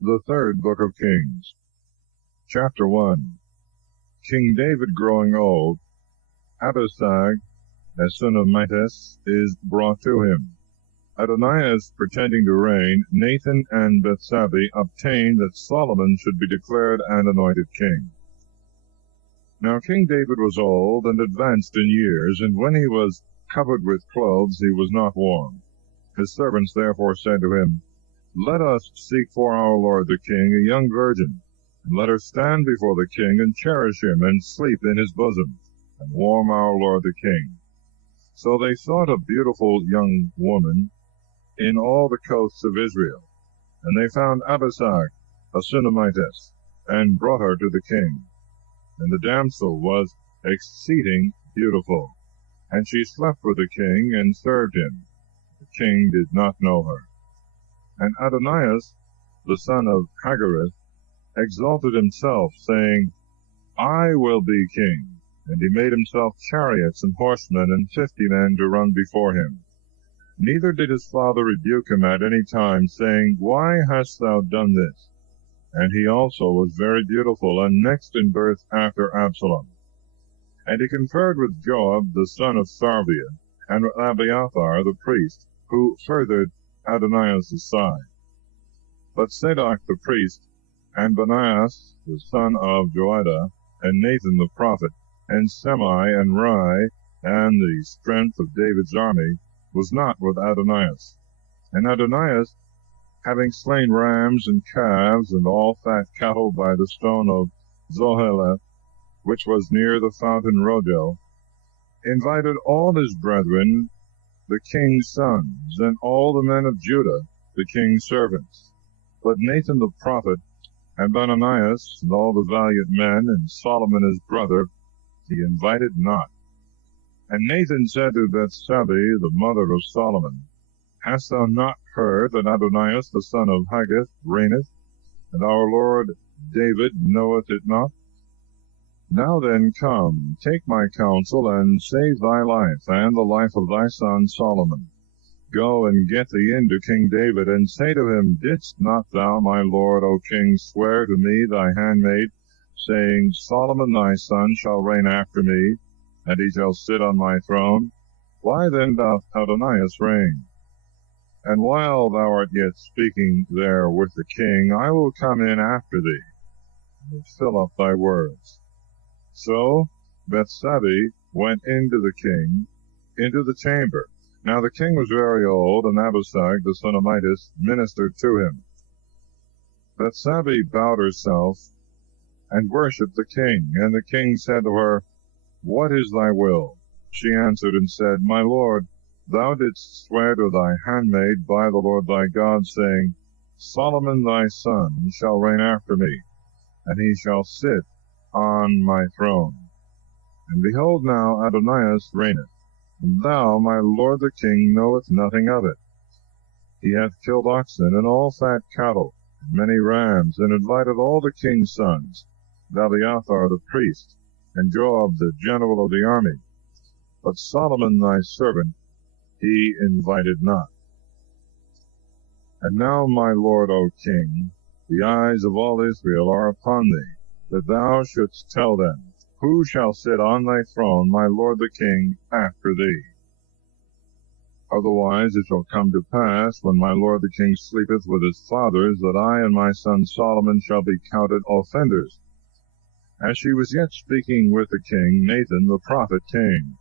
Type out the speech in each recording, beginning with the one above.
The third book of Kings. Chapter 1. King David growing old, Abishag, a son of Matthias, is brought to him. Adonias pretending to reign, Nathan and Bethsabe obtained that Solomon should be declared and anointed king. Now King David was old and advanced in years, and when he was covered with clothes he was not warm. His servants therefore said to him, Let us seek for our lord the king a young virgin, and let her stand before the king, and cherish him, and sleep in his bosom, and warm our lord the king. So they sought a beautiful young woman in all the coasts of Israel, and they found Abishag, a son of Matthias, and brought her to the king. And the damsel was exceeding beautiful, and she slept with the king, and served him. The king did not know her. And Adonias, the son of Haggith, exalted himself, saying, I will be king. And he made himself chariots and horsemen, and 50 men to run before him. Neither did his father rebuke him at any time, saying, Why hast thou done this? And he also was very beautiful, and next in birth after Absalom. And he conferred with Joab the son of Sarviah, and with Abiathar the priest, who furthered Adonias' side. But Zadok the priest, and Benaias the son of Joiada, and Nathan the prophet, and Semai and Rai, and the strength of David's army, was not with Adonias. And Adonias, having slain rams and calves and all fat cattle by the stone of Zoheleth, which was near the fountain Rogel, invited all his brethren, the king's sons, and all the men of Judah, the king's servants. But Nathan the prophet, and Benanias, and all the valiant men, and Solomon his brother, he invited not. And Nathan said to Bethsabe, the mother of Solomon, Hast thou not heard that Adonias the son of Haggith reigneth, and our lord David knoweth it not? Now then come, take my counsel, and save thy life, and the life of thy son Solomon. Go and get thee into King David, and say to him, Didst not thou, my lord, O king, swear to me thy handmaid, saying, Solomon thy son shall reign after me, and he shall sit on my throne? Why then doth Adonias reign? And while thou art yet speaking there with the king, I will come in after thee, and fill up thy words. So Bethsabe went into the king, into the chamber. Now the king was very old, and Abishag the son of Matthias ministered to him. Bethsabe bowed herself, and worshipped the king. And the king said to her, What is thy will? She answered and said, My lord, thou didst swear to thy handmaid by the Lord thy God, saying, Solomon thy son shall reign after me, and he shall sit on my throne. And behold, now Adonias reigneth, and thou, my lord the king, knowest nothing of it. He hath killed oxen and all fat cattle, and many rams, and invited all the king's sons, and Abiathar the priest, and Joab the general of the army. But Solomon thy servant he invited not. And now, my lord, O king, the eyes of all Israel are upon thee, that thou shouldst tell them, Who shall sit on thy throne, my lord the king, after thee? Otherwise it shall come to pass, when my lord the king sleepeth with his fathers, that I and my son Solomon shall be counted offenders. As she was yet speaking with the king, Nathan the prophet came.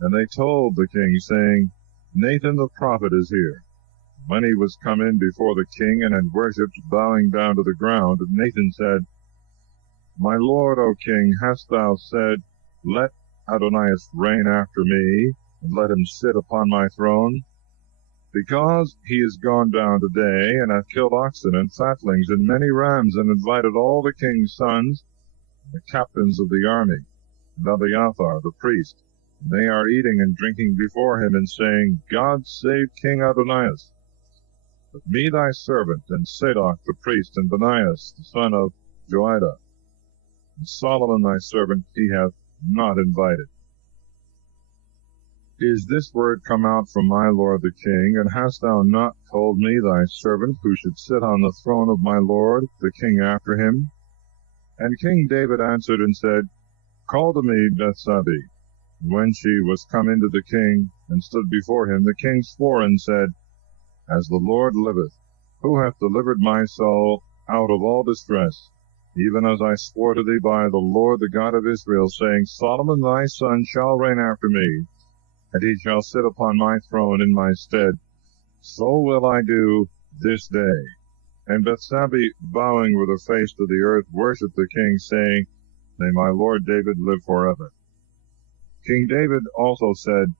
And they told the king, saying, Nathan the prophet is here. When he was come in before the king, and had worshipped, bowing down to the ground, Nathan said, My lord, O king, hast thou said, Let Adonias reign after me, and let him sit upon my throne? Because he is gone down today, and hath killed oxen and fatlings, and many rams, and invited all the king's sons, and the captains of the army, and Abiathar the priest, and they are eating and drinking before him, and saying, God save King Adonias. But me thy servant, and Zadok the priest, and Benaias the son of Joiada, and Solomon thy servant he hath not invited. Is this word come out from my lord the king? And hast thou not told me thy servant who should sit on the throne of my lord the king after him? And King David answered and said, Call to me Bethsabe. And when she was come into the king, and stood before him, the king swore and said, As the Lord liveth, who hath delivered my soul out of all distress, even as I swore to thee by the Lord the God of Israel, saying, Solomon thy son shall reign after me, and he shall sit upon my throne in my stead, so will I do this day. And Bethsabe, bowing with her face to the earth, worshipped the king, saying, May my lord David live forever. King David also said,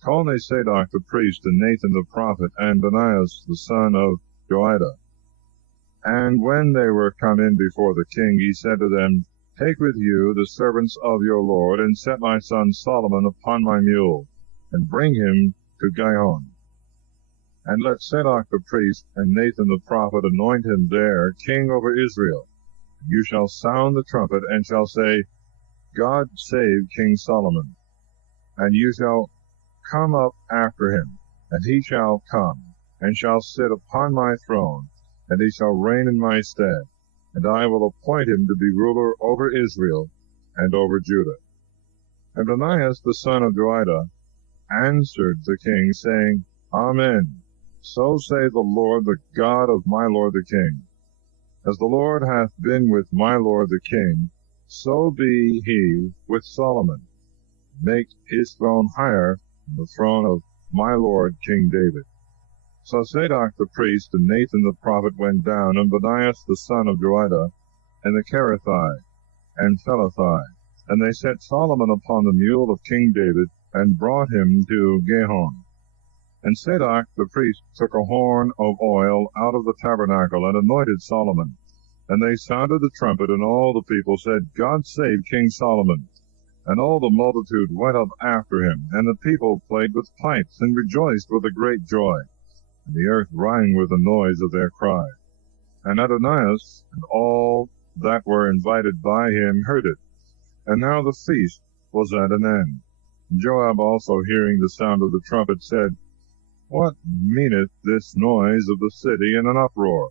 Call me Zadok the priest, and Nathan the prophet, and Benaiah the son of Joiada. And when they were come in before the king, he said to them, Take with you the servants of your lord, and set my son Solomon upon my mule, and bring him to Gihon. And let Zadok the priest and Nathan the prophet anoint him there king over Israel. You shall sound the trumpet, and shall say, God save King Solomon. And you shall come up after him, and he shall come, and shall sit upon my throne, and he shall reign in my stead, and I will appoint him to be ruler over Israel and over Judah. And Benaiah the son of Joiada answered the king, saying, Amen. So saith the Lord, the God of my lord the king. As the Lord hath been with my lord the king, so be he with Solomon. Make his throne higher than the throne of my lord King David. So Zadok the priest and Nathan the prophet went down, and Benaiah the son of Joiada, and the Cherethiah, and Phelathai, and they set Solomon upon the mule of King David, and brought him to Gihon. And Zadok the priest took a horn of oil out of the tabernacle, and anointed Solomon. And they sounded the trumpet, and all the people said, God save King Solomon. And all the multitude went up after him, and the people played with pipes, and rejoiced with a great joy. And the earth rang with the noise of their cry. And Adonias and all that were invited by him heard it. And now the feast was at an end. And Joab also, hearing the sound of the trumpet, said, What meaneth this noise of the city in an uproar?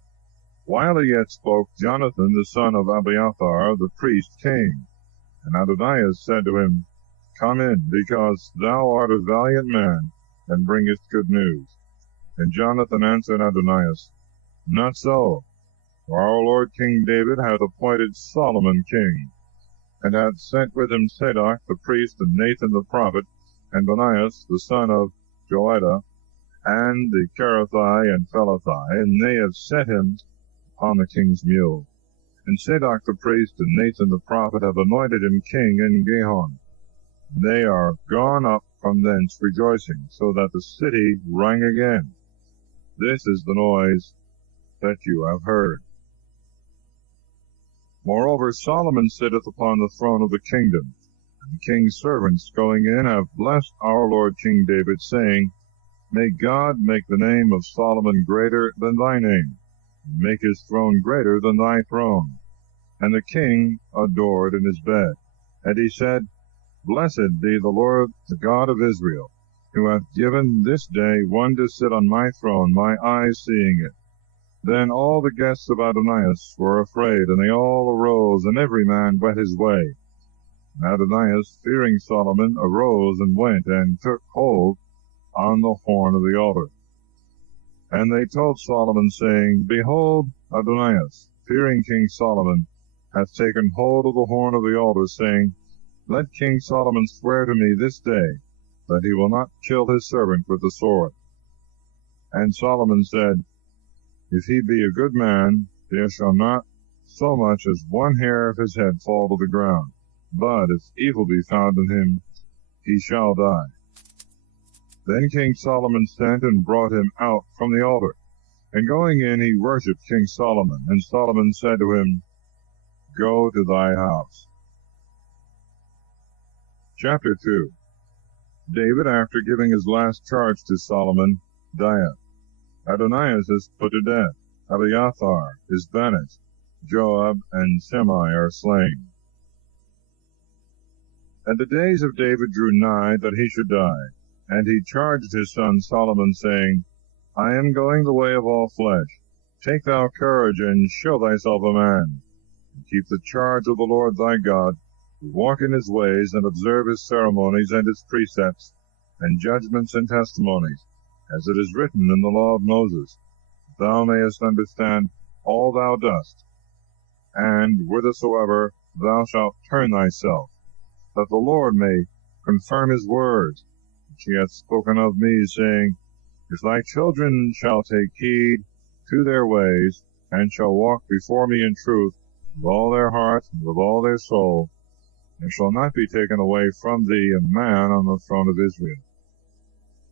While he yet spoke, Jonathan the son of Abiathar the priest came. And Adonias said to him, Come in, because thou art a valiant man, and bringest good news. And Jonathan answered Adonias, Not so, for our lord King David hath appointed Solomon king, and hath sent with him Zadok the priest, and Nathan the prophet, and Benaiah the son of Joiada, and the Cherethiah and Phelathai, and they have set him upon the king's mule. And Zadok the priest and Nathan the prophet have anointed him king in Gihon. They are gone up from thence rejoicing, so that the city rang again. This is the noise that you have heard. Moreover, Solomon sitteth upon the throne of the kingdom, and the king's servants going in have blessed our lord King David, saying, May God make the name of Solomon greater than thy name, and make his throne greater than thy throne. And the king adored in his bed. And he said, Blessed be the Lord, the God of Israel, who hath given this day one to sit on my throne, my eyes seeing it. Then all the guests of Adonias were afraid, and they all arose, and every man went his way. And Adonias, fearing Solomon, arose and went, and took hold on the horn of the altar. And they told Solomon, saying, Behold, Adonias, fearing King Solomon, hath taken hold of the horn of the altar, saying, Let King Solomon swear to me this day, that he will not kill his servant with the sword. And Solomon said, If he be a good man, there shall not so much as one hair of his head fall to the ground. But if evil be found in him, he shall die. Then King Solomon sent and brought him out from the altar. And going in, he worshipped King Solomon. And Solomon said to him, Go to thy house. Chapter 2. David, after giving his last charge to Solomon, dieth. Adonias is put to death. Abiathar is banished. Joab and Shimei are slain. And the days of David drew nigh that he should die. And he charged his son Solomon, saying, I am going the way of all flesh. Take thou courage, and show thyself a man, and keep the charge of the Lord thy God, to walk in his ways, and observe his ceremonies, and his precepts, and judgments, and testimonies, as it is written in the law of Moses, that thou mayest understand all thou dost, and whithersoever thou shalt turn thyself, that the Lord may confirm his words, which he hath spoken of me, saying, If thy children shall take heed to their ways, and shall walk before me in truth, with all their heart and with all their soul, there shall not be taken away from thee a man on the throne of Israel.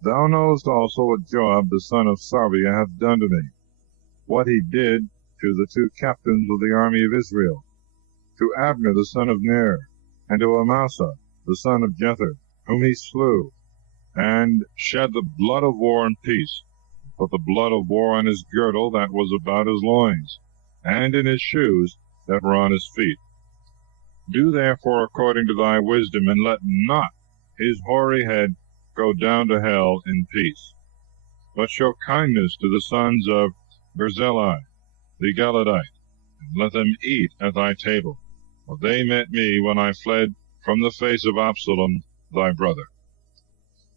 Thou knowest also what Joab the son of Sarvia hath done to me, what he did to the 2 captains of the army of Israel, to Abner the son of Ner, and to Amasa the son of Jether, whom he slew, and shed the blood of war in peace, put the blood of war on his girdle that was about his loins, and in his shoes that were on his feet. Do therefore according to thy wisdom, and let not his hoary head go down to hell in peace, but show kindness to the sons of Barzillai the Galadite, and let them eat at thy table, for they met me when I fled from the face of Absalom thy brother.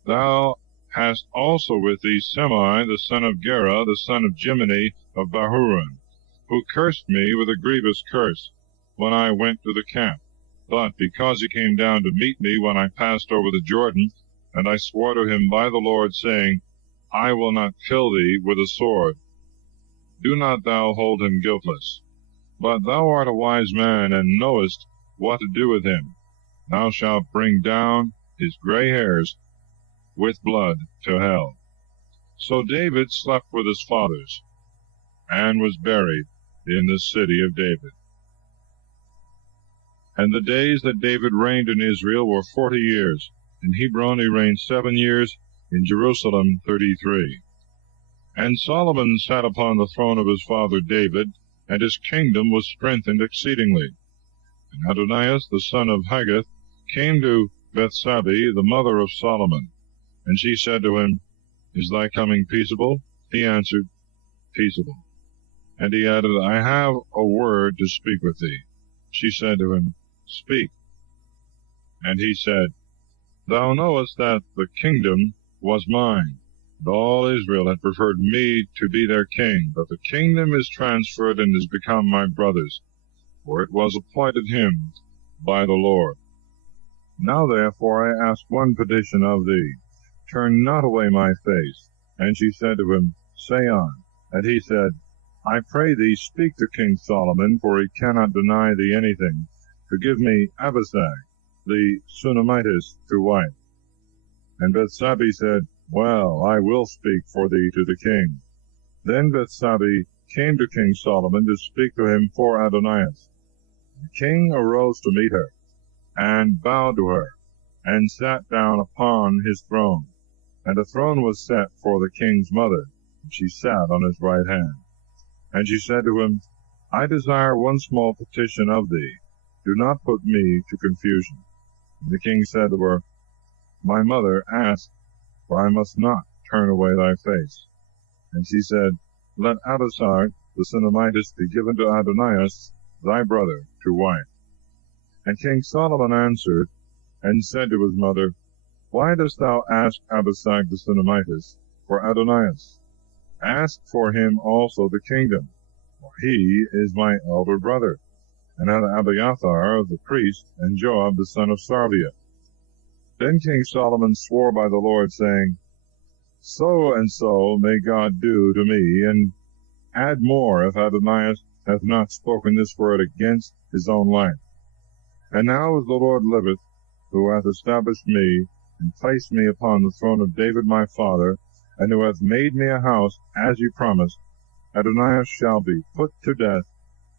Thou hast also with thee Semai the son of Gera, the son of Jimini of Bahurim, who cursed me with a grievous curse when I went to the camp. But because he came down to meet me when I passed over the Jordan, and I swore to him by the Lord, saying, I will not kill thee with a sword, do not thou hold him guiltless. But thou art a wise man, and knowest what to do with him. Thou shalt bring down his gray hairs with blood to hell. So David slept with his fathers, and was buried in the city of David. And the days that David reigned in Israel were 40 years. In Hebron he reigned 7 years, in Jerusalem 33. And Solomon sat upon the throne of his father David, and his kingdom was strengthened exceedingly. And Adonias the son of Haggith came to Bethsabe, the mother of Solomon. And she said to him, Is thy coming peaceable? He answered, Peaceable. And he added, I have a word to speak with thee. She said to him, Speak. And he said, Thou knowest that the kingdom was mine, and all Israel had preferred me to be their king, but the kingdom is transferred and is become my brother's, for it was appointed him by the Lord. Now therefore I ask one petition of thee, turn not away my face. And she said to him, Say on. And he said, I pray thee, speak to King Solomon, for he cannot deny thee anything, to give me Abishag the Shunammitess to wife. And Bethsabe said, Well, I will speak for thee to the king. Then Bethsabe came to King Solomon to speak to him for Adonias. The king arose to meet her, and bowed to her, and sat down upon his throne. And a throne was set for the king's mother, and she sat on his right hand. And she said to him, I desire one small petition of thee. Do not put me to confusion. And the king said to her, My mother, ask, for I must not turn away thy face. And she said, Let Abishag the Shunammitess be given to Adonias thy brother to wife. And King Solomon answered, and said to his mother, Why dost thou ask Abishag the Shunammitess for Adonias? Ask for him also the kingdom, for he is my elder brother, and Abiathar the priest, and Joab the son of Sarvia. Then King Solomon swore by the Lord, saying, So and so may God do to me, and add more, if Adonias hath not spoken this word against his own life. And now as the Lord liveth, who hath established me, and placed me upon the throne of David my father, and who hath made me a house, as he promised, Adonias shall be put to death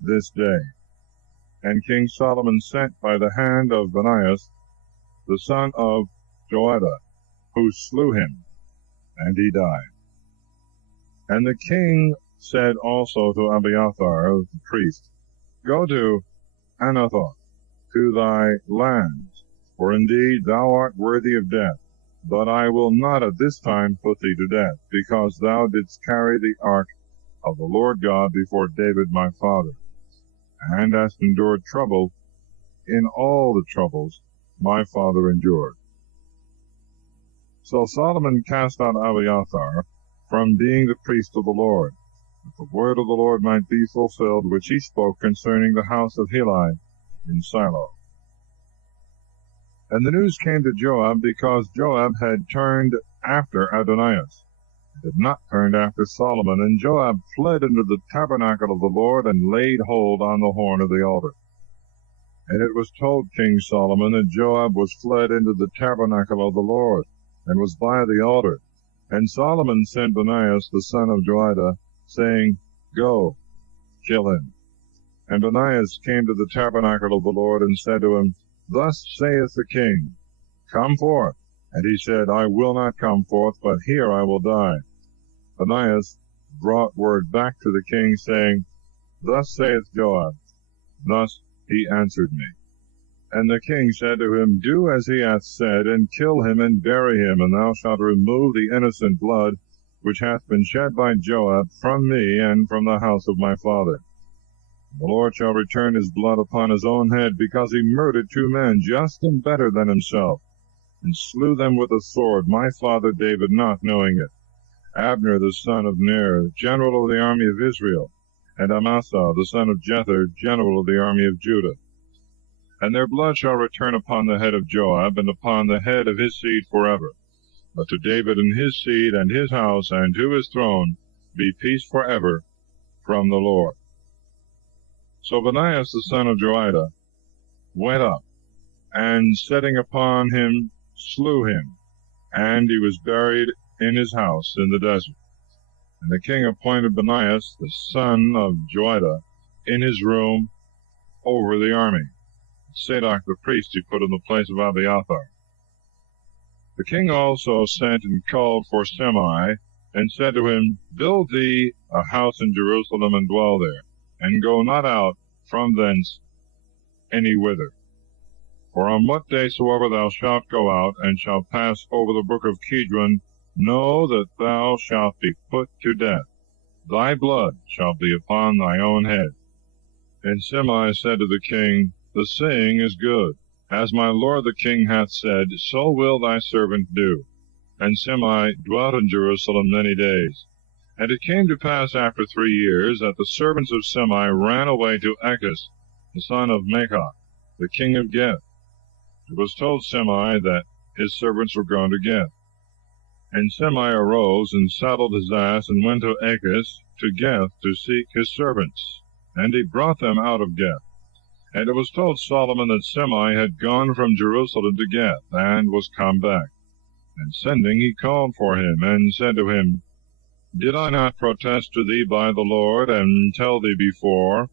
this day. And King Solomon sent by the hand of Benaias, the son of Joiada, who slew him, and he died. And the king said also to Abiathar the priest, Go to Anathoth, to thy lands, for indeed thou art worthy of death. But I will not at this time put thee to death, because thou didst carry the ark of the Lord God before David my father, and hast endured trouble in all the troubles my father endured. So Solomon cast out Abiathar from being the priest of the Lord, that the word of the Lord might be fulfilled, which he spoke concerning the house of Heli in Shiloh. And the news came to Joab, because Joab had turned after Adonias, and had not turned after Solomon. And Joab fled into the tabernacle of the Lord, and laid hold on the horn of the altar. And it was told King Solomon that Joab was fled into the tabernacle of the Lord, and was by the altar. And Solomon sent Benaiah the son of Jehoiada, saying, Go, kill him. And Benaiah came to the tabernacle of the Lord, and said to him, Thus saith the king, Come forth. And he said, I will not come forth, but here I will die. Benaiah brought word back to the king, saying, Thus saith Joab. Thus he answered me. And the king said to him, Do as he hath said, and kill him, and bury him, and thou shalt remove the innocent blood which hath been shed by Joab from me and from the house of my father. The Lord shall return his blood upon his own head, because he murdered 2 men, just and better than himself, and slew them with a sword, my father David not knowing it, Abner the son of Ner, general of the army of Israel, and Amasa the son of Jether, general of the army of Judah. And their blood shall return upon the head of Joab, and upon the head of his seed forever. But to David and his seed, and his house, and to his throne, be peace forever from the Lord. So Benaiah the son of Jehoiada went up, and setting upon him, slew him, and he was buried in his house in the desert. And the king appointed Benaiah the son of Jehoiada in his room over the army. Zadok the priest he put in the place of Abiathar. The king also sent and called for Shimei, and said to him, Build thee a house in Jerusalem, and dwell there, and go not out from thence any whither. For on what day soever thou shalt go out, and shalt pass over the brook of Kidron, know that thou shalt be put to death. Thy blood shall be upon thy own head. And Shimei said to the king, The saying is good. As my lord the king hath said, so will thy servant do. And Shimei dwelt in Jerusalem many days. And it came to pass after 3 years, that the servants of Shimei ran away to Achish, the son of Maachah, the king of Geth. It was told Shimei that his servants were gone to Geth. And Shimei arose, and saddled his ass, and went to Achish, to Geth, to seek his servants. And he brought them out of Geth. And it was told Solomon that Shimei had gone from Jerusalem to Geth, and was come back. And sending, he called for him, and said to him, Did I not protest to thee by the Lord, and tell thee before,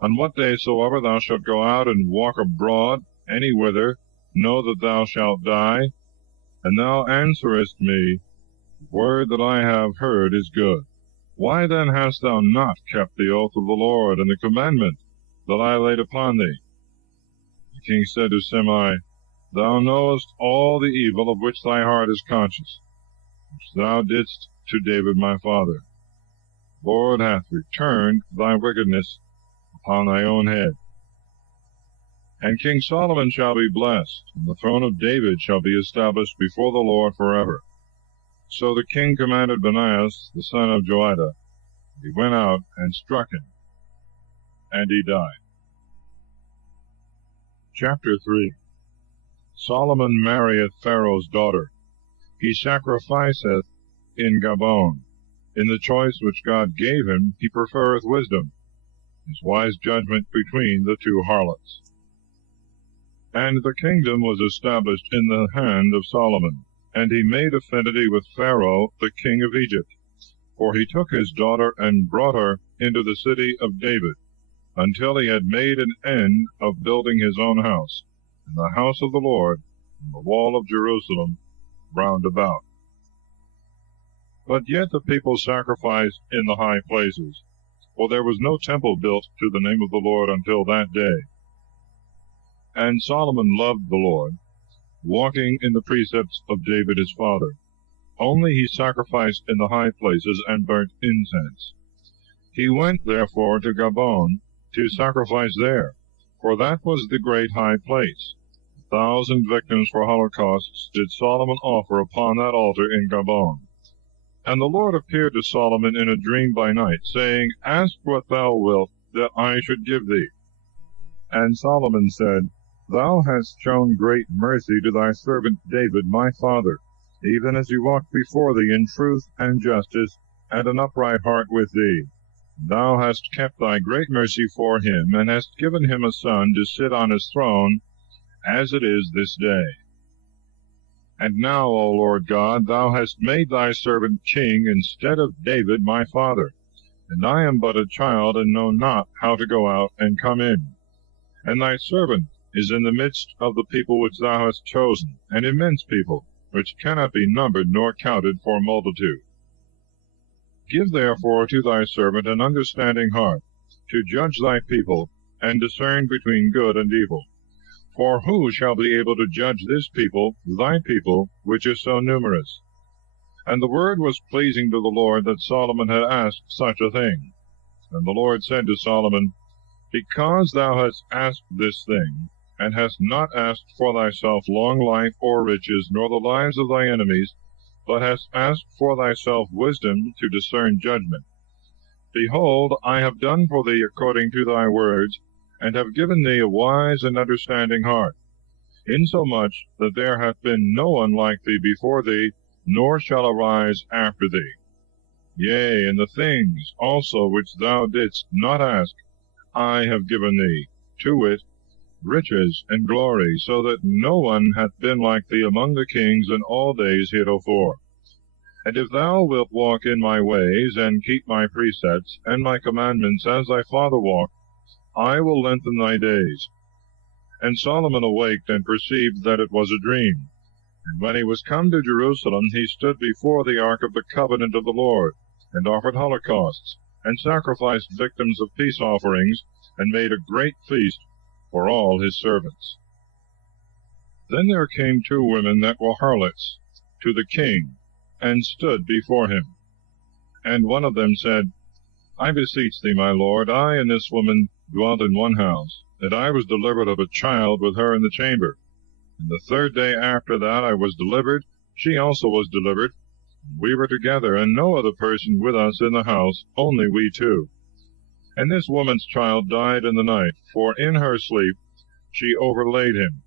On what day soever thou shalt go out and walk abroad any whither, know that thou shalt die? And thou answerest me, The word that I have heard is good. Why then hast thou not kept the oath of the Lord, and the commandment that I laid upon thee? The king said to Shimei, Thou knowest all the evil of which thy heart is conscious, which thou didst to David my father. The Lord hath returned thy wickedness upon thy own head. And King Solomon shall be blessed, and the throne of David shall be established before the Lord forever. So the king commanded Benaiah the son of Jehoiada. He went out and struck him, and he died. Chapter 3. Solomon marrieth Pharaoh's daughter. He sacrificeth in Gabon. In the choice which God gave him, he preferreth wisdom, his wise judgment between the 2 harlots. And the kingdom was established in the hand of Solomon, and he made affinity with Pharaoh the king of Egypt. For he took his daughter, and brought her into the city of David, until he had made an end of building his own house, and the house of the Lord, and the wall of Jerusalem round about. But yet the people sacrificed in the high places, for there was no temple built to the name of the Lord until that day. And Solomon loved the Lord, walking in the precepts of David his father. Only he sacrificed in the high places and burnt incense. He went therefore to Gabon to sacrifice there, for that was the great high place. 1,000 victims for holocausts did Solomon offer upon that altar in Gabon. And the Lord appeared to Solomon in a dream by night, saying, Ask what thou wilt that I should give thee. And Solomon said, Thou hast shown great mercy to thy servant David my father, even as he walked before thee in truth and justice, and an upright heart with thee. Thou hast kept thy great mercy for him, and hast given him a son to sit on his throne, as it is this day. And now, O Lord God, thou hast made thy servant king instead of David my father, and I am but a child, and know not how to go out and come in. And thy servant is in the midst of the people which thou hast chosen, an immense people, which cannot be numbered nor counted for multitude. Give therefore to thy servant an understanding heart, to judge thy people, and discern between good and evil. For who shall be able to judge this people, thy people, which is so numerous? And the word was pleasing to the Lord that Solomon had asked such a thing. And the Lord said to Solomon, Because thou hast asked this thing, and hast not asked for thyself long life or riches, nor the lives of thy enemies, but hast asked for thyself wisdom to discern judgment. Behold, I have done for thee according to thy words, and have given thee a wise and understanding heart, insomuch that there hath been no one like thee before thee, nor shall arise after thee. Yea, and the things also which thou didst not ask, I have given thee, to wit, riches and glory, so that no one hath been like thee among the kings in all days heretofore. And if thou wilt walk in my ways, and keep my precepts, and my commandments as thy father walked, I will lengthen thy days. And Solomon awaked, and perceived that it was a dream. And when he was come to Jerusalem, he stood before the ark of the covenant of the Lord, and offered holocausts, and sacrificed victims of peace offerings, and made a great feast for all his servants. Then there came 2 women that were harlots to the king, and stood before him. And one of them said, I beseech thee, my lord, I and this woman dwelt in one house, and I was delivered of a child with her in the chamber. And the 3rd day after that I was delivered, she also was delivered. We were together, and no other person with us in the house, only we 2. And this woman's child died in the night, for in her sleep she overlaid him.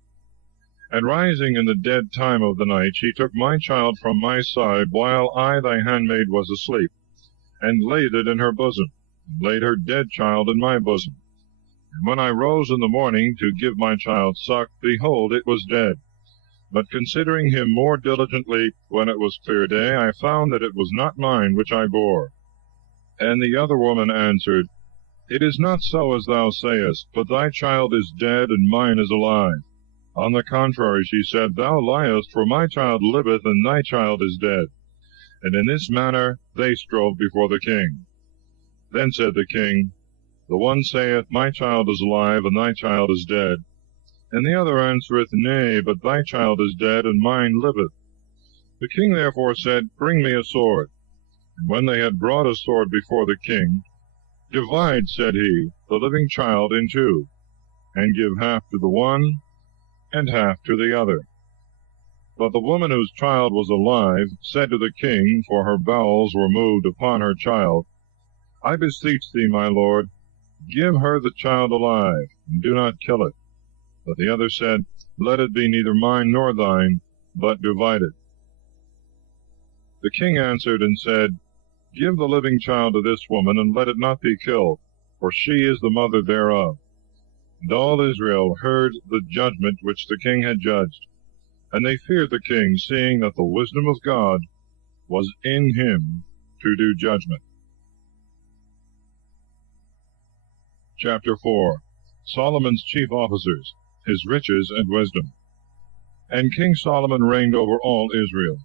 And rising in the dead time of the night, she took my child from my side, while I thy handmaid was asleep, and laid it in her bosom, and laid her dead child in my bosom. And when I rose in the morning to give my child suck, behold, it was dead. But considering him more diligently when it was clear day, I found that it was not mine which I bore. And the other woman answered, It is not so as thou sayest, but thy child is dead, and mine is alive. On the contrary, she said, Thou liest, for my child liveth, and thy child is dead. And in this manner they strove before the king. Then said the king, The one saith, My child is alive, and thy child is dead. And the other answereth, Nay, but thy child is dead, and mine liveth. The king therefore said, Bring me a sword. And when they had brought a sword before the king, Divide, said he, the living child in 2, and give half to the one, and half to the other. But the woman whose child was alive said to the king, for her bowels were moved upon her child, I beseech thee, my lord, give her the child alive, and do not kill it. But the other said, Let it be neither mine nor thine, but divided. The king answered and said, Give the living child to this woman, and let it not be killed, for she is the mother thereof. And all Israel heard the judgment which the king had judged. And they feared the king, seeing that the wisdom of God was in him to do judgment. Chapter 4. Solomon's chief officers, his riches and wisdom. And King Solomon reigned over all Israel.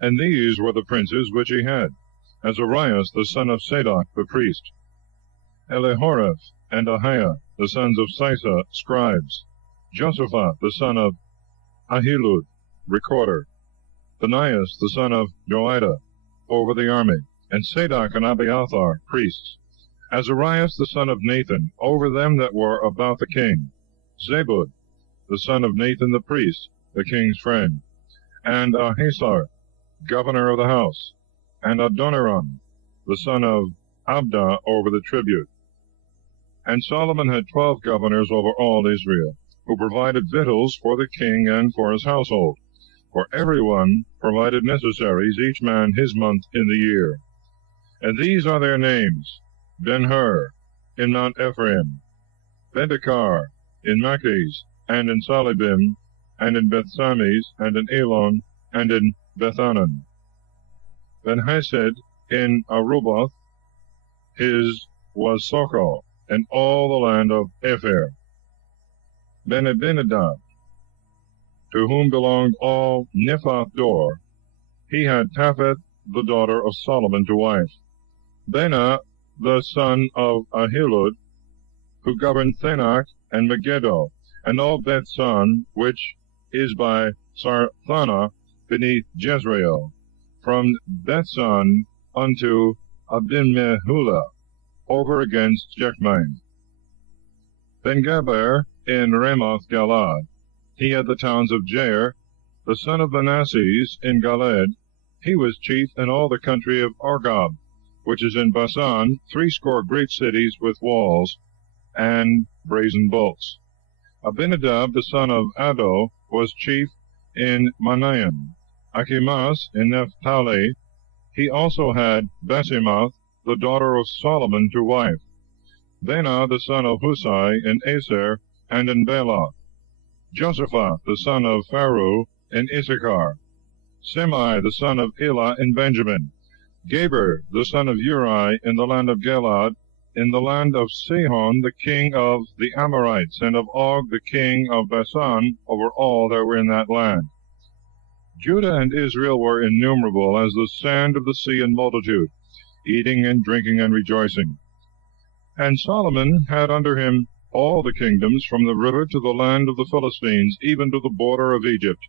And these were the princes which he had: Azarias the son of Sadok the priest, Elihoreph and Ahiah the sons of Sisa scribes, Joshaphat the son of Ahilud, recorder, Phinehas the son of Joiada, over the army, and Sadok and Abiathar, priests, Azarias the son of Nathan, over them that were about the king, Zabud, the son of Nathan the priest, the king's friend, and Ahasar, governor of the house, and Adoniram, the son of Abda, over the tribute. And Solomon had 12 governors over all Israel, who provided victuals for the king and for his household. For everyone provided necessaries, each man his month in the year. And these are their names: Ben-Hur, in Mount Ephraim, Bendekar, in Machis, and in Salibim, and in Bethsames, and in Elon, and in Bethanan. Ben-Hesed, in Aruboth, his was Socho, and all the land of Epher. Ben-Abinadab, to whom belonged all Nephath Dor, he had Tapheth, the daughter of Solomon, to wife. Bena, the son of Ahilud, who governed Thanach and Megiddo, and all Bethsan, which is by Sarthana, beneath Jezreel, from Bethsan unto Abimehula, over against Jechmain. Ben-Geber, in Ramoth Galad, he had the towns of Jair, the son of Manasses, in Galad. He was chief in all the country of Argob, which is in Basan, 80 great cities with walls and brazen bolts. Abinadab, the son of Addo, was chief in Manaim. Achimas, in Naphtali, he also had Basemath, the daughter of Solomon, to wife. Bena, the son of Husai, in Aser, and in Bela. Josaphat, the son of Pharu, in Issachar. Semai, the son of Elah, in Benjamin. Geber, the son of Uri, in the land of Gilad, in the land of Sihon, the king of the Amorites, and of Og, the king of Basan, over all that were in that land. Judah and Israel were innumerable as the sand of the sea in multitude, eating and drinking and rejoicing. And Solomon had under him all the kingdoms, from the river to the land of the Philistines, even to the border of Egypt.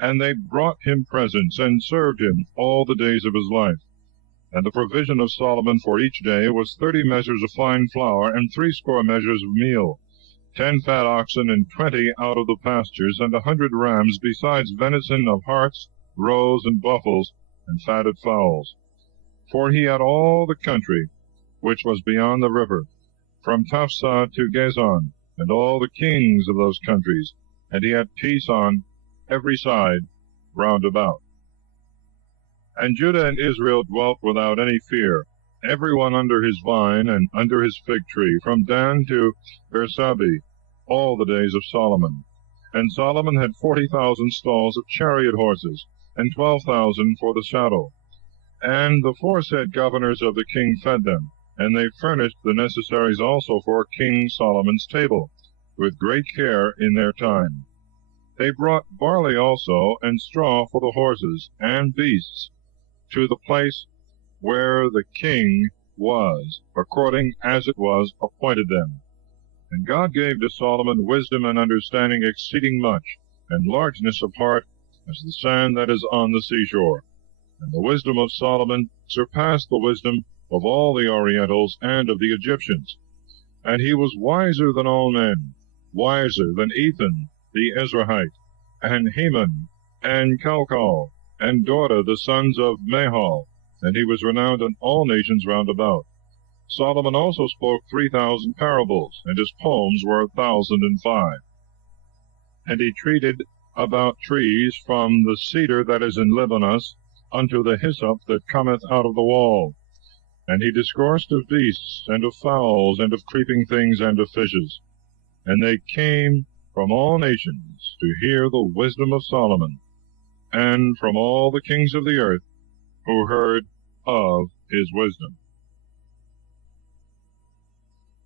And they brought him presents, and served him all the days of his life. And the provision of Solomon for each day was 30 measures of fine flour, and 80 measures of meal, 10 fat oxen, and 20 out of the pastures, and 100 rams, besides venison of harts, roes, and buffaloes, and fatted fowls. For he had all the country which was beyond the river, from Taphsah to Gazon, and all the kings of those countries, and he had peace on every side round about. And Judah and Israel dwelt without any fear, every one under his vine and under his fig tree, from Dan to Bersabeh, all the days of Solomon. And Solomon had 40,000 stalls of chariot horses, and 12,000 for the saddle. And the foresaid governors of the king fed them, and they furnished the necessaries also for King Solomon's table, with great care in their time. They brought barley also, and straw for the horses and beasts, to the place where the king was, according as it was appointed them. And God gave to Solomon wisdom and understanding exceeding much, and largeness of heart, as the sand that is on the seashore. And the wisdom of Solomon surpassed the wisdom of all the Orientals and of the Egyptians. And he was wiser than all men, wiser than Ethan the Ezrahite, and Heman, and Calcol, and Dorda, the sons of Mahal, and he was renowned in all nations round about. Solomon also spoke 3,000 parables, and his poems were 1,005. And he treated about trees, from the cedar that is in Libanus unto the hyssop that cometh out of the wall. And he discoursed of beasts, and of fowls, and of creeping things, and of fishes. And they came from all nations to hear the wisdom of Solomon, and from all the kings of the earth, who heard of his wisdom.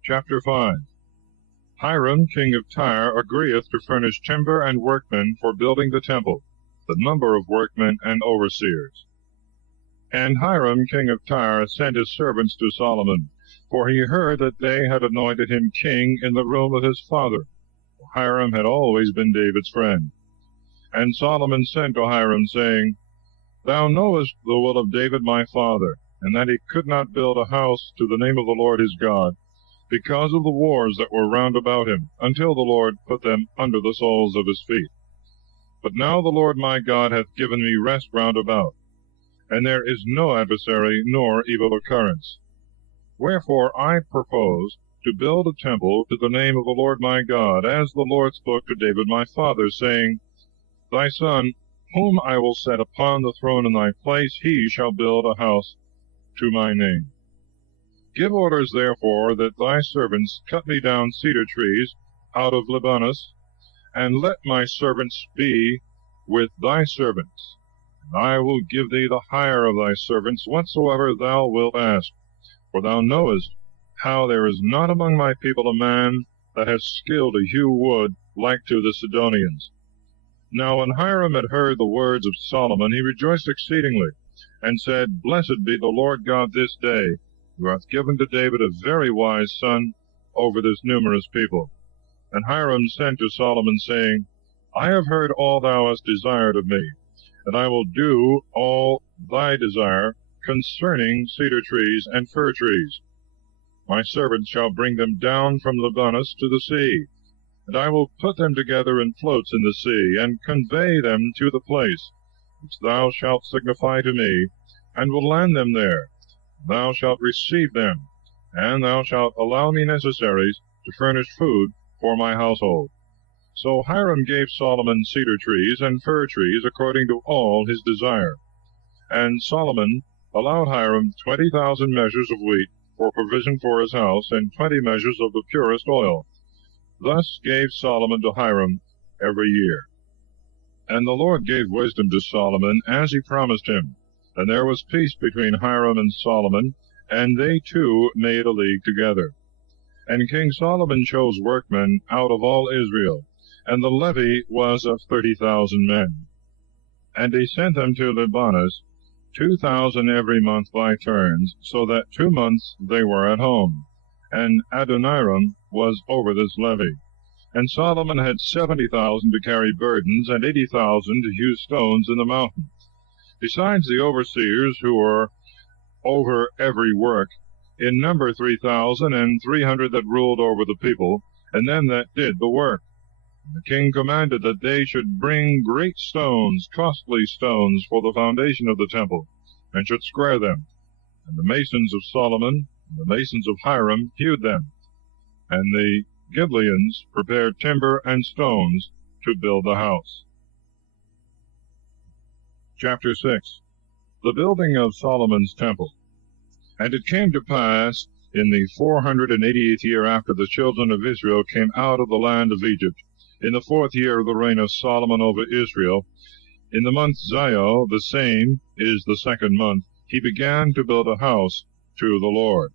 Chapter 5. Hiram, king of Tyre, agreeth to furnish timber and workmen for building the temple, the number of workmen and overseers. And Hiram, king of Tyre, sent his servants to Solomon, for he heard that they had anointed him king in the room of his father. Hiram had always been David's friend. And Solomon sent to Hiram, saying, Thou knowest the will of David my father, and that he could not build a house to the name of the Lord his God, because of the wars that were round about him, until the Lord put them under the soles of his feet. But now the Lord my God hath given me rest round about, and there is no adversary nor evil occurrence. Wherefore I propose to build a temple to the name of the Lord my God, as the Lord spoke to David my father, saying, Thy son, whom I will set upon the throne in thy place, he shall build a house to my name. Give orders, therefore, that thy servants cut me down cedar trees out of Libanus, and let my servants be with thy servants. And I will give thee the hire of thy servants whatsoever thou wilt ask. For thou knowest how there is not among my people a man that has skill to hew wood like to the Sidonians. Now when Hiram had heard the words of Solomon, he rejoiced exceedingly, and said, Blessed be the Lord God this day, who hath given to David a very wise son over this numerous people. And Hiram sent to Solomon, saying, I have heard all thou hast desired of me, and I will do all thy desire concerning cedar trees and fir trees. My servants shall bring them down from Libanus to the sea, and I will put them together in floats in the sea, and convey them to the place which thou shalt signify to me, and will land them there. Thou shalt receive them, and thou shalt allow me necessaries to furnish food for my household. So Hiram gave Solomon cedar trees and fir trees according to all his desire. And Solomon allowed Hiram 20,000 measures of wheat for provision for his house, and 20 measures of the purest oil. Thus gave Solomon to Hiram every year. And the Lord gave wisdom to Solomon, as he promised him. And there was peace between Hiram and Solomon, and they two made a league together. And King Solomon chose workmen out of all Israel, and the levy was of 30,000 men. And he sent them to Libanus, 2,000 every month by turns, so that 2 months they were at home. And Adoniram was over this levy. And Solomon had 70,000 to carry burdens, and 80,000 to hew stones in the mountain, besides the overseers who were over every work, in number 3,300 that ruled over the people, and them that did the work. And the king commanded that they should bring great stones, costly stones, for the foundation of the temple, and should square them. And the masons of Solomon and the masons of Hiram hewed them, and the Gibeons prepared timber and stones to build the house. Chapter 6. The building of Solomon's temple. And it came to pass in the 488th year after the children of Israel came out of the land of Egypt, in the 4th year of the reign of Solomon over Israel, in the month Zio, the same is the 2nd month, he began to build a house to the Lord.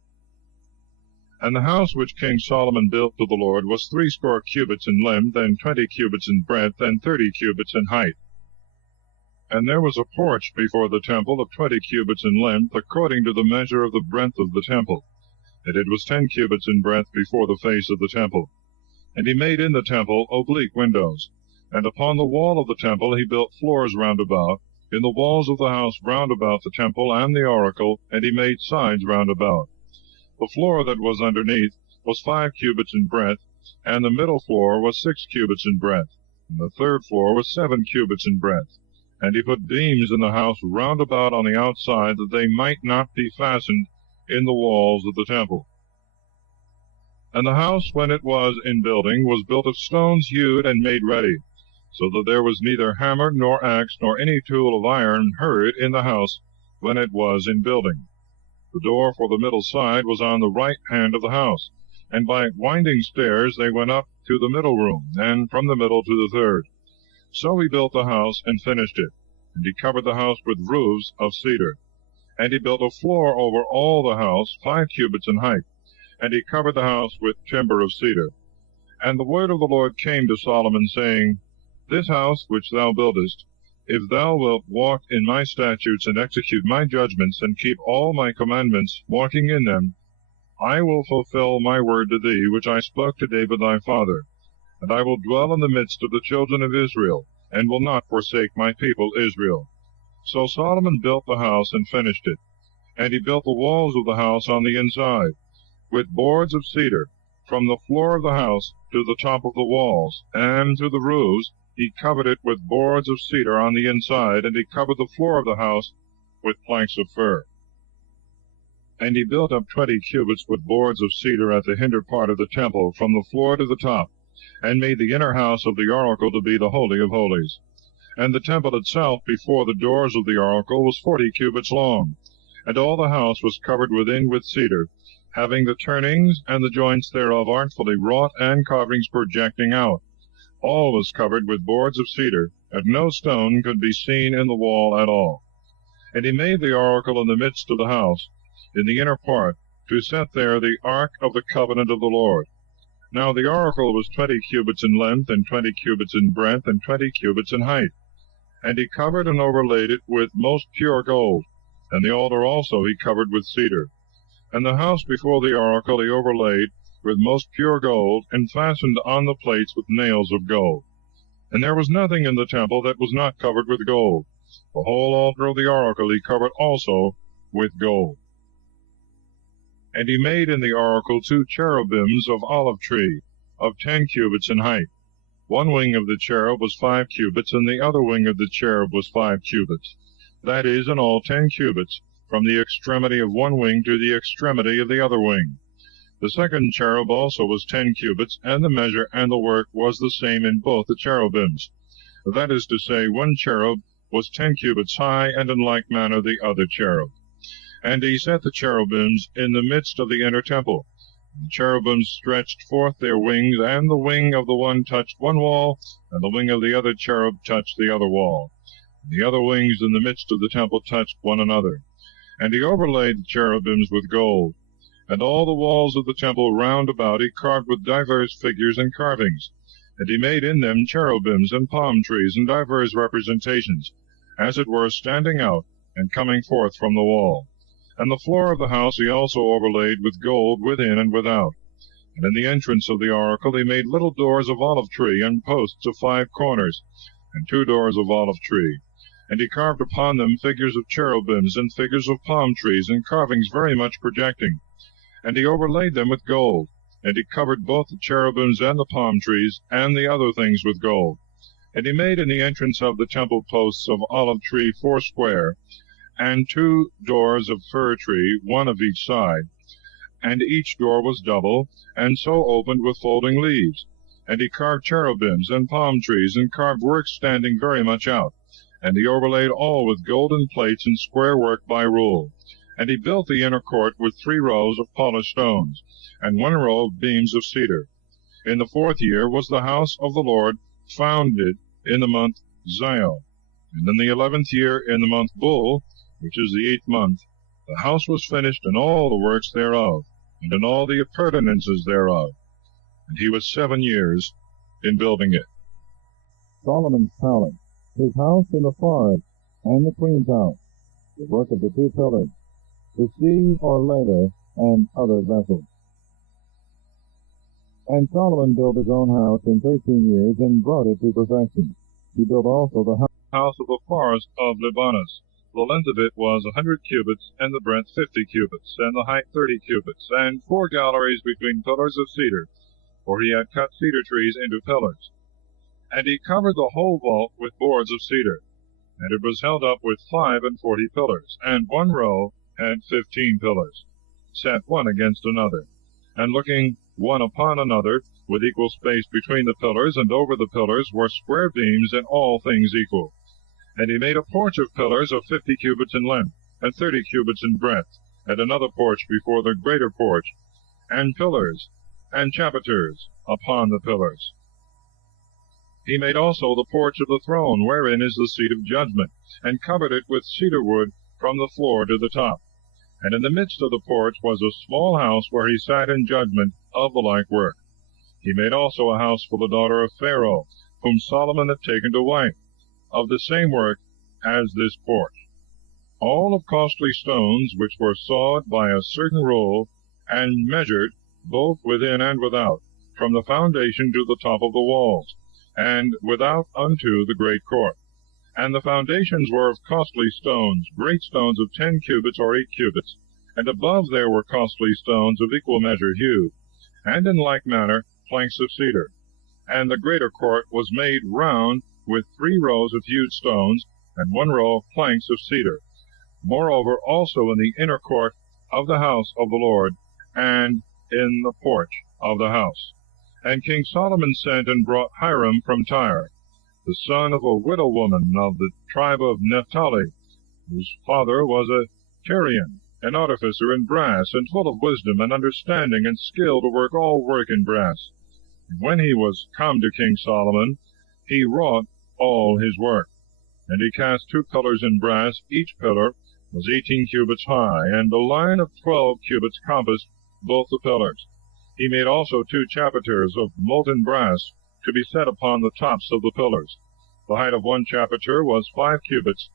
And the house which King Solomon built to the Lord was 80 cubits in length, and 20 cubits in breadth, and 30 cubits in height. And there was a porch before the temple of 20 cubits in length, according to the measure of the breadth of the temple, and it was 10 cubits in breadth before the face of the temple. And he made in the temple oblique windows. And upon the wall of the temple he built floors round about, in the walls of the house round about the temple and the oracle, and he made sides round about. The floor that was underneath was 5 cubits in breadth, and the middle floor was 6 cubits in breadth, and the third floor was 7 cubits in breadth. And he put beams in the house round about on the outside, that they might not be fastened in the walls of the temple. And the house, when it was in building, was built of stones hewed and made ready, so that there was neither hammer nor axe nor any tool of iron heard in the house when it was in building. The door for the middle side was on the right hand of the house, and by winding stairs they went up to the middle room, and from the middle to the third. So he built the house and finished it, and he covered the house with roofs of cedar. And he built a floor over all the house, 5 cubits in height, and he covered the house with timber of cedar. And the word of the Lord came to Solomon, saying, This house which thou buildest, if thou wilt walk in my statutes, and execute my judgments, and keep all my commandments, walking in them, I will fulfill my word to thee, which I spoke to David thy father. And I will dwell in the midst of the children of Israel, and will not forsake my people Israel. So Solomon built the house and finished it. And he built the walls of the house on the inside, with boards of cedar, from the floor of the house to the top of the walls, and to the roofs he covered it with boards of cedar on the inside, and he covered the floor of the house with planks of fir. And he built up 20 cubits with boards of cedar at the hinder part of the temple, from the floor to the top, and made the inner house of the oracle to be the Holy of Holies. And the temple itself before the doors of the oracle was 40 cubits long, and all the house was covered within with cedar, having the turnings and the joints thereof artfully wrought, and carvings projecting out. All was covered with boards of cedar, and no stone could be seen in the wall at all. And he made the oracle in the midst of the house, in the inner part, to set there the ark of the covenant of the Lord. Now the oracle was 20 cubits in length, and 20 cubits in breadth, and 20 cubits in height. And he covered and overlaid it with most pure gold, and the altar also he covered with cedar. And the house before the oracle he overlaid with most pure gold, and fastened on the plates with nails of gold. And there was nothing in the temple that was not covered with gold. The whole altar of the oracle he covered also with gold. And he made in the oracle 2 cherubims of olive tree, of 10 cubits in height. One wing of the cherub was 5 cubits, and the other wing of the cherub was 5 cubits. That is, in all 10 cubits, from the extremity of one wing to the extremity of the other wing. The second cherub also was 10 cubits, and the measure and the work was the same in both the cherubims. That is to say, one cherub was 10 cubits high, and in like manner the other cherub. And he set the cherubims in the midst of the inner temple. The cherubims stretched forth their wings, and the wing of the one touched one wall, and the wing of the other cherub touched the other wall. The other wings in the midst of the temple touched one another. And he overlaid the cherubims with gold. And all the walls of the temple round about he carved with divers figures and carvings. And he made in them cherubims and palm trees and divers representations, as it were standing out and coming forth from the wall. And the floor of the house he also overlaid with gold within and without. And in the entrance of the oracle he made little doors of olive tree, and posts of 5 corners, and 2 doors of olive tree. And he carved upon them figures of cherubims, and figures of palm trees, and carvings very much projecting. And he overlaid them with gold, and he covered both the cherubims and the palm trees, and the other things with gold. And he made in the entrance of the temple posts of olive tree 4 square, and 2 doors of fir tree, one of each side. And each door was double, and so opened with folding leaves. And he carved cherubims and palm trees, and carved work standing very much out. And he overlaid all with golden plates and square work by rule. And he built the inner court with 3 rows of polished stones, and 1 row of beams of cedar. In the 4th year was the house of the Lord founded in the month Zion. And in the 11th year, in the month Bul, which is the 8th month, the house was finished in all the works thereof, and in all the appurtenances thereof. And he was 7 years in building it. Solomon's palace, his house in the forest, and the queen's house, the work of the 2 pillars, the sea or ladder, and other vessels. And Solomon built his own house in 13 years, and brought it to perfection. He built also the house of the forest of Libanus. The length of it was 100 cubits, and the breadth 50 cubits, and the height 30 cubits, and 4 galleries between pillars of cedar, for he had cut cedar trees into pillars. And he covered the whole vault with boards of cedar, and it was held up with 45 pillars, and 1 row had 15 pillars, set one against another, and looking one upon another, with equal space between the pillars, and over the pillars were square beams in all things equal. And he made a porch of pillars of 50 cubits in length, and 30 cubits in breadth, and another porch before the greater porch, and pillars, and chapiters upon the pillars. He made also the porch of the throne, wherein is the seat of judgment, and covered it with cedar wood from the floor to the top. And in the midst of the porch was a small house, where he sat in judgment of the like work. He made also a house for the daughter of Pharaoh, whom Solomon had taken to wife, of the same work as this porch, all of costly stones, which were sawed by a certain rule, and measured both within and without, from the foundation to the top of the walls. and without unto the great court. And the foundations were of costly stones, great stones of 10 cubits or 8 cubits, and above there were costly stones of equal measure hewed, and in like manner planks of cedar. And the greater court was made round with 3 rows of hewed stones, and 1 row of planks of cedar. Moreover also in the inner court of the house of the Lord, and in the porch of the house. And King Solomon sent and brought Hiram from Tyre, the son of a widow woman of the tribe of Naphtali, whose father was a Tyrian, an artificer in brass, and full of wisdom and understanding and skill to work all work in brass. And when he was come to King Solomon, he wrought all his work. And he cast 2 pillars in brass, each pillar was 18 cubits high, and a line of 12 cubits compassed both the pillars. He made also 2 chapiters of molten brass to be set upon the tops of the pillars. The height of one chapiter was 5 cubits,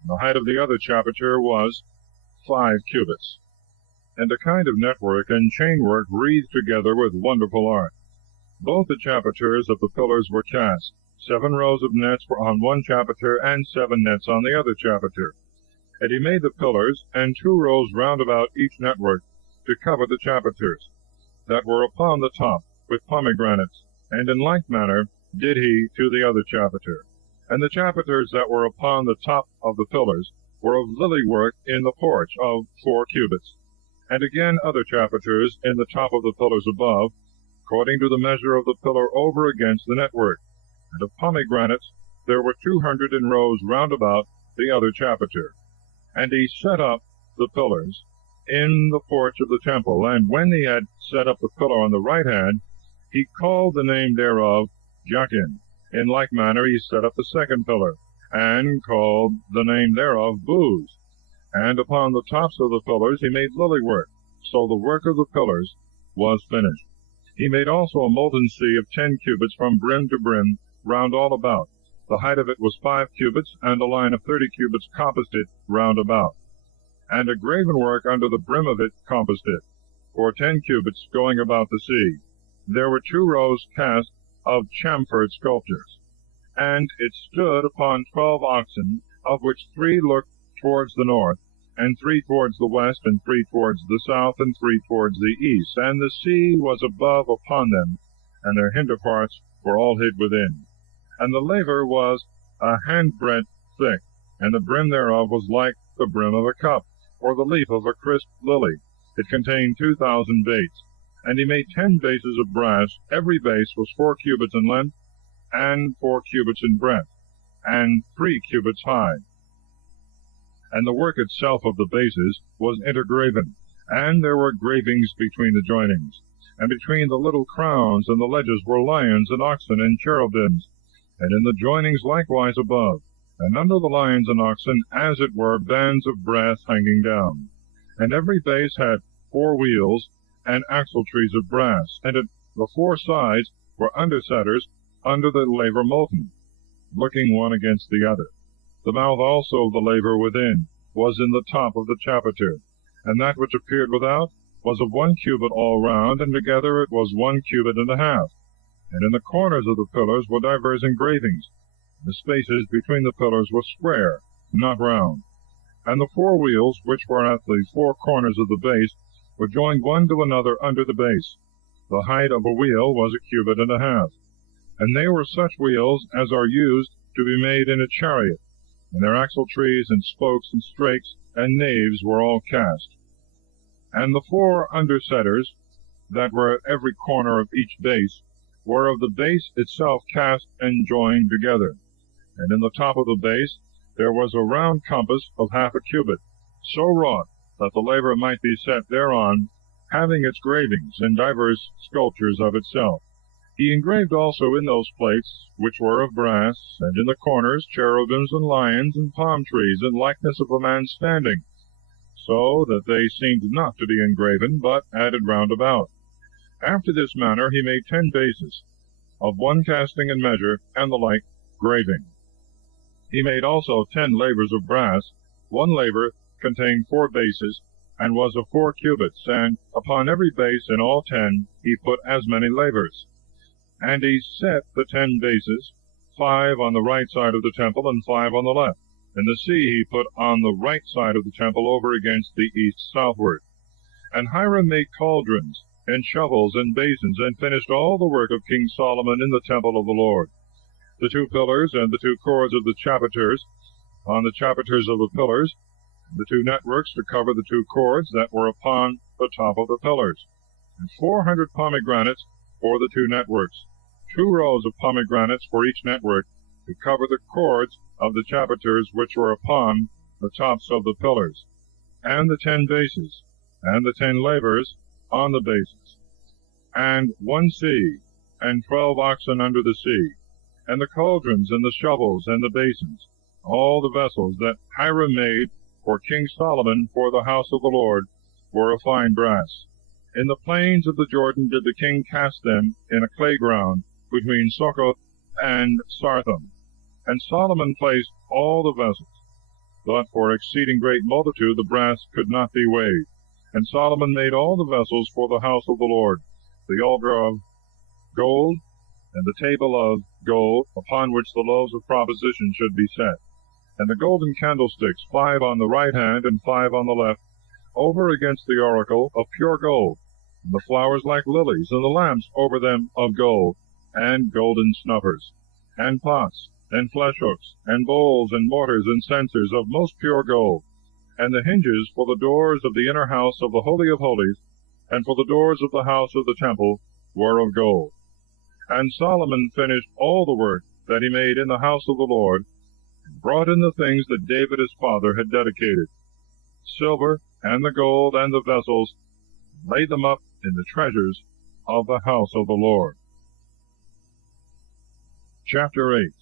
and the height of the other chapiter was 5 cubits. And a kind of network and chainwork wreathed together with wonderful art. Both the chapiters of the pillars were cast. 7 rows of nets were on one chapiter, and 7 nets on the other chapiter. And he made the pillars, and 2 rows round about each network, to cover the chapiters that were upon the top with pomegranates, and in like manner did he to the other chapiter. And the chapiters that were upon the top of the pillars were of lily work in the porch of 4 cubits, and again other chapiters in the top of the pillars above, according to the measure of the pillar over against the network. And of pomegranates there were 200 in rows round about the other chapiter. And he set up the pillars in the porch of the temple, and when he had set up the pillar on the right hand, he called the name thereof Jachin. In like manner he set up the second pillar, and called the name thereof Booz. And upon the tops of the pillars he made lily work. So the work of the pillars was finished. He made also a molten sea of 10 cubits from brim to brim round all about. The height of it was 5 cubits, and a line of 30 cubits compassed it round about. And a graven work under the brim of it compassed it, for 10 cubits going about the sea. There were 2 rows cast of chamfered sculptures. And it stood upon 12 oxen, of which 3 looked towards the north, and 3 towards the west, and 3 towards the south, and 3 towards the east. And the sea was above upon them, and their hinder parts were all hid within. And the laver was a handbreadth thick, and the brim thereof was like the brim of a cup, or the leaf of a crisp lily. It contained 2,000 baits. And he made 10 bases of brass. Every base was 4 cubits in length, and 4 cubits in breadth, and 3 cubits high. And the work itself of the bases was intergraven, and there were gravings between the joinings. And between the little crowns and the ledges were lions and oxen and cherubims, and in the joinings likewise above, and under the lions and oxen, as it were, bands of brass hanging down. And every base had 4 wheels, and axle-trees of brass, and at the 4 sides were undersetters under the laver molten, looking one against the other. The mouth also of the laver within was in the top of the chapiter, and that which appeared without was of 1 cubit all round, and together it was 1 cubit and a half. And in the corners of the pillars were divers engravings. The spaces between the pillars were square, not round. And the 4 wheels, which were at the 4 corners of the base, were joined one to another under the base. The height of a wheel was 1 cubit and a half. And they were such wheels as are used to be made in a chariot, and their axle-trees and spokes and strakes and naves were all cast. And the 4 undersetters that were at every corner of each base were of the base itself cast and joined together. And in the top of the base there was a round compass of 1/2 cubit, so wrought that the laver might be set thereon, having its gravings and divers sculptures of itself. He engraved also in those plates, which were of brass, and in the corners cherubims and lions and palm trees, in likeness of a man standing, so that they seemed not to be engraven, but added round about. After this manner he made 10 bases, of 1 casting and measure, and the like graving. He made also 10 lavers of brass. 1 laver contained 4 bases, and was of 4 cubits, and upon every base in all 10 he put as many lavers. And he set the 10 bases, 5 on the right side of the temple, and 5 on the left. And the sea he put on the right side of the temple over against the east southward. And Hiram made cauldrons, and shovels, and basins, and finished all the work of King Solomon in the temple of the Lord. The 2 pillars and the 2 cords of the chapiters, on the chapiters of the pillars, the 2 networks to cover the 2 cords that were upon the top of the pillars, and 400 pomegranates for the 2 networks, 2 rows of pomegranates for each network, to cover the cords of the chapiters which were upon the tops of the pillars, and the 10 bases, and the 10 lavers on the bases, and 1 sea, and 12 oxen under the sea, and the cauldrons, and the shovels, and the basins, all the vessels that Hiram made for King Solomon for the house of the Lord were of fine brass. In the plains of the Jordan did the king cast them in a clay ground between Succoth and Sartham. And Solomon placed all the vessels, but for exceeding great multitude the brass could not be weighed. And Solomon made all the vessels for the house of the Lord, the altar of gold, and the table of gold, upon which the loaves of proposition should be set, and the golden candlesticks, 5 on the right hand and 5 on the left, over against the oracle of pure gold, and the flowers like lilies, and the lamps over them of gold, and golden snuffers, and pots, and flesh hooks, and bowls, and mortars, and censers of most pure gold, and the hinges for the doors of the inner house of the Holy of Holies, and for the doors of the house of the temple, were of gold. And Solomon finished all the work that he made in the house of the Lord, and brought in the things that David his father had dedicated, silver, and the gold, and the vessels, and laid them up in the treasures of the house of the Lord. Chapter 8.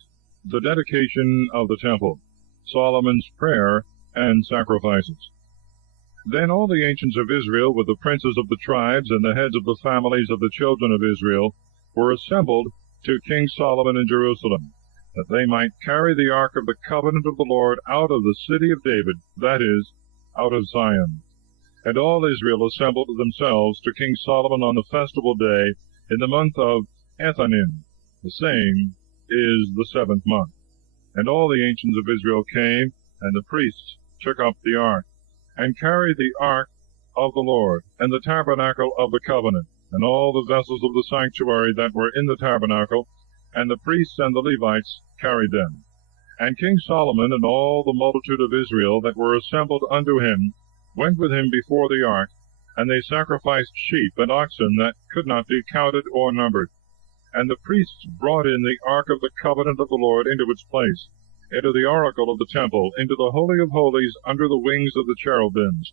The dedication of the temple, Solomon's prayer and sacrifices. Then all the ancients of Israel, with the princes of the tribes and the heads of the families of the children of Israel, were assembled to King Solomon in Jerusalem, that they might carry the ark of the covenant of the Lord out of the city of David, that is, out of Zion. And all Israel assembled themselves to King Solomon on the festival day in the month of Ethanim, the same is the 7th month. And all the ancients of Israel came, and the priests took up the ark, and carried the ark of the Lord, and the tabernacle of the covenant, and all the vessels of the sanctuary that were in the tabernacle, and the priests and the Levites carried them. And King Solomon and all the multitude of Israel that were assembled unto him went with him before the ark, and they sacrificed sheep and oxen that could not be counted or numbered. And the priests brought in the ark of the covenant of the Lord into its place, into the oracle of the temple, into the Holy of Holies, under the wings of the cherubims.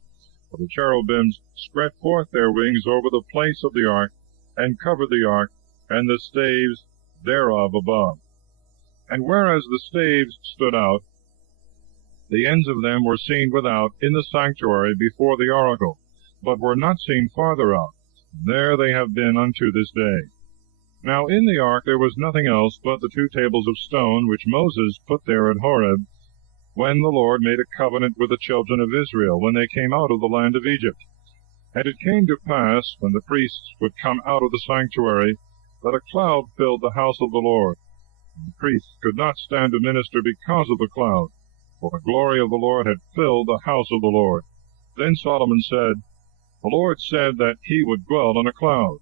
For the cherubims spread forth their wings over the place of the ark, and covered the ark, and the staves thereof above. And whereas the staves stood out, the ends of them were seen without in the sanctuary before the oracle, but were not seen farther out. There they have been unto this day. Now in the ark there was nothing else but the 2 tables of stone which Moses put there at Horeb, when the Lord made a covenant with the children of Israel, when they came out of the land of Egypt. And it came to pass, when the priests would come out of the sanctuary, that a cloud filled the house of the Lord. And the priests could not stand to minister because of the cloud, for the glory of the Lord had filled the house of the Lord. Then Solomon said, The Lord said that he would dwell in a cloud.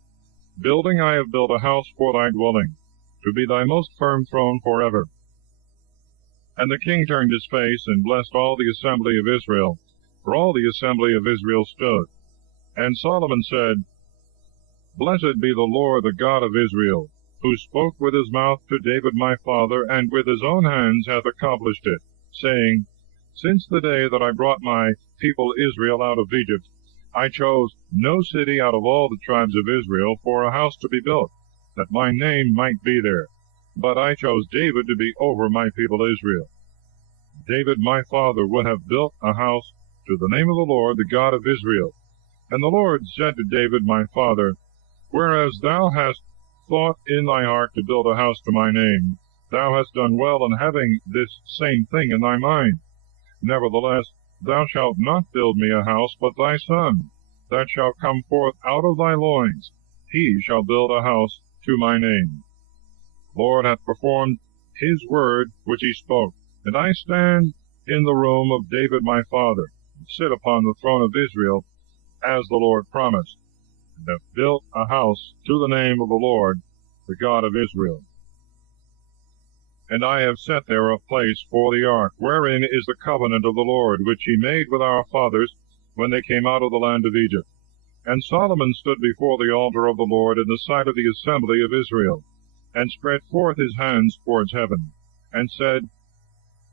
Building, I have built a house for thy dwelling, to be thy most firm throne forever. And the king turned his face, and blessed all the assembly of Israel, for all the assembly of Israel stood. And Solomon said, Blessed be the Lord, the God of Israel, who spoke with his mouth to David my father, and with his own hands hath accomplished it, saying, Since the day that I brought my people Israel out of Egypt, I chose no city out of all the tribes of Israel for a house to be built, that my name might be there. But I chose David to be over my people Israel. David my father would have built a house to the name of the Lord, the God of Israel. And the Lord said to David my father, Whereas thou hast thought in thy heart to build a house to my name, thou hast done well in having this same thing in thy mind. Nevertheless, thou shalt not build me a house, but thy son, that shall come forth out of thy loins, he shall build a house to my name. The Lord hath performed his word which he spoke. And I stand in the room of David my father, and sit upon the throne of Israel, as the Lord promised, and have built a house to the name of the Lord, the God of Israel. And I have set there a place for the ark, wherein is the covenant of the Lord, which he made with our fathers when they came out of the land of Egypt. And Solomon stood before the altar of the Lord in the sight of the assembly of Israel, and spread forth his hands towards heaven, and said,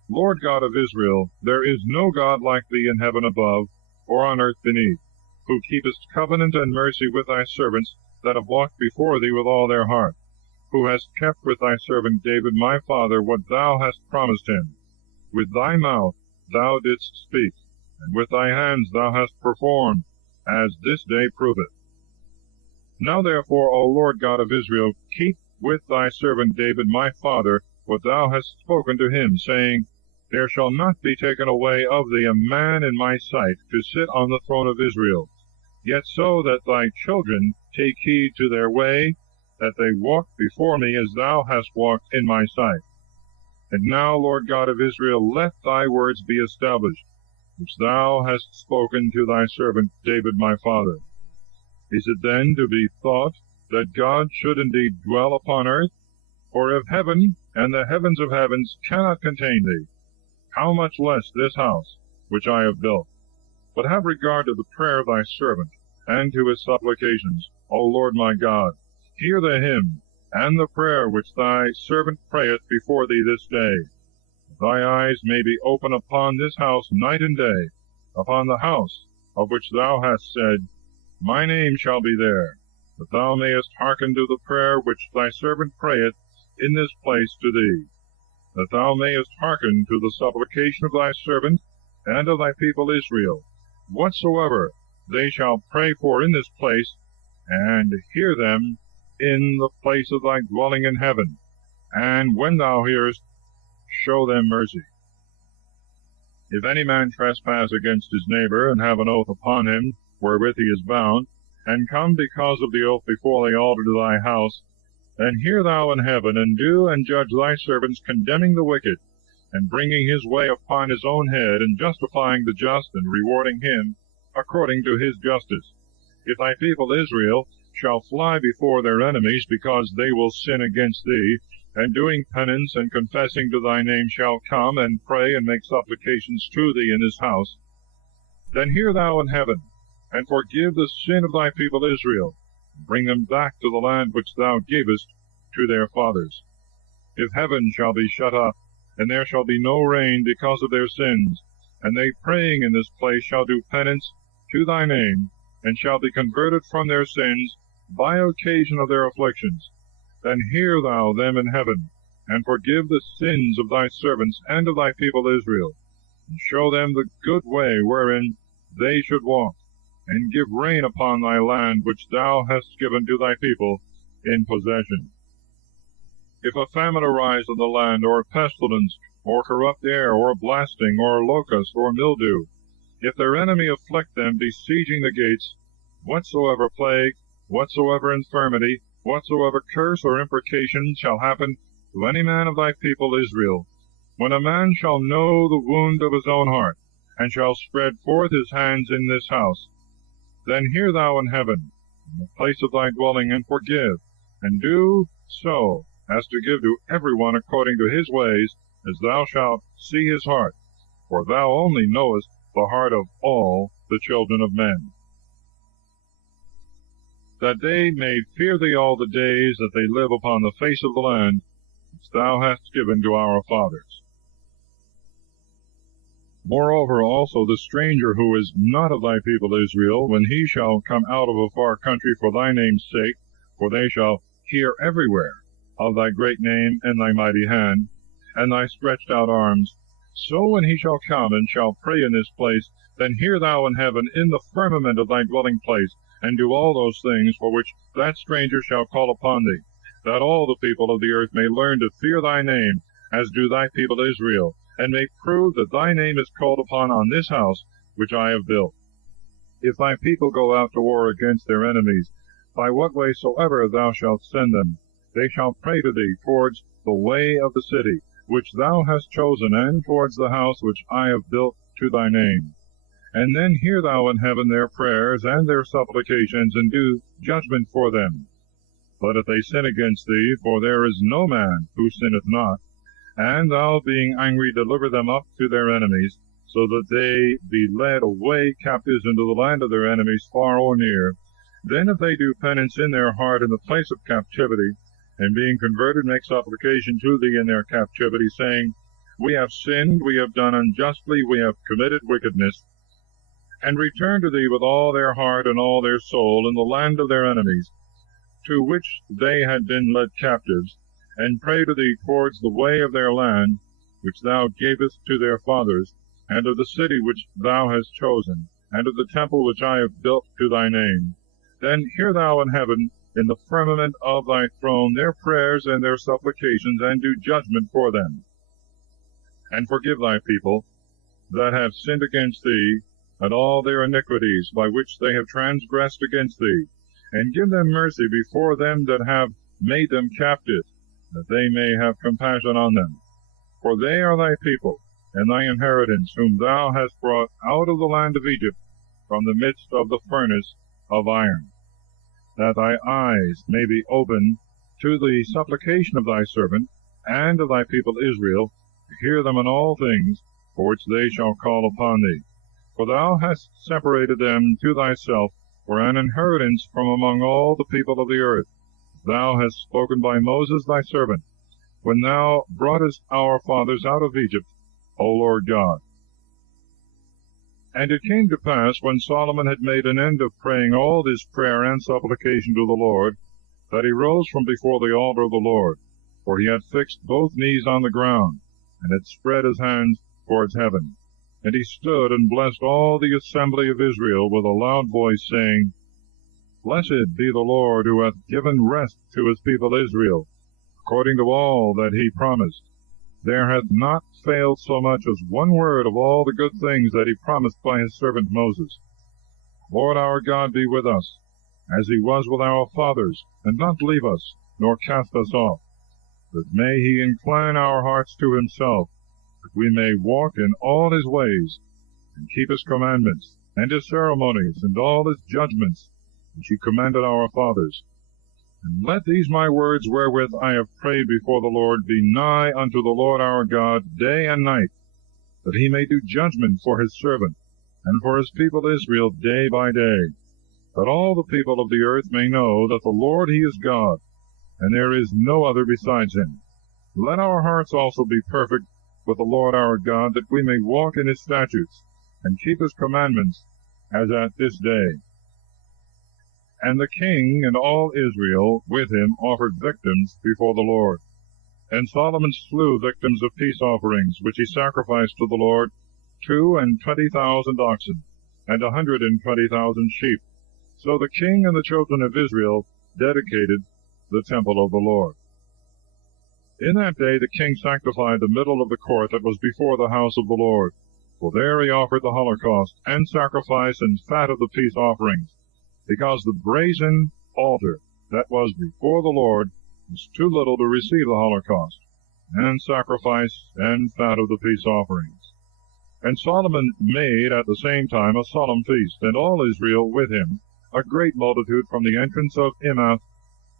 Lord God of Israel, there is no God like thee in heaven above, or on earth beneath, who keepest covenant and mercy with thy servants that have walked before thee with all their heart, who hast kept with thy servant David my father what thou hast promised him. With thy mouth thou didst speak, and with thy hands thou hast performed, as this day proveth. Now therefore, O Lord God of Israel, keep with thy servant David my father what thou hast spoken to him, saying, There shall not be taken away of thee a man in my sight to sit on the throne of Israel, yet so that thy children take heed to their way, that they walk before me as thou hast walked in my sight. And now, Lord God of Israel, let thy words be established, which thou hast spoken to thy servant David my father. Is it then to be thought that God should indeed dwell upon earth? For if heaven and the heavens of heavens cannot contain thee, how much less this house which I have built? But have regard to the prayer of thy servant, and to his supplications, O Lord my God. Hear the hymn, and the prayer which thy servant prayeth before thee this day. That thy eyes may be open upon this house night and day, upon the house of which thou hast said, My name shall be there, that thou mayest hearken to the prayer which thy servant prayeth in this place to thee, that thou mayest hearken to the supplication of thy servant and of thy people Israel, whatsoever they shall pray for in this place, and hear them in the place of thy dwelling in heaven, and when thou hearest, show them mercy. If any man trespass against his neighbor, and have an oath upon him, wherewith he is bound, and come because of the oath before the altar to thy house, then hear thou in heaven, and do and judge thy servants, condemning the wicked, and bringing his way upon his own head, and justifying the just, and rewarding him according to his justice. If thy people Israel shall fly before their enemies, because they will sin against thee, and doing penance and confessing to thy name shall come, and pray and make supplications to thee in this house, then hear thou in heaven, and forgive the sin of thy people Israel, and bring them back to the land which thou gavest to their fathers. If heaven shall be shut up, and there shall be no rain because of their sins, and they praying in this place shall do penance to thy name, and shall be converted from their sins by occasion of their afflictions, then hear thou them in heaven, and forgive the sins of thy servants and of thy people Israel, and show them the good way wherein they should walk, and give rain upon thy land which thou hast given to thy people in possession. If a famine arise in the land, or a pestilence, or corrupt air, or blasting, or locust, or mildew, if their enemy afflict them, besieging the gates, whatsoever plague, whatsoever infirmity, whatsoever curse or imprecation shall happen to any man of thy people Israel, when a man shall know the wound of his own heart, and shall spread forth his hands in this house, then hear thou in heaven, in the place of thy dwelling, and forgive, and do so as to give to every one according to his ways, as thou shalt see his heart, for thou only knowest the heart of all the children of men, that they may fear thee all the days that they live upon the face of the land which thou hast given to our fathers. Moreover also the stranger who is not of thy people Israel, when he shall come out of a far country for thy name's sake, for they shall hear everywhere of thy great name, and thy mighty hand, and thy stretched out arms, so when he shall come and shall pray in this place, then hear thou in heaven in the firmament of thy dwelling place, and do all those things for which that stranger shall call upon thee, that all the people of the earth may learn to fear thy name, as do thy people Israel, and may prove that thy name is called upon on this house which I have built. If thy people go out to war against their enemies, by what way soever thou shalt send them, they shall pray to thee towards the way of the city, which thou hast chosen, and towards the house which I have built to thy name. And then hear thou in heaven their prayers and their supplications, and do judgment for them. But if they sin against thee, for there is no man who sinneth not, and thou being angry deliver them up to their enemies, so that they be led away captives into the land of their enemies, far or near, then if they do penance in their heart in the place of captivity, and being converted make supplication to thee in their captivity, saying, We have sinned, we have done unjustly, we have committed wickedness, and return to thee with all their heart and all their soul in the land of their enemies, to which they had been led captives, and pray to thee towards the way of their land, which thou gavest to their fathers, and of the city which thou hast chosen, and of the temple which I have built to thy name. Then hear thou in heaven, in the firmament of thy throne, their prayers and their supplications, and do judgment for them. And forgive thy people that have sinned against thee, and all their iniquities by which they have transgressed against thee, and give them mercy before them that have made them captive, that they may have compassion on them. For they are thy people, and thy inheritance, whom thou hast brought out of the land of Egypt, from the midst of the furnace of iron, that thy eyes may be open to the supplication of thy servant, and of thy people Israel, to hear them in all things, for which they shall call upon thee. For thou hast separated them to thyself for an inheritance from among all the people of the earth. Thou hast spoken by Moses thy servant, when thou broughtest our fathers out of Egypt, O Lord God. And it came to pass, when Solomon had made an end of praying all this prayer and supplication to the Lord, that he rose from before the altar of the Lord, for he had fixed both knees on the ground, and had spread his hands towards heaven. And he stood and blessed all the assembly of Israel with a loud voice, saying, Blessed be the Lord, who hath given rest to his people Israel, according to all that he promised. There hath not failed so much as one word of all the good things that he promised by his servant Moses. Lord our God be with us, as he was with our fathers, and not leave us, nor cast us off. But may he incline our hearts to himself, that we may walk in all his ways, and keep his commandments, and his ceremonies, and all his judgments, which he commanded our fathers. And let these my words wherewith I have prayed before the Lord be nigh unto the Lord our God day and night, that he may do judgment for his servant, and for his people Israel day by day, that all the people of the earth may know that the Lord he is God, and there is no other besides him. Let our hearts also be perfect with the Lord our God, that we may walk in his statutes, and keep his commandments, as at this day. And the king and all Israel with him offered victims before the Lord. And Solomon slew victims of peace offerings, which he sacrificed to the Lord, 22,000 oxen, and 120,000 sheep. So the king and the children of Israel dedicated the temple of the Lord. In that day the king sanctified the middle of the court that was before the house of the Lord, for there he offered the holocaust, and sacrifice, and fat of the peace offerings, because the brazen altar that was before the Lord was too little to receive the holocaust, and sacrifice, and fat of the peace offerings. And Solomon made at the same time a solemn feast, and all Israel with him, a great multitude, from the entrance of Emath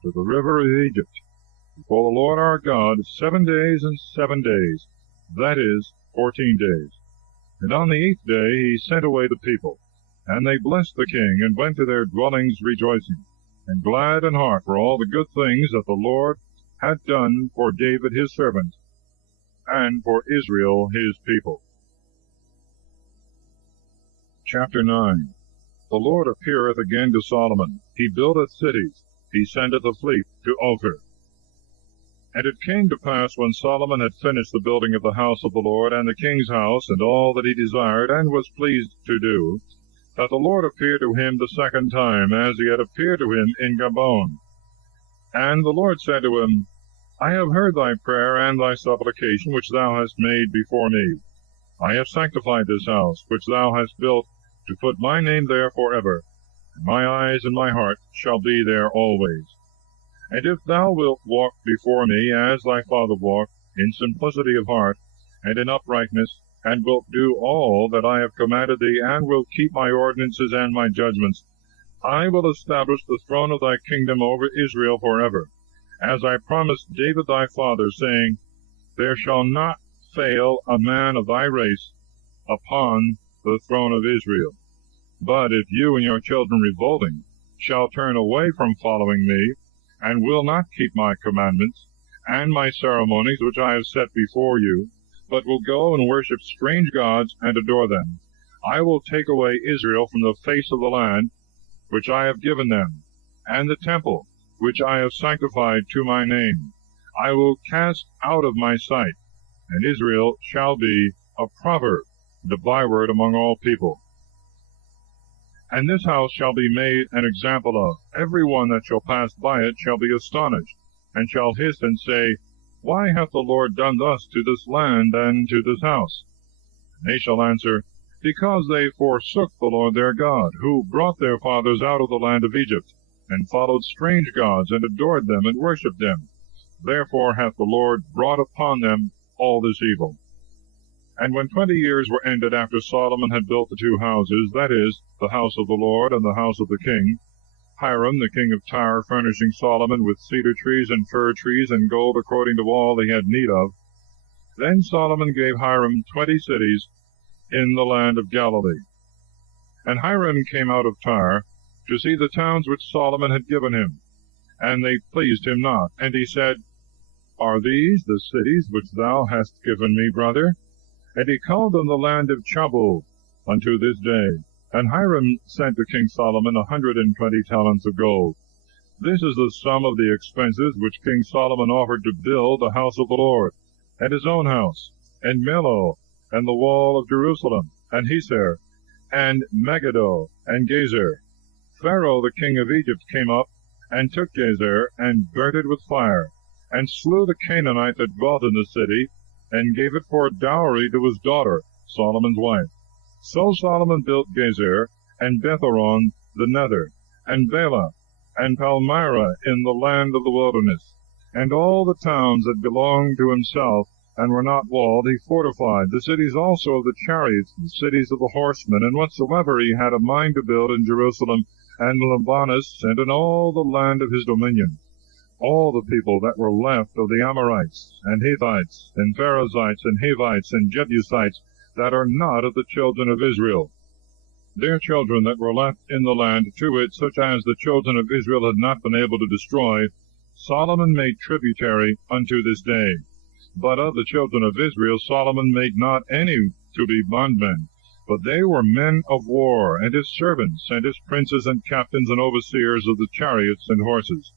to the river of Egypt, before the Lord our God 7 days and 7 days, that is, 14 days. And on the 8th day he sent away the people, and they blessed the king, and went to their dwellings rejoicing, and glad in heart for all the good things that the Lord had done for David his servant, and for Israel his people. Chapter 9. The Lord appeareth again to Solomon. He buildeth cities. He sendeth a fleet to Ophir. And it came to pass, when Solomon had finished the building of the house of the Lord, and the king's house, and all that he desired, and was pleased to do, that the Lord appeared to him the second time, as he had appeared to him in Gabon. And the Lord said to him, I have heard thy prayer and thy supplication, which thou hast made before me. I have sanctified this house, which thou hast built, to put my name there forever, and my eyes and my heart shall be there always. And if thou wilt walk before me as thy father walked, in simplicity of heart, and in uprightness, and wilt do all that I have commanded thee, and wilt keep my ordinances and my judgments, I will establish the throne of thy kingdom over Israel forever, as I promised David thy father, saying, There shall not fail a man of thy race upon the throne of Israel. But if you and your children revolting shall turn away from following me, and will not keep my commandments, and my ceremonies which I have set before you, but will go and worship strange gods and adore them, I will take away Israel from the face of the land which I have given them, and the temple which I have sanctified to my name. I will cast out of my sight, and Israel shall be a proverb, and a byword among all people. And this house shall be made an example of. Every one that shall pass by it shall be astonished, and shall hiss and say, Why hath the Lord done thus to this land and to this house? And they shall answer, Because they forsook the Lord their God, who brought their fathers out of the land of Egypt, and followed strange gods, and adored them, and worshipped them. Therefore hath the Lord brought upon them all this evil. And when 20 years were ended after Solomon had built the two houses, that is, the house of the Lord and the house of the king, Hiram the king of Tyre furnishing Solomon with cedar trees and fir trees and gold according to all he had need of, then Solomon gave Hiram 20 cities in the land of Galilee. And Hiram came out of Tyre to see the towns which Solomon had given him, and they pleased him not. And he said, Are these the cities which thou hast given me, brother? And he called them the land of Chabul unto this day. And Hiram sent to King Solomon 120 talents of gold. This is the sum of the expenses which King Solomon offered to build the house of the Lord, and his own house, and Millo, and the wall of Jerusalem, and Heser, and Megiddo, and Gezer. Pharaoh the king of Egypt came up, and took Gezer, and burnt it with fire, and slew the Canaanite that dwelt in the city, and gave it for a dowry to his daughter, Solomon's wife. So Solomon built Gezer, and Betharon the nether, and Bela, and Palmyra in the land of the wilderness, and all the towns that belonged to himself, and were not walled, he fortified, the cities also of the chariots, the cities of the horsemen, and whatsoever he had a mind to build in Jerusalem, and Libanus, and in all the land of his dominion. All the people that were left of the Amorites, and Hittites, and Perizzites, and Hivites, and Jebusites, that are not of the children of Israel. Their children that were left in the land, to it, such as the children of Israel had not been able to destroy, Solomon made tributary unto this day. But of the children of Israel Solomon made not any to be bondmen, but they were men of war, and his servants, and his princes, and captains, and overseers of the chariots and horses.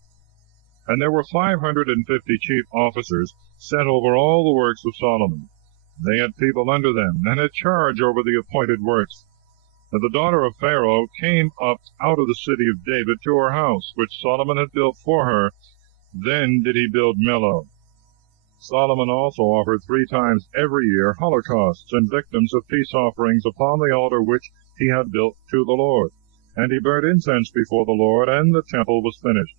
And there were 550 chief officers set over all the works of Solomon. They had people under them, and had charge over the appointed works. And the daughter of Pharaoh came up out of the city of David to her house, which Solomon had built for her. Then did he build Millo. Solomon also offered 3 times every year holocausts and victims of peace offerings upon the altar which he had built to the Lord. And he burnt incense before the Lord, and the temple was finished.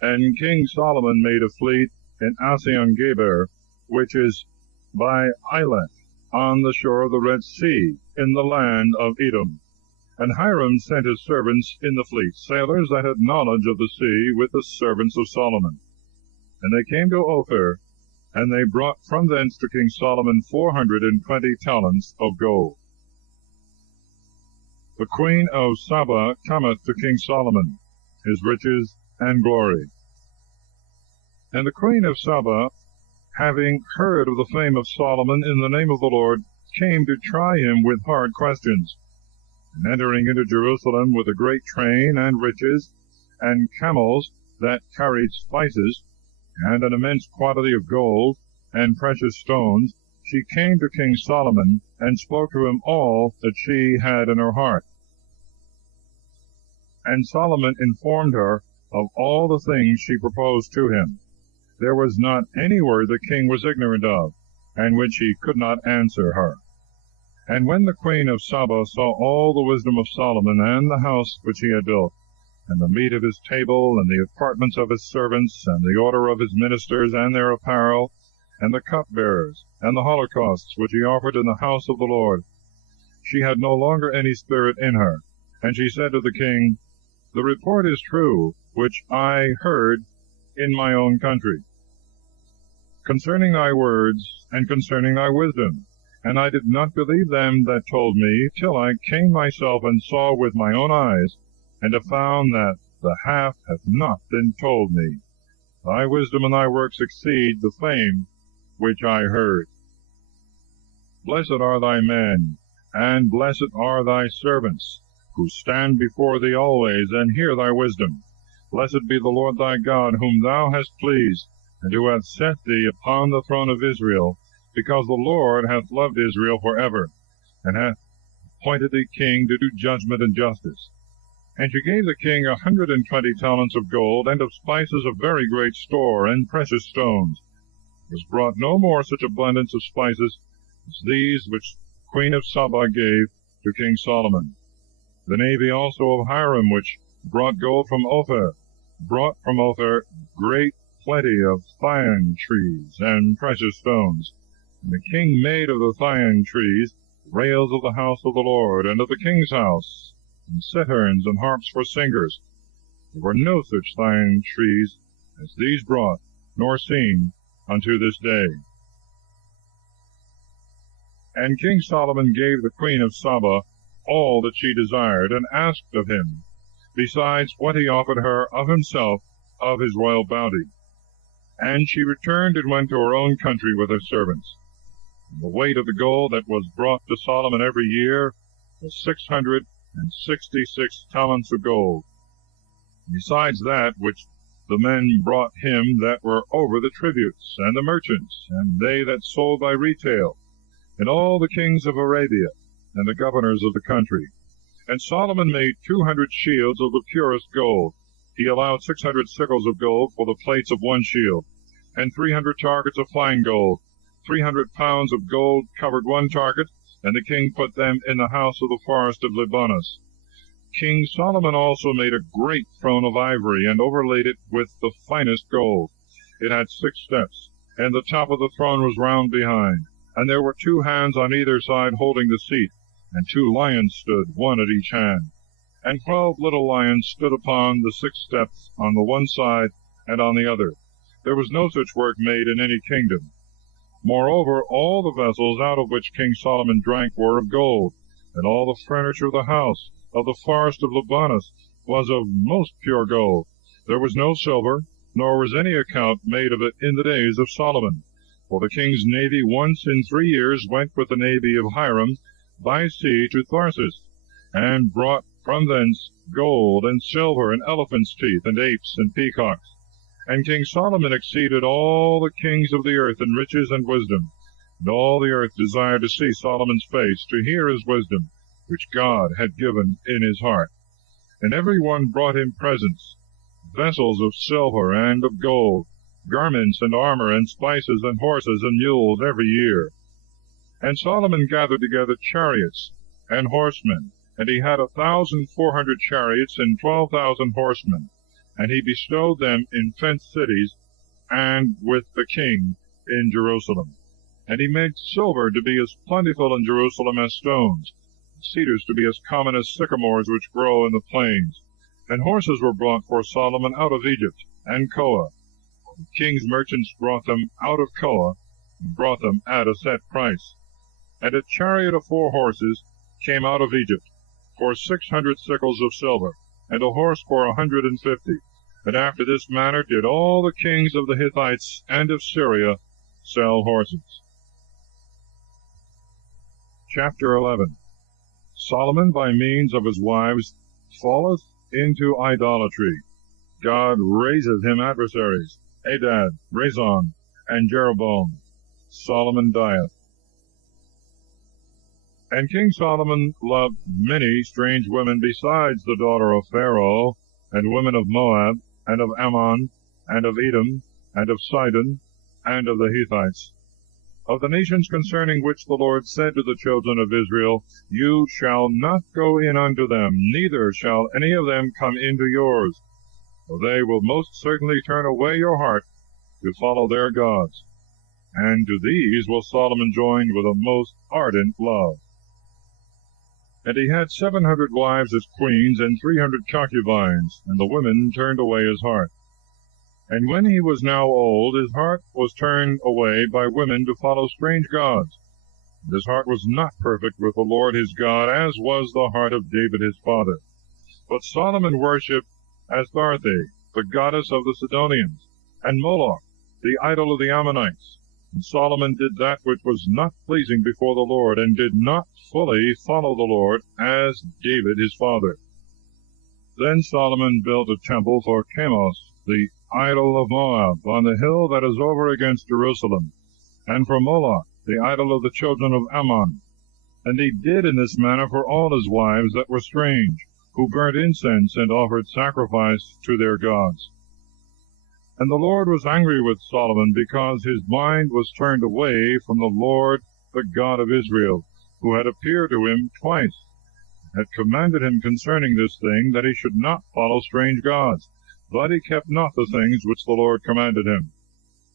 And King Solomon made a fleet in Asion-Geber, which is by Eileth, on the shore of the Red Sea, in the land of Edom. And Hiram sent his servants in the fleet, sailors that had knowledge of the sea, with the servants of Solomon. And they came to Ophir, and they brought from thence to King Solomon 420 talents of gold. The queen of Saba cometh to King Solomon, his riches and glory. And the queen of Saba, having heard of the fame of Solomon in the name of the Lord, came to try him with hard questions. And entering into Jerusalem with a great train and riches, and camels that carried spices, and an immense quantity of gold, and precious stones, she came to King Solomon, and spoke to him all that she had in her heart. And Solomon informed her of all the things she proposed to him. There was not any word the king was ignorant of, and which he could not answer her. And when the queen of Saba saw all the wisdom of Solomon, and the house which he had built, and the meat of his table, and the apartments of his servants, and the order of his ministers, and their apparel, and the cupbearers, and the holocausts which he offered in the house of the Lord. She had no longer any spirit in her. And she said to the king, The report is true, which I heard in my own country, concerning thy words, and concerning thy wisdom. And I did not believe them that told me, till I came myself and saw with my own eyes, and have found that the half hath not been told me. Thy wisdom and thy works exceed the fame which I heard. Blessed are thy men, and blessed are thy servants, who stand before thee always, and hear thy wisdom. Blessed be the Lord thy God, whom thou hast pleased, and who hath set thee upon the throne of Israel, because the Lord hath loved Israel for ever, and hath appointed thee king to do judgment and justice. And she gave the king 120 talents of gold, and of spices of very great store, and precious stones. There was brought no more such abundance of spices as these which Queen of Saba gave to King Solomon. The navy also of Hiram, which brought gold from Ophir, brought from Ophir great plenty of thyine trees and precious stones. And the king made of the thyine trees rails of the house of the Lord, and of the king's house, and citherns and harps for singers. There were no such thyine trees as these brought, nor seen unto this day. And King Solomon gave the queen of Saba all that she desired, and asked of him, besides what he offered her of himself of his royal bounty. And she returned and went to her own country with her servants. And the weight of the gold that was brought to Solomon every year was 666 talents of gold, besides that which the men brought him that were over the tributes, and the merchants, and they that sold by retail, and all the kings of Arabia, and the governors of the country. And Solomon made 200 shields of the purest gold. He allowed 600 sickles of gold for the plates of one shield, and 300 targets of fine gold. 300 pounds of gold covered one target, and the king put them in the house of the forest of Libanus. King Solomon also made a great throne of ivory, and overlaid it with the finest gold. It had 6 steps, and the top of the throne was round behind. And there were 2 hands on either side holding the seat, and 2 lions stood, one at each hand. And 12 little lions stood upon the 6 steps on the one side and on the other. There was no such work made in any kingdom. Moreover, all the vessels out of which King Solomon drank were of gold, and all the furniture of the house of the forest of Libanus was of most pure gold. There was no silver, nor was any account made of it in the days of Solomon. For the king's navy once in 3 years went with the navy of Hiram by sea to Tharsis, and brought from thence gold and silver and elephants' teeth and apes and peacocks. And King Solomon exceeded all the kings of the earth in riches and wisdom. And all the earth desired to see Solomon's face, to hear his wisdom, which God had given in his heart. And every one brought him presents, vessels of silver and of gold, garments and armor, and spices, and horses, and mules every year. And Solomon gathered together chariots and horsemen, and he had 1,400 chariots and 12,000 horsemen, and he bestowed them in fenced cities, and with the king in Jerusalem. And he made silver to be as plentiful in Jerusalem as stones, and cedars to be as common as sycamores which grow in the plains. And horses were brought for Solomon out of Egypt and Koa. The king's merchants brought them out of Koa, and brought them at a set price. And a chariot of 4 horses came out of Egypt for 600 sickles of silver, and a horse for 150. And after this manner did all the kings of the Hittites and of Syria sell horses. Chapter 11. Solomon by means of his wives falleth into idolatry. God raiseth him adversaries, Adad, Rezon, and Jeroboam. Solomon dieth. And King Solomon loved many strange women besides the daughter of Pharaoh, and women of Moab, and of Ammon, and of Edom, and of Sidon, and of the Hittites. of the nations concerning which the Lord said to the children of Israel, You shall not go in unto them, neither shall any of them come into yours, for they will most certainly turn away your heart to follow their gods. And to these will Solomon join with a most ardent love. And he had 700 wives as queens, and 300 concubines, and the women turned away his heart. And when he was now old, his heart was turned away by women to follow strange gods. And his heart was not perfect with the Lord his God, as was the heart of David his father. But Solomon worshipped Astarte, the goddess of the Sidonians, and Moloch, the idol of the Ammonites. And Solomon did that which was not pleasing before the Lord, and did not fully follow the Lord, as David his father. Then Solomon built a temple for Chemosh, the idol of Moab, on the hill that is over against Jerusalem, and for Moloch, the idol of the children of Ammon. And he did in this manner for all his wives that were strange, who burnt incense and offered sacrifice to their gods. And the Lord was angry with Solomon, because his mind was turned away from the Lord, the God of Israel, who had appeared to him twice, had commanded him concerning this thing, that he should not follow strange gods. But he kept not the things which the Lord commanded him.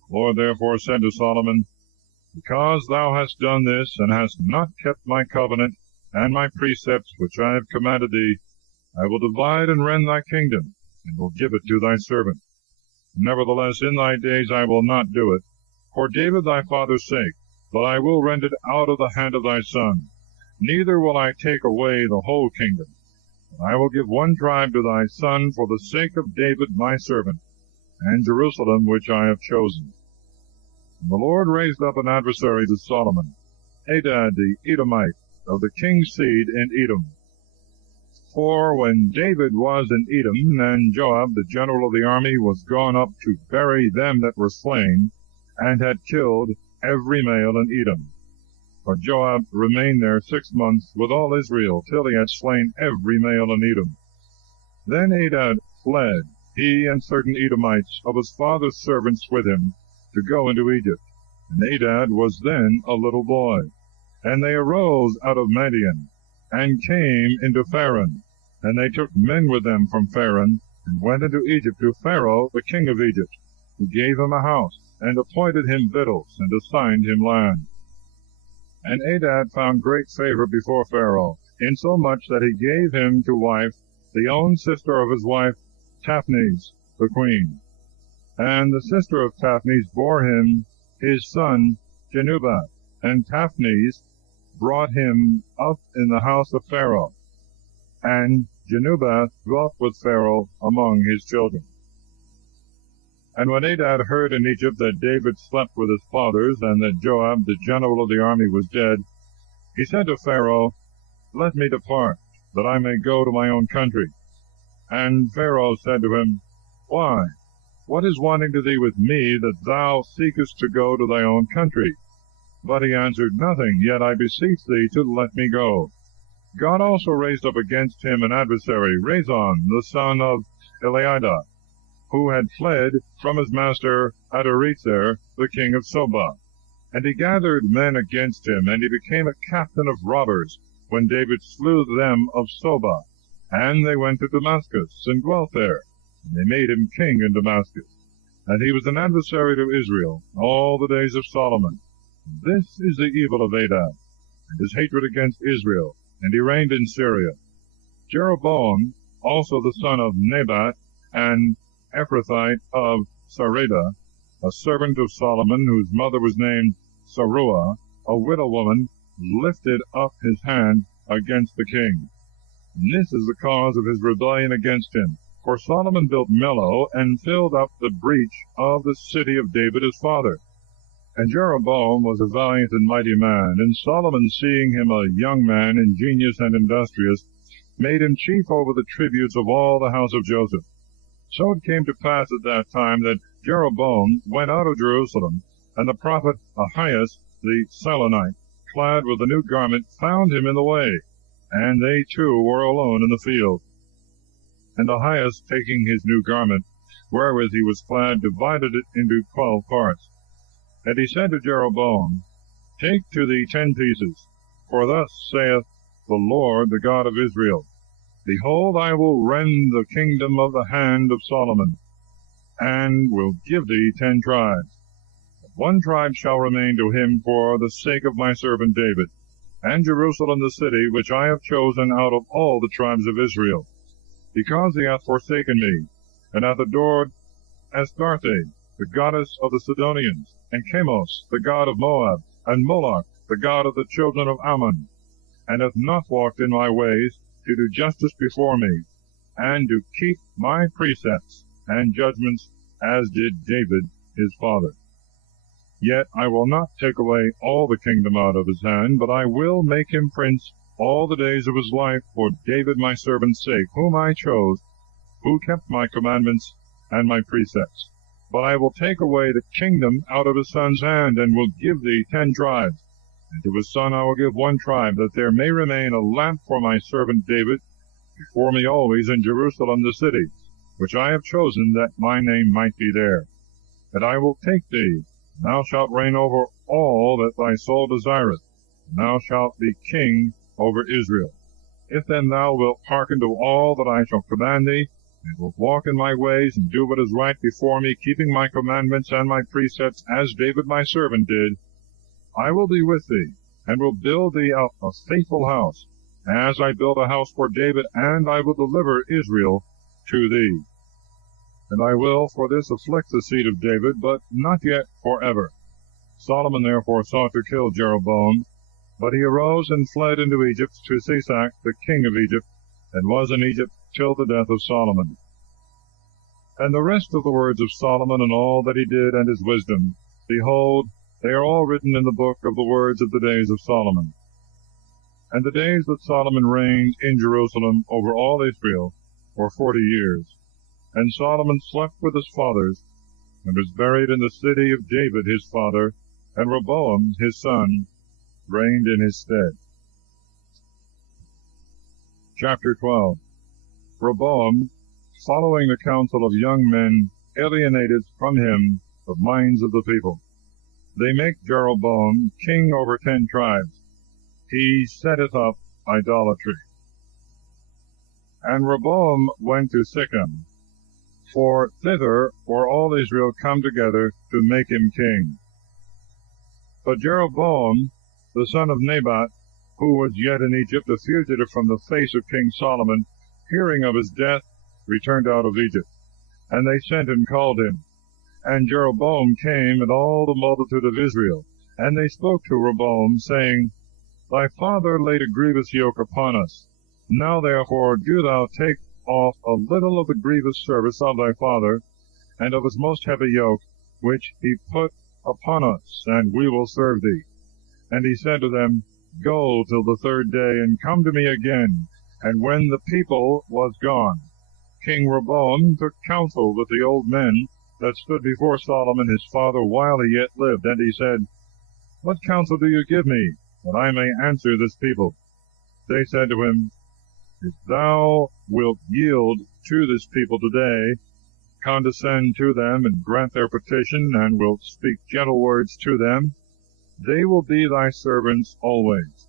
The Lord therefore said to Solomon, Because thou hast done this, and hast not kept my covenant and my precepts which I have commanded thee, I will divide and rend thy kingdom, and will give it to thy servant. Nevertheless, in thy days I will not do it, for David thy father's sake, but I will rend it out of the hand of thy son. Neither will I take away the whole kingdom. I will give one tribe to thy son for the sake of David my servant, and Jerusalem which I have chosen. And the Lord raised up an adversary to Solomon, Hadad the Edomite, of the king's seed in Edom. For when David was in Edom, and Joab the general of the army was gone up to bury them that were slain, and had killed every male in Edom. For Joab remained there 6 months with all Israel, till he had slain every male in Edom. Then Hadad fled, he and certain Edomites of his father's servants with him, to go into Egypt. And Hadad was then a little boy. And they arose out of Madian, and came into Pharaoh. And they took men with them from Pharaoh, and went into Egypt to Pharaoh the king of Egypt, who gave him a house, and appointed him victuals, and assigned him land. And Hadad found great favor before Pharaoh, insomuch that he gave him to wife the own sister of his wife Taphnes the queen. And the sister of Taphnes bore him his son Genubath, and Taphnes brought him up in the house of Pharaoh. And Genubath dwelt with Pharaoh among his children. And when Hadad heard in Egypt that David slept with his fathers, and that Joab the general of the army was dead, he said to Pharaoh, Let me depart, that I may go to my own country. And Pharaoh said to him, Why? What is wanting to thee with me, that thou seekest to go to thy own country? But he answered, Nothing, yet I beseech thee to let me go. God also raised up against him an adversary, Rezon, the son of Eliada, who had fled from his master Hadarezer, the king of Sobah. And he gathered men against him, and he became a captain of robbers, when David slew them of Sobah. And they went to Damascus, and dwelt there. And they made him king in Damascus. And he was an adversary to Israel all the days of Solomon. This is the evil of Hadad, and his hatred against Israel, and he reigned in Syria. Jeroboam, also the son of Nebat, and Ephrathite of Sareda, a servant of Solomon, whose mother was named Saruah, a widow woman, lifted up his hand against the king. And this is the cause of his rebellion against him. For Solomon built Millo, and filled up the breach of the city of David his father. And Jeroboam was a valiant and mighty man, and Solomon, seeing him a young man, ingenious and industrious, made him chief over the tributes of all the house of Joseph. So it came to pass at that time that Jeroboam went out of Jerusalem, and the prophet Ahias the Silonite, clad with a new garment, found him in the way, and they two were alone in the field. And Ahias, taking his new garment, wherewith he was clad, divided it into 12 parts. And he said to Jeroboam, Take to thee 10 pieces, for thus saith the Lord, the God of Israel, Behold, I will rend the kingdom of the hand of Solomon, and will give thee 10 tribes. But 1 tribe shall remain to him for the sake of my servant David, and Jerusalem the city which I have chosen out of all the tribes of Israel, because he hath forsaken me, and hath adored Astarte, the goddess of the Sidonians, and Chemos, the god of Moab, and Moloch, the god of the children of Ammon, and hath not walked in my ways, to do justice before me, and to keep my precepts and judgments, as did David his father. Yet I will not take away all the kingdom out of his hand, but I will make him prince all the days of his life for David my servant's sake, whom I chose, who kept my commandments and my precepts. But I will take away the kingdom out of his son's hand, and will give thee 10 tribes. And to his son I will give 1 tribe, that there may remain a lamp for my servant David before me always in Jerusalem the city, which I have chosen, that my name might be there. And I will take thee, and thou shalt reign over all that thy soul desireth, and thou shalt be king over Israel. If then thou wilt hearken to all that I shall command thee, and wilt walk in my ways, and do what is right before me, keeping my commandments and my precepts, as David my servant did, I will be with thee, and will build thee up a faithful house, as I built a house for David, and I will deliver Israel to thee. And I will for this afflict the seed of David, but not yet forever. Solomon therefore sought to kill Jeroboam, but he arose and fled into Egypt to Shishak, the king of Egypt, and was in Egypt till the death of Solomon. And the rest of the words of Solomon, and all that he did, and his wisdom, behold, they are all written in the book of the words of the days of Solomon. And the days that Solomon reigned in Jerusalem over all Israel were 40 years. And Solomon slept with his fathers, and was buried in the city of David his father, and Rehoboam his son reigned in his stead. Chapter 12. Rehoboam, following the counsel of young men, alienated from him the minds of the people. They make Jeroboam king over 10 tribes. He setteth up idolatry. And Rehoboam went to Shechem, for thither were all Israel come together to make him king. But Jeroboam, the son of Nebat, who was yet in Egypt, a fugitive from the face of King Solomon, hearing of his death, returned out of Egypt. And they sent and called him. And Jeroboam came, and all the multitude of Israel. And they spoke to Rehoboam, saying, Thy father laid a grievous yoke upon us. Now therefore do thou take off a little of the grievous service of thy father, and of his most heavy yoke, which he put upon us, and we will serve thee. And he said to them, Go till the 3rd day, and come to me again. And when the people was gone, King Rehoboam took counsel with the old men that stood before Solomon his father while he yet lived. And he said, What counsel do you give me, that I may answer this people? They said to him, If thou wilt yield to this people today, condescend to them, and grant their petition, and wilt speak gentle words to them, they will be thy servants always.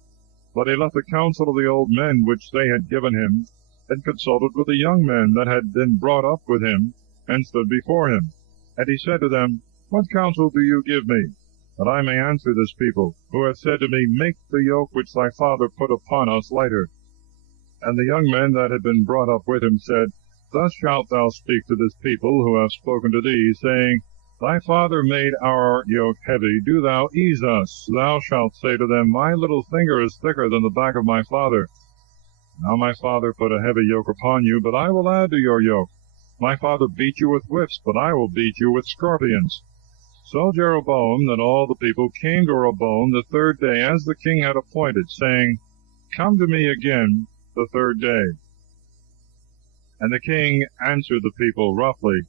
But he left the counsel of the old men which they had given him, and consulted with the young men that had been brought up with him, and stood before him. And he said to them, What counsel do you give me, that I may answer this people, who have said to me, Make the yoke which thy father put upon us lighter? And the young men that had been brought up with him said, Thus shalt thou speak to this people who have spoken to thee, saying, Thy father made our yoke heavy, do thou ease us. Thou shalt say to them, My little finger is thicker than the back of my father. Now my father put a heavy yoke upon you, but I will add to your yoke. My father beat you with whips, but I will beat you with scorpions. So Jeroboam and all the people came to Rehoboam the 3rd day, as the king had appointed, saying, Come to me again the 3rd day. And the king answered the people roughly,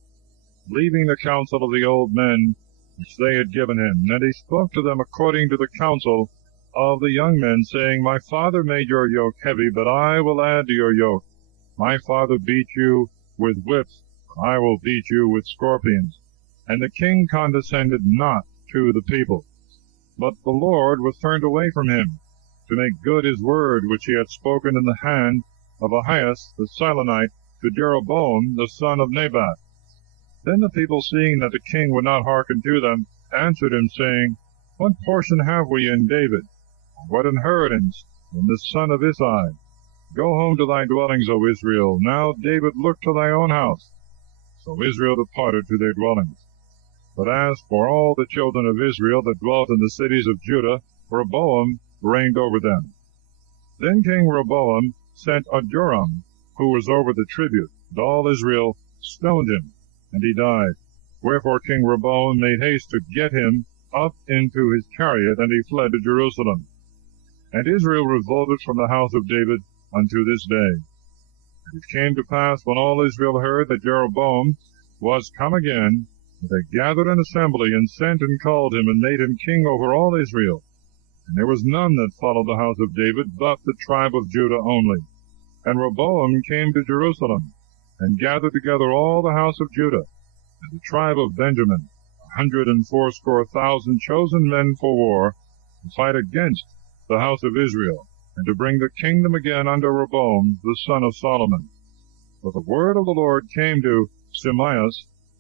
leaving the counsel of the old men which they had given him. And he spoke to them according to the counsel of the young men, saying, My father made your yoke heavy, but I will add to your yoke. My father beat you with whips, I will beat you with scorpions. And the king condescended not to the people. But the Lord was turned away from him, to make good his word which he had spoken in the hand of Ahaz the Silonite to Jeroboam the son of Nebat. Then the people, seeing that the king would not hearken to them, answered him, saying, What portion have we in David? What inheritance in the son of Isai? Go home to thy dwellings, O Israel. Now, David, look to thy own house. So Israel departed to their dwellings. But as for all the children of Israel that dwelt in the cities of Judah, Rehoboam reigned over them. Then King Rehoboam sent Joram, who was over the tribute, and all Israel stoned him, and he died. Wherefore King Rehoboam made haste to get him up into his chariot, and he fled to Jerusalem. And Israel revolted from the house of David unto this day. And it came to pass, when all Israel heard that Jeroboam was come again, that they gathered an assembly, and sent and called him, and made him king over all Israel. And there was none that followed the house of David, but the tribe of Judah only. And Rehoboam came to Jerusalem, and gathered together all the house of Judah, and the tribe of Benjamin, 180,000 chosen men for war, to fight against the house of Israel, and to bring the kingdom again unto Rehoboam the son of Solomon. For the word of the Lord came to Shemaiah,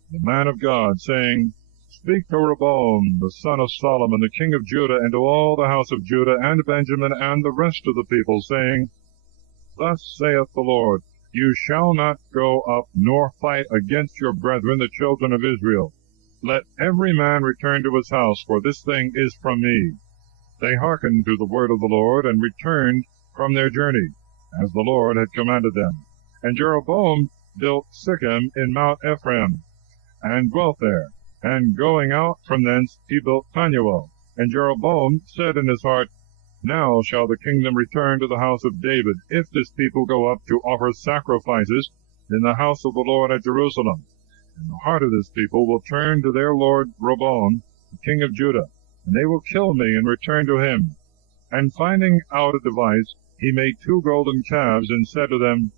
the man of God, saying, Speak to Rehoboam the son of Solomon, the king of Judah, and to all the house of Judah and Benjamin and the rest of the people, saying, Thus saith the Lord, You shall not go up nor fight against your brethren, the children of Israel. Let every man return to his house, for this thing is from me. They hearkened to the word of the Lord, and returned from their journey, as the Lord had commanded them. And Jeroboam built Sichem in Mount Ephraim, and dwelt there. And going out from thence he built Phanuel. And Jeroboam said in his heart, Now shall the kingdom return to the house of David, if this people go up to offer sacrifices in the house of the Lord at Jerusalem. And the heart of this people will turn to their lord Rehoboam, the king of Judah, and they will kill me and return to him. And finding out a device, he made 2 golden calves, and said to them,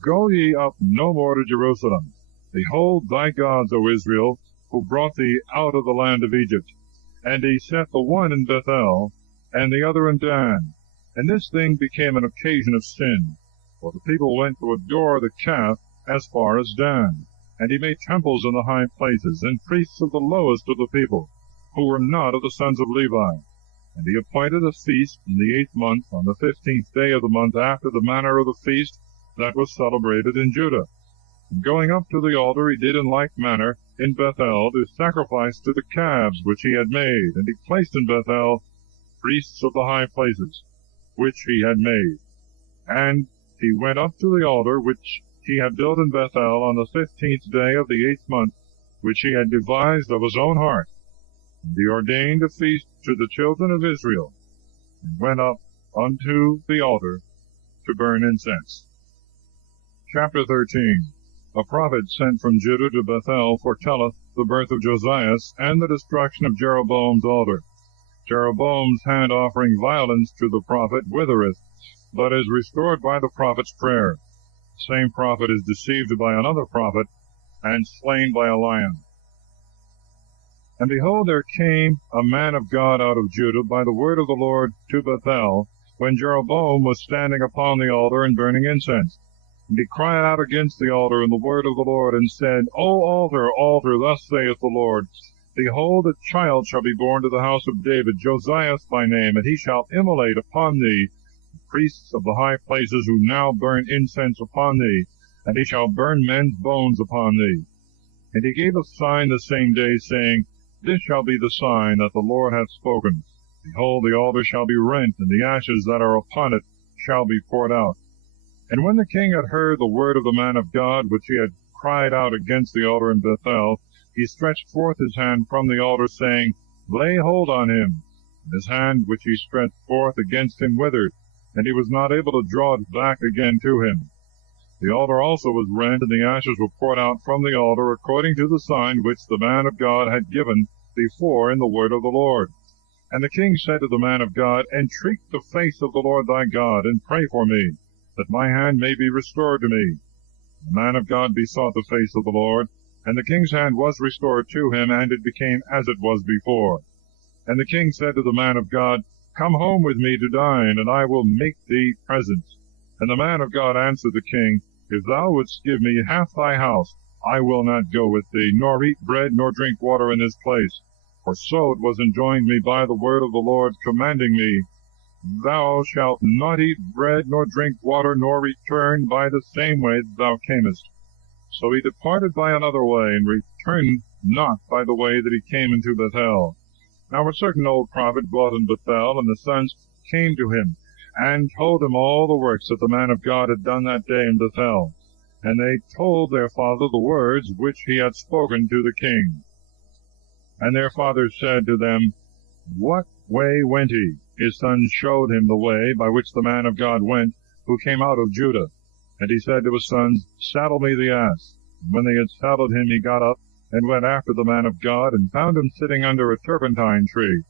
Go ye up no more to Jerusalem. Behold thy gods, O Israel, who brought thee out of the land of Egypt. And he set the one in Bethel, and the other in Dan. And this thing became an occasion of sin, for the people went to adore the calf as far as Dan. And he made temples in the high places, and priests of the lowest of the people, who were not of the sons of Levi. And he appointed a feast in the 8th month, on the 15th day of the month, after the manner of the feast that was celebrated in Judah. And going up to the altar, he did in like manner in Bethel to sacrifice to the calves which he had made. And he placed in Bethel priests of the high places, which he had made. And he went up to the altar which he had built in Bethel on the 15th day of the 8th month, which he had devised of his own heart. And he ordained a feast to the children of Israel, and went up unto the altar to burn incense. Chapter 13. A prophet sent from Judah to Bethel foretelleth the birth of Josias, and the destruction of Jeroboam's altar. Jeroboam's hand offering violence to the prophet withereth, but is restored by the prophet's prayer. The same prophet is deceived by another prophet, and slain by a lion. And behold, there came a man of God out of Judah by the word of the Lord to Bethel, when Jeroboam was standing upon the altar and burning incense. And he cried out against the altar in the word of the Lord, and said, O altar, altar, thus saith the Lord, Behold, a child shall be born to the house of David, Josias by name, and he shall immolate upon thee the priests of the high places, who now burn incense upon thee, and he shall burn men's bones upon thee. And he gave a sign the same day, saying, This shall be the sign that the Lord hath spoken. Behold, the altar shall be rent, and the ashes that are upon it shall be poured out. And when the king had heard the word of the man of God, which he had cried out against the altar in Bethel, he stretched forth his hand from the altar, saying, Lay hold on him. And his hand which he stretched forth against him withered, and he was not able to draw it back again to him. The altar also was rent, and the ashes were poured out from the altar, according to the sign which the man of God had given before in the word of the Lord. And the king said to the man of God, Entreat the face of the Lord thy God, and pray for me, that my hand may be restored to me. The man of God besought the face of the Lord, and the king's hand was restored to him, and it became as it was before. And the king said to the man of God, Come home with me to dine, and I will make thee presents. And the man of God answered the king, If thou wouldst give me half thy house, I will not go with thee, nor eat bread, nor drink water in this place. For so it was enjoined me by the word of the Lord, commanding me, Thou shalt not eat bread, nor drink water, nor return by the same way that thou camest. So he departed by another way, and returned not by the way that he came into Bethel. Now a certain old prophet dwelt in Bethel, and the sons came to him, and told him all the works that the man of God had done that day in Bethel. And they told their father the words which he had spoken to the king. And their father said to them, What way went he? His sons showed him the way by which the man of God went, who came out of Judah. And he said to his sons, Saddle me the ass. And when they had saddled him, he got up, and went after the man of God, and found him sitting under a turpentine tree.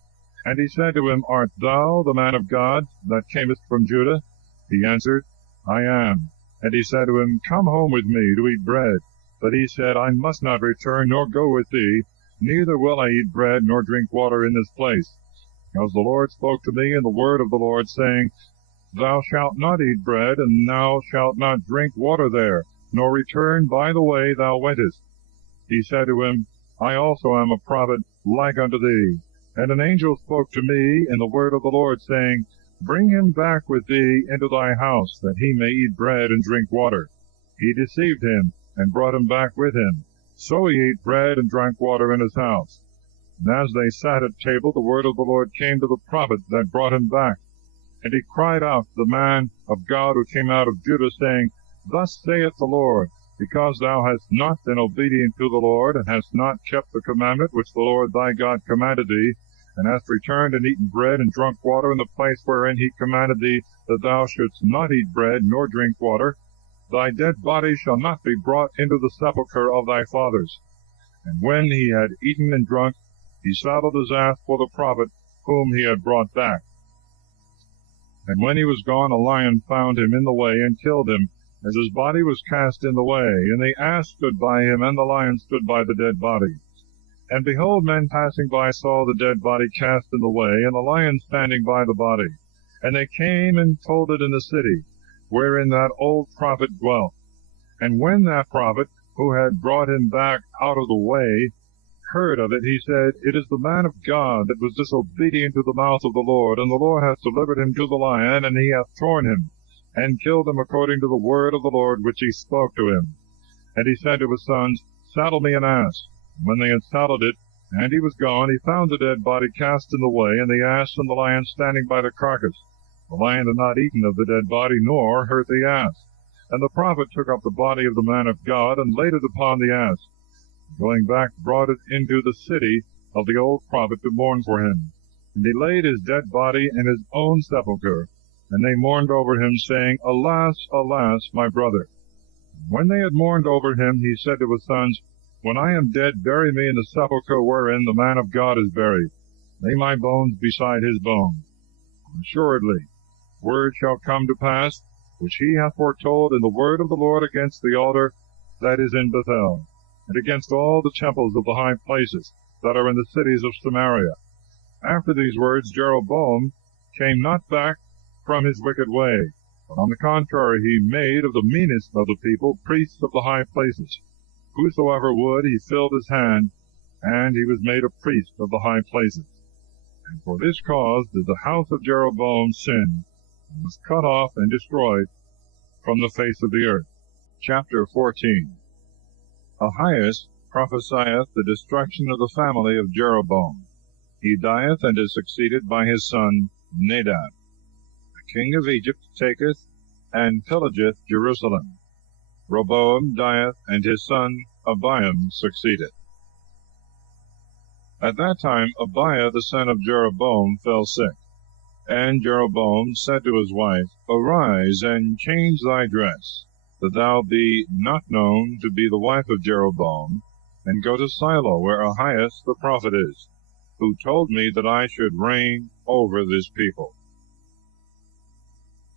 And he said to him, Art thou the man of God that camest from Judah? He answered, I am. And he said to him, Come home with me to eat bread. But he said, I must not return, nor go with thee, neither will I eat bread, nor drink water in this place. Because the Lord spoke to me in the word of the Lord, saying, Thou shalt not eat bread, and thou shalt not drink water there, nor return by the way thou wentest. He said to him, I also am a prophet like unto thee. And an angel spoke to me in the word of the Lord, saying, Bring him back with thee into thy house, that he may eat bread and drink water. He deceived him, and brought him back with him. So he ate bread and drank water in his house. And as they sat at table, the word of the Lord came to the prophet that brought him back. And he cried out to the man of God who came out of Judah, saying, Thus saith the Lord, because thou hast not been obedient to the Lord, and hast not kept the commandment which the Lord thy God commanded thee, and hast returned and eaten bread and drunk water in the place wherein he commanded thee that thou shouldst not eat bread nor drink water, thy dead body shall not be brought into the sepulchre of thy fathers. And when he had eaten and drunk, he saddled his ass for the prophet whom he had brought back. And when he was gone, a lion found him in the way, and killed him, as his body was cast in the way. And the ass stood by him, and the lion stood by the dead body. And behold, men passing by saw the dead body cast in the way, and the lion standing by the body. And they came and told it in the city, wherein that old prophet dwelt. And when that prophet, who had brought him back out of the way, heard of it, he said, It is the man of God that was disobedient to the mouth of the Lord, and the Lord hath delivered him to the lion, and he hath torn him, and killed him according to the word of the Lord which he spoke to him. And he said to his sons, Saddle me an ass. And when they had saddled it, and he was gone, he found the dead body cast in the way, and the ass and the lion standing by the carcass. The lion had not eaten of the dead body, nor hurt the ass. And the prophet took up the body of the man of God, and laid it upon the ass. Going back, brought it into the city of the old prophet to mourn for him. And he laid his dead body in his own sepulchre. And they mourned over him, saying, Alas, alas, my brother. And when they had mourned over him, he said to his sons, When I am dead, bury me in the sepulchre wherein the man of God is buried. Lay my bones beside his bones. Assuredly, word shall come to pass, which he hath foretold in the word of the Lord against the altar that is in Bethel, and against all the temples of the high places that are in the cities of Samaria. After these words Jeroboam came not back from his wicked way, but on the contrary he made of the meanest of the people priests of the high places. Whosoever would, he filled his hand, and he was made a priest of the high places. And for this cause did the house of Jeroboam sin, and was cut off and destroyed from the face of the earth. Chapter 14. Ahias prophesieth the destruction of the family of Jeroboam. He dieth, and is succeeded by his son Nadab. The king of Egypt taketh and pillageth Jerusalem. Rehoboam dieth, and his son Abiam succeedeth. At that time Abiah the son of Jeroboam fell sick. And Jeroboam said to his wife, Arise, and change thy dress, that thou be not known to be the wife of Jeroboam, and go to Silo, where Ahias the prophet is, who told me that I should reign over this people.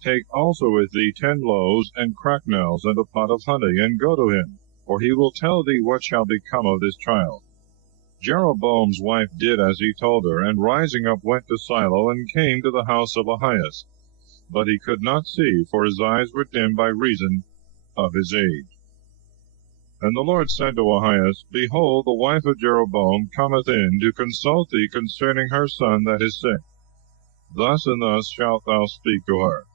Take also with thee 10 loaves and cracknels and a pot of honey, and go to him, for he will tell thee what shall become of this child. Jeroboam's wife did as he told her, and rising up went to Silo, and came to the house of Ahias. But he could not see, for his eyes were dim by reason of his age. And the Lord said to Ahias, Behold, the wife of Jeroboam cometh in to consult thee concerning her son that is sick. Thus and thus shalt thou speak to her.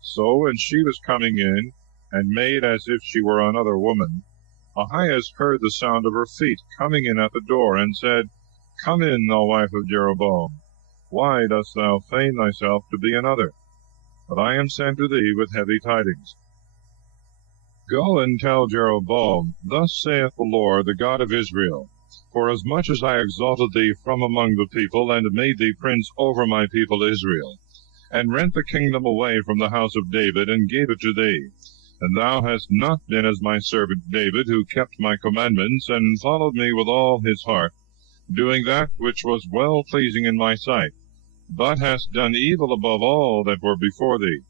So when she was coming in, and made as if she were another woman, Ahias heard the sound of her feet coming in at the door, and said, Come in, thou wife of Jeroboam. Why dost thou feign thyself to be another? But I am sent to thee with heavy tidings. Go and tell Jeroboam, Thus saith the Lord, the God of Israel, Forasmuch as I exalted thee from among the people, and made thee prince over my people Israel, and rent the kingdom away from the house of David, and gave it to thee, and thou hast not been as my servant David, who kept my commandments, and followed me with all his heart, doing that which was well-pleasing in my sight, but hast done evil above all that were before thee,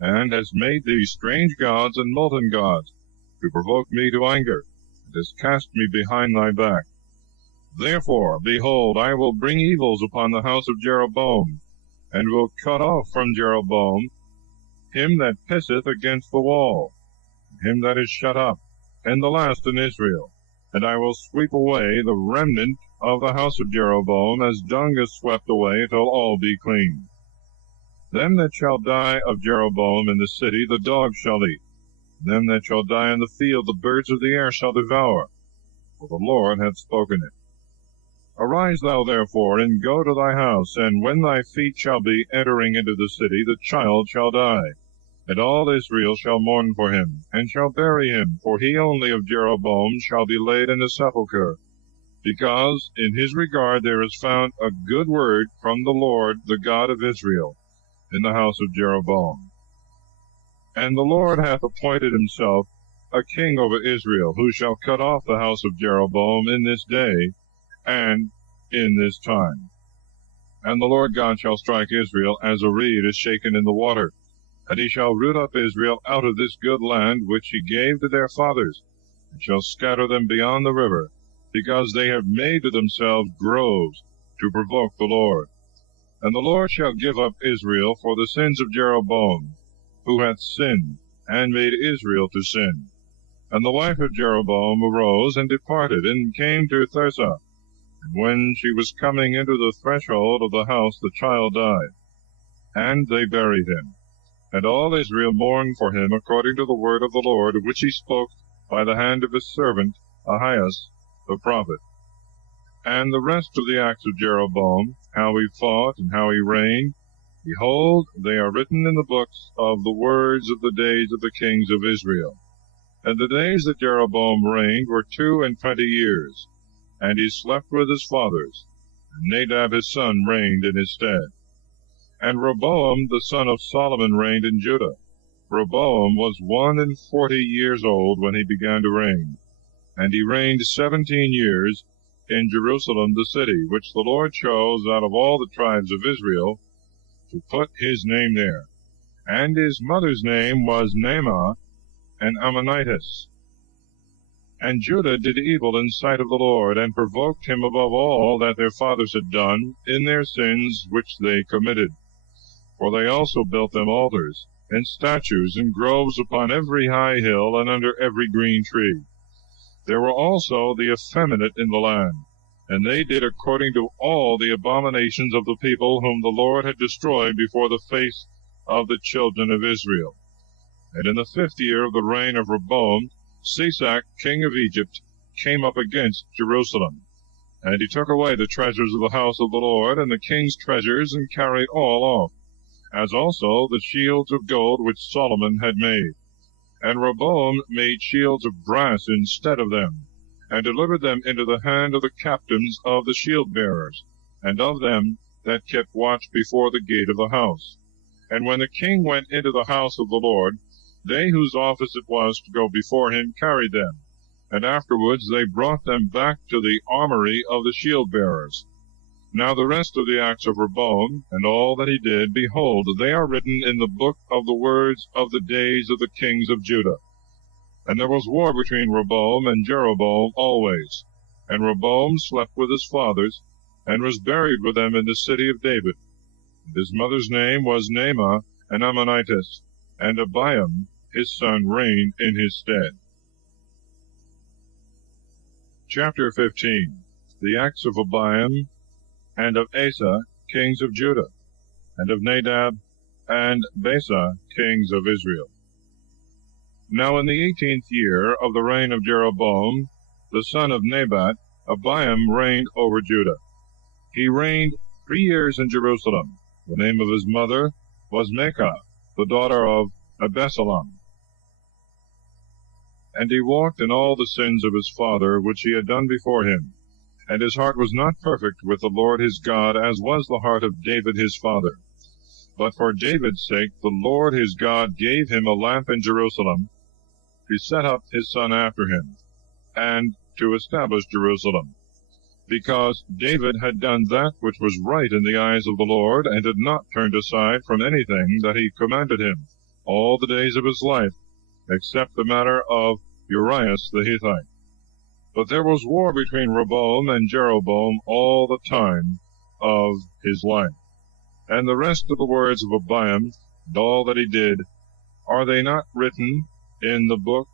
and hast made thee strange gods and molten gods, to provoke me to anger, and hast cast me behind thy back. Therefore, behold, I will bring evils upon the house of Jeroboam, and will cut off from Jeroboam him that pisseth against the wall, him that is shut up, and the last in Israel. And I will sweep away the remnant of the house of Jeroboam, as dung is swept away, till all be clean. Them that shall die of Jeroboam in the city the dogs shall eat. Them that shall die in the field the birds of the air shall devour. For the Lord hath spoken it. Arise thou therefore, and go to thy house, and when thy feet shall be entering into the city, the child shall die. And all Israel shall mourn for him, and shall bury him, for he only of Jeroboam shall be laid in a sepulchre, because in his regard there is found a good word from the Lord, the God of Israel, in the house of Jeroboam. And the Lord hath appointed himself a king over Israel, who shall cut off the house of Jeroboam in this day, and in this time. And the Lord God shall strike Israel as a reed is shaken in the water, and he shall root up Israel out of this good land which he gave to their fathers, and shall scatter them beyond the river, because they have made to themselves groves to provoke the Lord. And the Lord shall give up Israel for the sins of Jeroboam, who hath sinned, and made Israel to sin. And the wife of Jeroboam arose and departed, and came to Thirsa. And when she was coming into the threshold of the house, the child died, and they buried him. And all Israel mourned for him according to the word of the Lord, which he spoke by the hand of his servant Ahias the prophet. And the rest of the acts of Jeroboam, how he fought and how he reigned, behold, they are written in the books of the words of the days of the kings of Israel. And the days that Jeroboam reigned were 22 years, and he slept with his fathers, and Nadab his son reigned in his stead. And Rehoboam the son of Solomon reigned in Judah. Rehoboam was 41 years old when he began to reign, and he reigned 17 years in Jerusalem the city, which the Lord chose out of all the tribes of Israel to put his name there. And his mother's name was Naamah, an Ammonitess. And Judah did evil in sight of the Lord, and provoked him above all that their fathers had done in their sins which they committed. For they also built them altars, and statues, and groves upon every high hill, and under every green tree. There were also the effeminate in the land, and they did according to all the abominations of the people whom the Lord had destroyed before the face of the children of Israel. And in the 5th year of the reign of Rehoboam, Shishak king of Egypt came up against Jerusalem. And he took away the treasures of the house of the Lord, and the king's treasures, and carried all off, as also the shields of gold which Solomon had made. And Rehoboam made shields of brass instead of them, and delivered them into the hand of the captains of the shield-bearers, and of them that kept watch before the gate of the house. And when the king went into the house of the Lord, they whose office it was to go before him carried them, and afterwards they brought them back to the armory of the shield-bearers. Now the rest of the acts of Rehoboam, and all that he did, behold, they are written in the book of the words of the days of the kings of Judah. And there was war between Rehoboam and Jeroboam always. And Rehoboam slept with his fathers, and was buried with them in the city of David. And his mother's name was Naamah, an Ammonitess, and Abiam his son reigned in his stead. Chapter 15. The acts of Abiam and of Asa, kings of Judah, and of Nadab and Baasa, kings of Israel. Now in the 18th year of the reign of Jeroboam, the son of Nebat, Abiam reigned over Judah. He reigned 3 years in Jerusalem. The name of his mother was Maachah, the daughter of Absalom. And he walked in all the sins of his father, which he had done before him. And his heart was not perfect with the Lord his God, as was the heart of David his father. But for David's sake the Lord his God gave him a lamp in Jerusalem, to set up his son after him, and to establish Jerusalem, because David had done that which was right in the eyes of the Lord, and had not turned aside from anything that he commanded him all the days of his life, except the matter of Urias the Hittite. But there was war between Rehoboam and Jeroboam all the time of his life. And the rest of the words of Abiam, and all that he did, are they not written in the book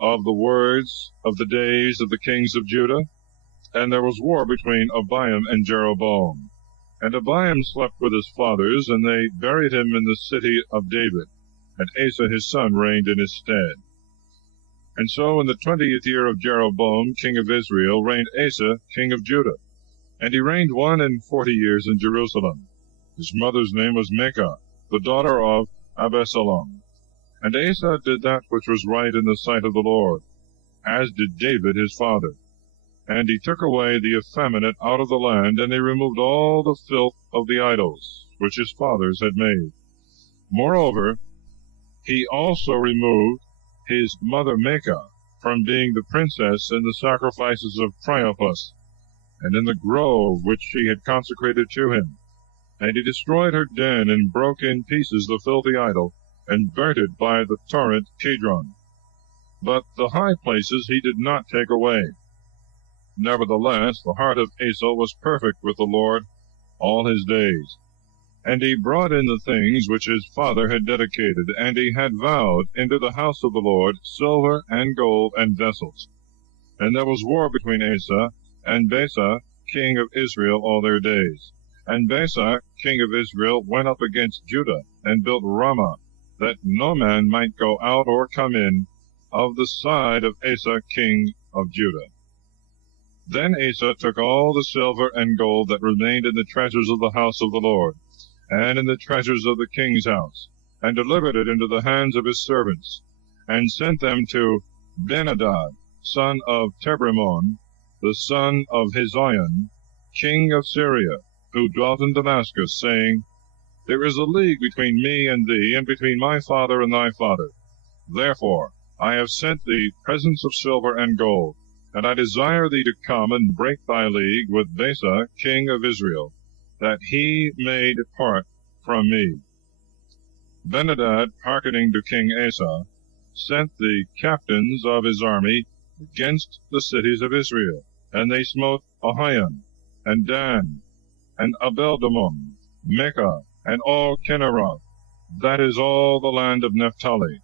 of the words of the days of the kings of Judah? And there was war between Abiam and Jeroboam. And Abiam slept with his fathers, and they buried him in the city of David. And Asa his son reigned in his stead. And so in the 20th year of Jeroboam king of Israel reigned Asa king of Judah. And he reigned 41 years in Jerusalem. His mother's name was Maachah, the daughter of Absalom. And Asa did that which was right in the sight of the Lord, as did David his father. And he took away the effeminate out of the land, and he removed all the filth of the idols which his fathers had made. Moreover, he also removed his mother Maachah from being the princess in the sacrifices of Priapus, and in the grove which she had consecrated to him. And he destroyed her den, and broke in pieces the filthy idol, and burnt it by the torrent Kidron. But the high places he did not take away. Nevertheless, the heart of Asa was perfect with the Lord all his days. And he brought in the things which his father had dedicated, and he had vowed into the house of the Lord silver and gold and vessels. And there was war between Asa and Baasa, king of Israel, all their days. And Baasa, king of Israel, went up against Judah, and built Ramah, that no man might go out or come in, of the side of Asa, king of Judah. Then Asa took all the silver and gold that remained in the treasures of the house of the Lord, and in the treasures of the king's house, and delivered it into the hands of his servants, and sent them to Ben-hadad, son of Tebrimon, the son of Hazael, king of Syria, who dwelt in Damascus, saying, There is a league between me and thee, and between my father and thy father. Therefore I have sent thee presents of silver and gold, and I desire thee to come and break thy league with Baasa, king of Israel, that he may depart from me. Ben-hadad, hearkening to King Asa, sent the captains of his army against the cities of Israel, and they smote Ahian, and Dan, and Abel-damon, Mecca, and all Kinneroth, that is all the land of Naphtali.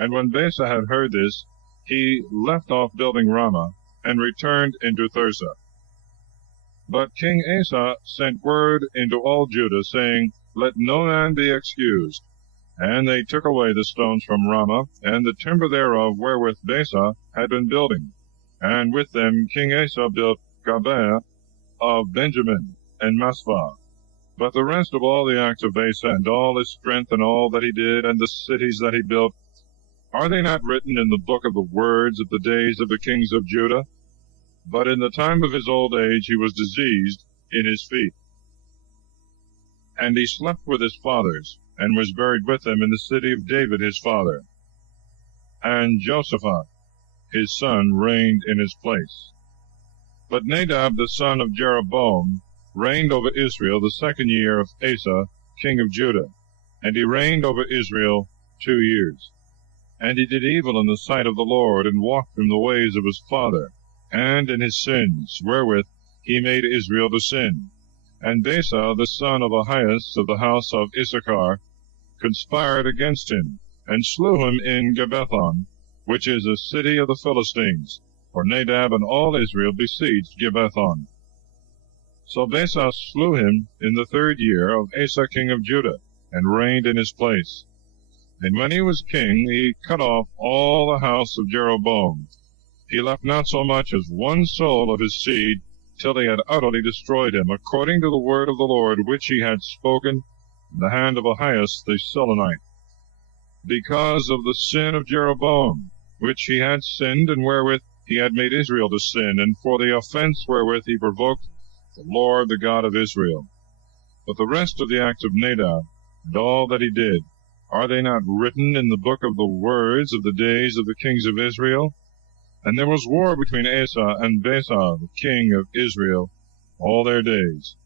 And when Baasa had heard this, he left off building Ramah, and returned into Thirsa. But King Asa sent word into all Judah, saying, Let no man be excused. And they took away the stones from Ramah, and the timber thereof wherewith Baasa had been building. And with them King Asa built Gibeah of Benjamin, and Maspah. But the rest of all the acts of Asa, and all his strength, and all that he did, and the cities that he built, are they not written in the book of the words of the days of the kings of Judah? But in the time of his old age he was diseased in his feet. And he slept with his fathers, and was buried with them in the city of David his father. And Joshaphat his son reigned in his place. But Nadab the son of Jeroboam reigned over Israel the 2nd year of Asa king of Judah, and he reigned over Israel 2 years. And he did evil in the sight of the Lord, and walked in the ways of his father, and in his sins, wherewith he made Israel to sin. And Baasa the son of Ahias of the house of Issachar conspired against him, and slew him in Gibbethon, which is a city of the Philistines, for Nadab and all Israel besieged Gibbethon. So Baasa slew him in the 3rd year of Asa king of Judah, and reigned in his place. And when he was king, he cut off all the house of Jeroboam. He left not so much as one soul of his seed, till he had utterly destroyed him, according to the word of the Lord which he had spoken in the hand of Ahias the Silonite, because of the sin of Jeroboam, which he had sinned, and wherewith he had made Israel to sin, and for the offense wherewith he provoked the Lord, the God of Israel. But the rest of the acts of Nadab, and all that he did, are they not written in the book of the words of the days of the kings of Israel? And there was war between Asa and Baasa, the king of Israel, all their days.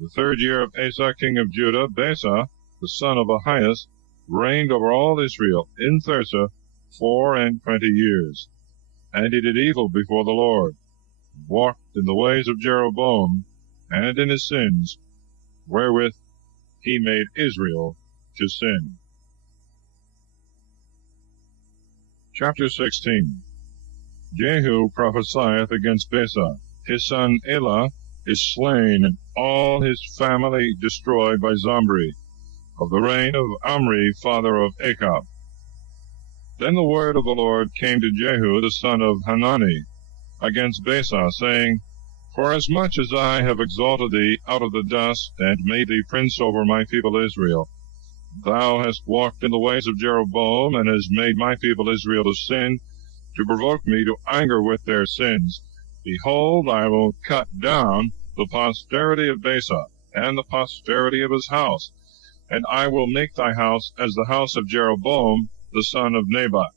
The 3rd year of Asa king of Judah, Baasa, the son of Ahias, reigned over all Israel in Thirsa 24 years. And he did evil before the Lord, and walked in the ways of Jeroboam, and in his sins, wherewith he made Israel to sin. Chapter 16. Jehu prophesieth against Baasa. His son Elah is slain, and all his family destroyed by Zomri, of the reign of Omri, father of Achab. Then the word of the Lord came to Jehu the son of Hanani against Baasa, saying, Forasmuch as I have exalted thee out of the dust, and made thee prince over my people Israel, thou hast walked in the ways of Jeroboam, and hast made my people Israel to sin, to provoke me to anger with their sins. Behold, I will cut down the posterity of Baasa, and the posterity of his house, and I will make thy house as the house of Jeroboam the son of Nebat.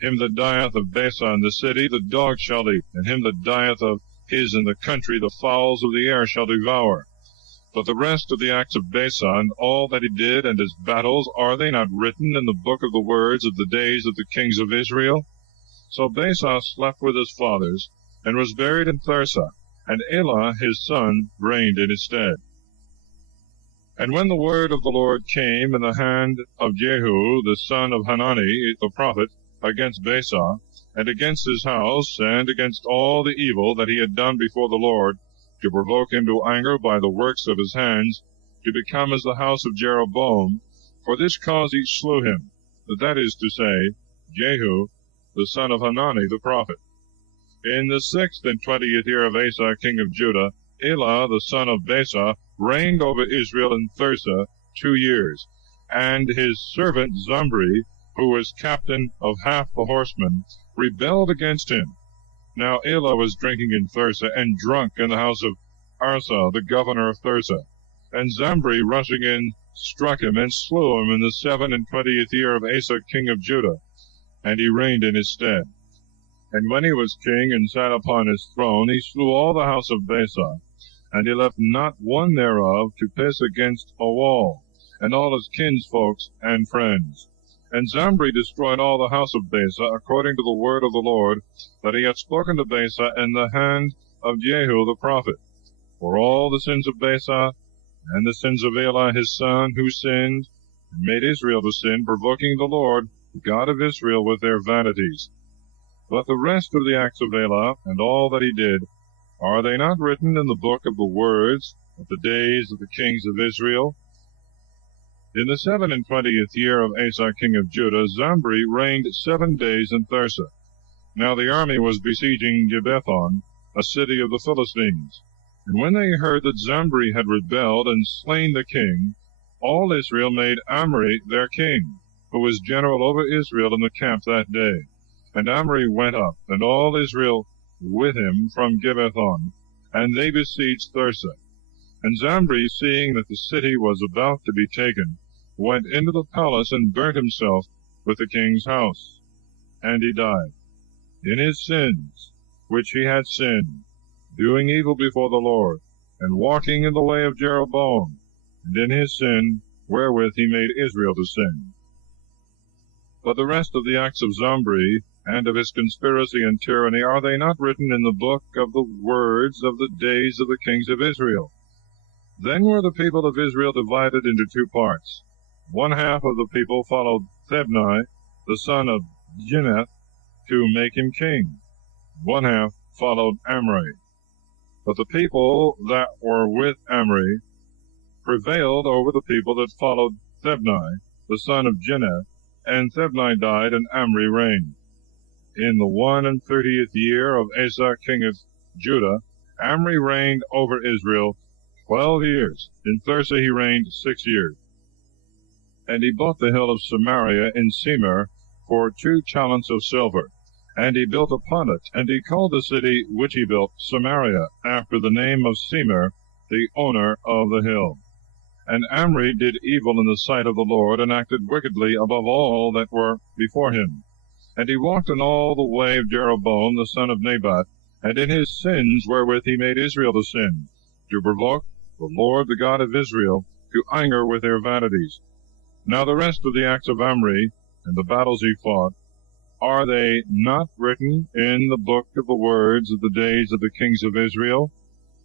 Him that dieth of Baasa in the city the dog shall eat, and him that dieth of his in the country the fowls of the air shall devour. But the rest of the acts of Baasa, and all that he did, and his battles, are they not written in the book of the words of the days of the kings of Israel? So Baasa slept with his fathers, and was buried in Thirsa, and Elah his son reigned in his stead. And when the word of the Lord came in the hand of Jehu the son of Hanani the prophet against Baasa, and against his house, and against all the evil that he had done before the Lord, to provoke him to anger by the works of his hands, to become as the house of Jeroboam, for this cause he slew him, that is to say, Jehu, the son of Hanani the prophet. In the 26th year of Asa king of Judah, Elah the son of Baasa reigned over Israel in Thirsa 2 years, and his servant Zomri, who was captain of half the horsemen, rebelled against him. Now Elah was drinking in Thirsa, and drunk in the house of Arsa, the governor of Thirsa. And Zomri, rushing in, struck him, and slew him in the 27th year of Asa king of Judah, and he reigned in his stead. And when he was king, and sat upon his throne, he slew all the house of Baasa, and he left not one thereof to piss against a wall, and all his kinsfolks and friends. And Zomri destroyed all the house of Baasa, according to the word of the Lord, that he had spoken to Baasa in the hand of Jehu the prophet. For all the sins of Baasa, and the sins of Elah his son, who sinned, and made Israel to sin, provoking the Lord, the God of Israel, with their vanities. But the rest of the acts of Elah, and all that he did, are they not written in the book of the words of the days of the kings of Israel? In the 27th year of Asa king of Judah, Zomri reigned 7 days in Thirsa. Now the army was besieging Gibbethon, a city of the Philistines. And when they heard that Zomri had rebelled and slain the king, all Israel made Omri their king, who was general over Israel in the camp that day. And Omri went up, and all Israel with him from Gibbethon, and they besieged Thirsa. And Zomri, seeing that the city was about to be taken, went into the palace and burnt himself with the king's house. And he died in his sins, which he had sinned, doing evil before the Lord, and walking in the way of Jeroboam, and in his sin, wherewith he made Israel to sin. But the rest of the acts of Zomri, and of his conspiracy and tyranny, are they not written in the book of the words of the days of the kings of Israel? Then were the people of Israel divided into two parts. One half of the people followed Thebni, the son of Gineth, to make him king. One half followed Amri. But the people that were with Amri prevailed over the people that followed Thebni, the son of Gineth, and Thebni died, and Amri reigned. In the 31st year of Asa king of Judah, Amri reigned over Israel 12 years. In Thirsa he reigned 6 years. And he bought the hill of Samaria in Semer for 2 talents of silver. And he built upon it, and he called the city which he built Samaria, after the name of Semer, the owner of the hill. And Amri did evil in the sight of the Lord, and acted wickedly above all that were before him. And he walked in all the way of Jeroboam the son of Nebat, and in his sins wherewith he made Israel to sin, to provoke the Lord the God of Israel to anger with their vanities. Now the rest of the acts of Amri, and the battles he fought, are they not written in the book of the words of the days of the kings of Israel?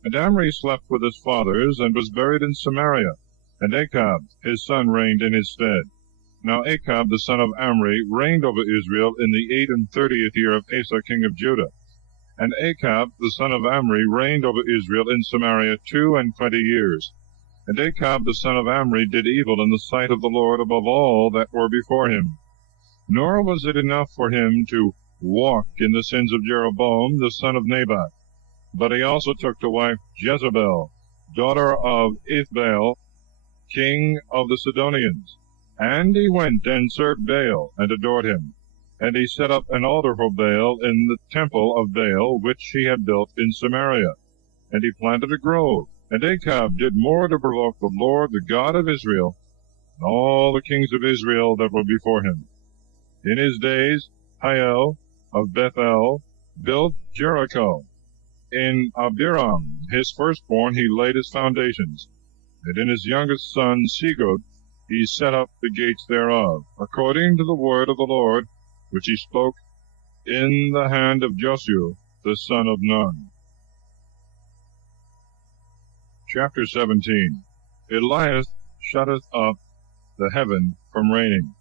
And Amri slept with his fathers, and was buried in Samaria, and Achab his son reigned in his stead. Now Achab the son of Amri reigned over Israel in the 38th year of Asa king of Judah. And Achab the son of Amri reigned over Israel in Samaria 22 years. And Achab the son of Amri did evil in the sight of the Lord above all that were before him. Nor was it enough for him to walk in the sins of Jeroboam the son of Nebat, but he also took to wife Jezebel, daughter of Ithbaal, king of the Sidonians. And he went and served Baal, and adored him. And he set up an altar for Baal in the temple of Baal, which he had built in Samaria. And he planted a grove. And Achab did more to provoke the Lord, the God of Israel, than all the kings of Israel that were before him. In his days, Hiel of Bethel built Jericho. In Abiram, his firstborn, he laid his foundations. And in his youngest son, Segub, he set up the gates thereof, according to the word of the Lord, which he spoke in the hand of Joshua, the son of Nun. Chapter 17. Elias shutteth up the heaven from raining.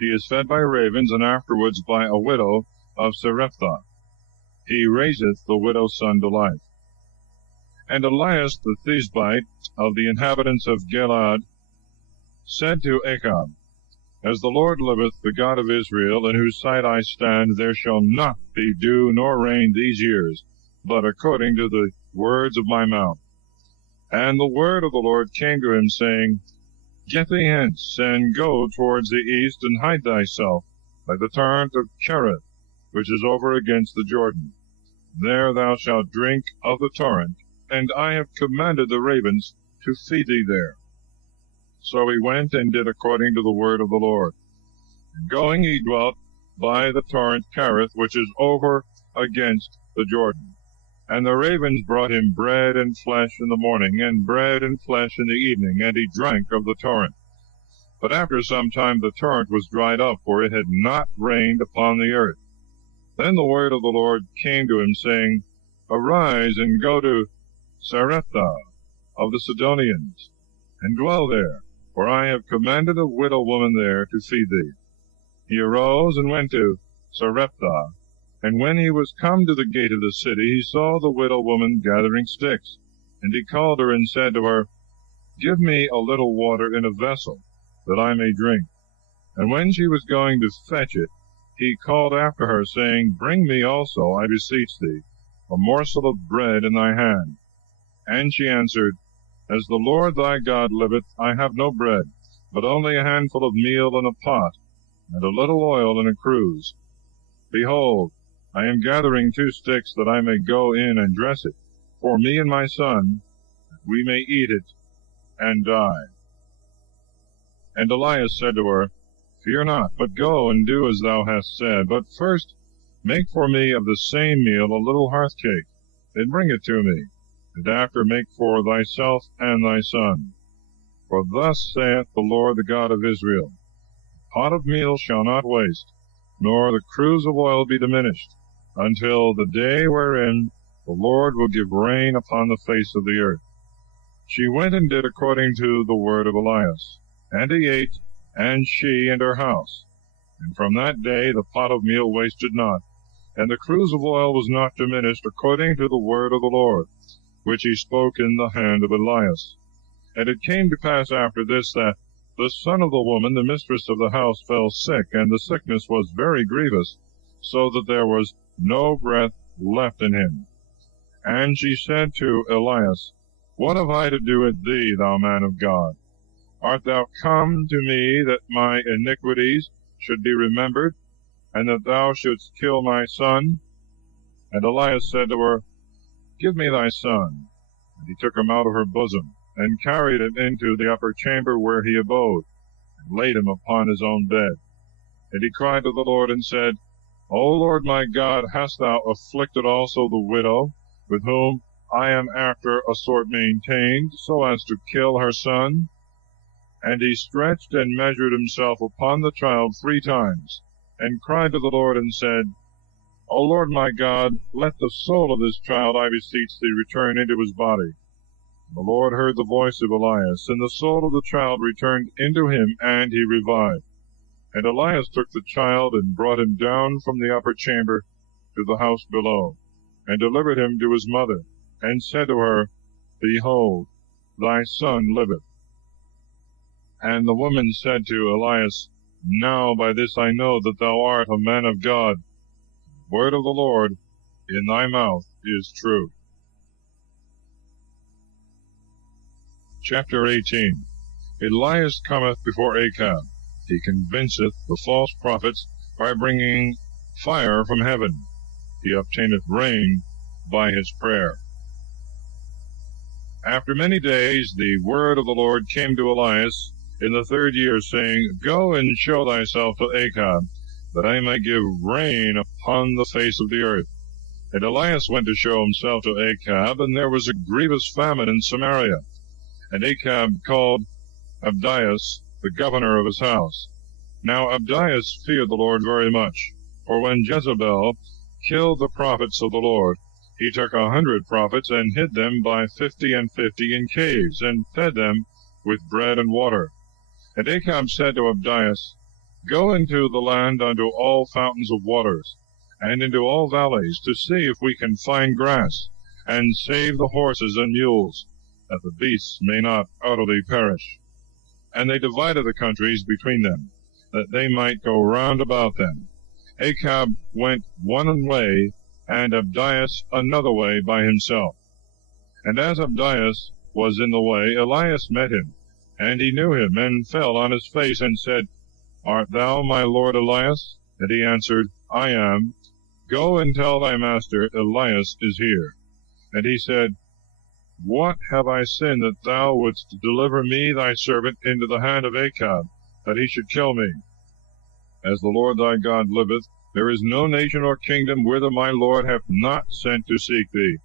He is fed by ravens, and afterwards by a widow of Sarepta. He raiseth the widow's son to life. And Elias the Thisbite of the inhabitants of Gilad said to Achab, As the Lord liveth, the God of Israel, in whose sight I stand, there shall not be dew nor rain these years, but according to the words of my mouth. And the word of the Lord came to him, saying, Get thee hence, and go towards the east, and hide thyself by the torrent of Cherith, which is over against the Jordan. There thou shalt drink of the torrent, and I have commanded the ravens to feed thee there. So he went and did according to the word of the Lord. And going he dwelt by the torrent Cherith, which is over against the Jordan. And the ravens brought him bread and flesh in the morning, and bread and flesh in the evening, and he drank of the torrent. But after some time the torrent was dried up, for it had not rained upon the earth. Then the word of the Lord came to him, saying, Arise, and go to Sarepta of the Sidonians, and dwell there, for I have commanded a widow woman there to feed thee. He arose and went to Sarepta. And when he was come to the gate of the city, he saw the widow woman gathering sticks. And he called her, and said to her, Give me a little water in a vessel, that I may drink. And when she was going to fetch it, he called after her, saying, Bring me also, I beseech thee, a morsel of bread in thy hand. And she answered, As the Lord thy God liveth, I have no bread, but only a handful of meal in a pot, and a little oil in a cruse. Behold, I am gathering 2 sticks, that I may go in and dress it, for me and my son, that we may eat it and die. And Elias said to her, Fear not, but go and do as thou hast said. But first make for me of the same meal a little hearth cake, and bring it to me, and after make for thyself and thy son. For thus saith the Lord the God of Israel, The pot of meal shall not waste, nor the cruse of oil be diminished, until the day wherein the Lord will give rain upon the face of the earth. She went and did according to the word of Elias, and he ate, and she and her house. And from that day the pot of meal wasted not, and the cruse of oil was not diminished, according to the word of the Lord, which he spoke in the hand of Elias. And it came to pass after this, that the son of the woman, the mistress of the house, fell sick, and the sickness was very grievous, so that there was no breath left in him. And she said to Elias, What have I to do with thee, thou man of God? Art thou come to me that my iniquities should be remembered, and that thou shouldst kill my son? And Elias said to her, Give me thy son. And he took him out of her bosom, and carried him into the upper chamber where he abode, and laid him upon his own bed. And he cried to the Lord, and said, O Lord my God, hast thou afflicted also the widow, with whom I am after a sort maintained, so as to kill her son? And he stretched and measured himself upon the child 3 times, and cried to the Lord, and said, O Lord my God, let the soul of this child, I beseech thee, return into his body. And the Lord heard the voice of Elias, and the soul of the child returned into him, and he revived. And Elias took the child, and brought him down from the upper chamber to the house below, and delivered him to his mother, and said to her, Behold, thy son liveth. And the woman said to Elias, Now by this I know that thou art a man of God. The word of the Lord in thy mouth is true. Chapter 18. Elias cometh before Achab. He convinceth the false prophets by bringing fire from heaven. He obtaineth rain by his prayer. After many days the word of the Lord came to Elias in the 3rd year, saying, Go and show thyself to Achab, that I may give rain upon the face of the earth. And Elias went to show himself to Achab, and there was a grievous famine in Samaria. And Achab called Abdias, the governor of his house. Now Abdias feared the Lord very much, for when Jezebel killed the prophets of the Lord, he took 100 prophets, and hid them by 50 and 50 in caves, and fed them with bread and water. And Achab said to Abdias, Go into the land unto all fountains of waters, and into all valleys, to see if we can find grass, and save the horses and mules, that the beasts may not utterly perish. And they divided the countries between them, that they might go round about them. Achab went one way, and Abdias another way by himself. And as Abdias was in the way, Elias met him, and he knew him, and fell on his face, and said, Art thou my lord Elias? And he answered, I am. Go and tell thy master, Elias is here. And he said, What have I sinned that thou wouldst deliver me thy servant into the hand of Achab, that he should kill me? As the Lord thy God liveth, there is no nation or kingdom whither my Lord hath not sent to seek thee.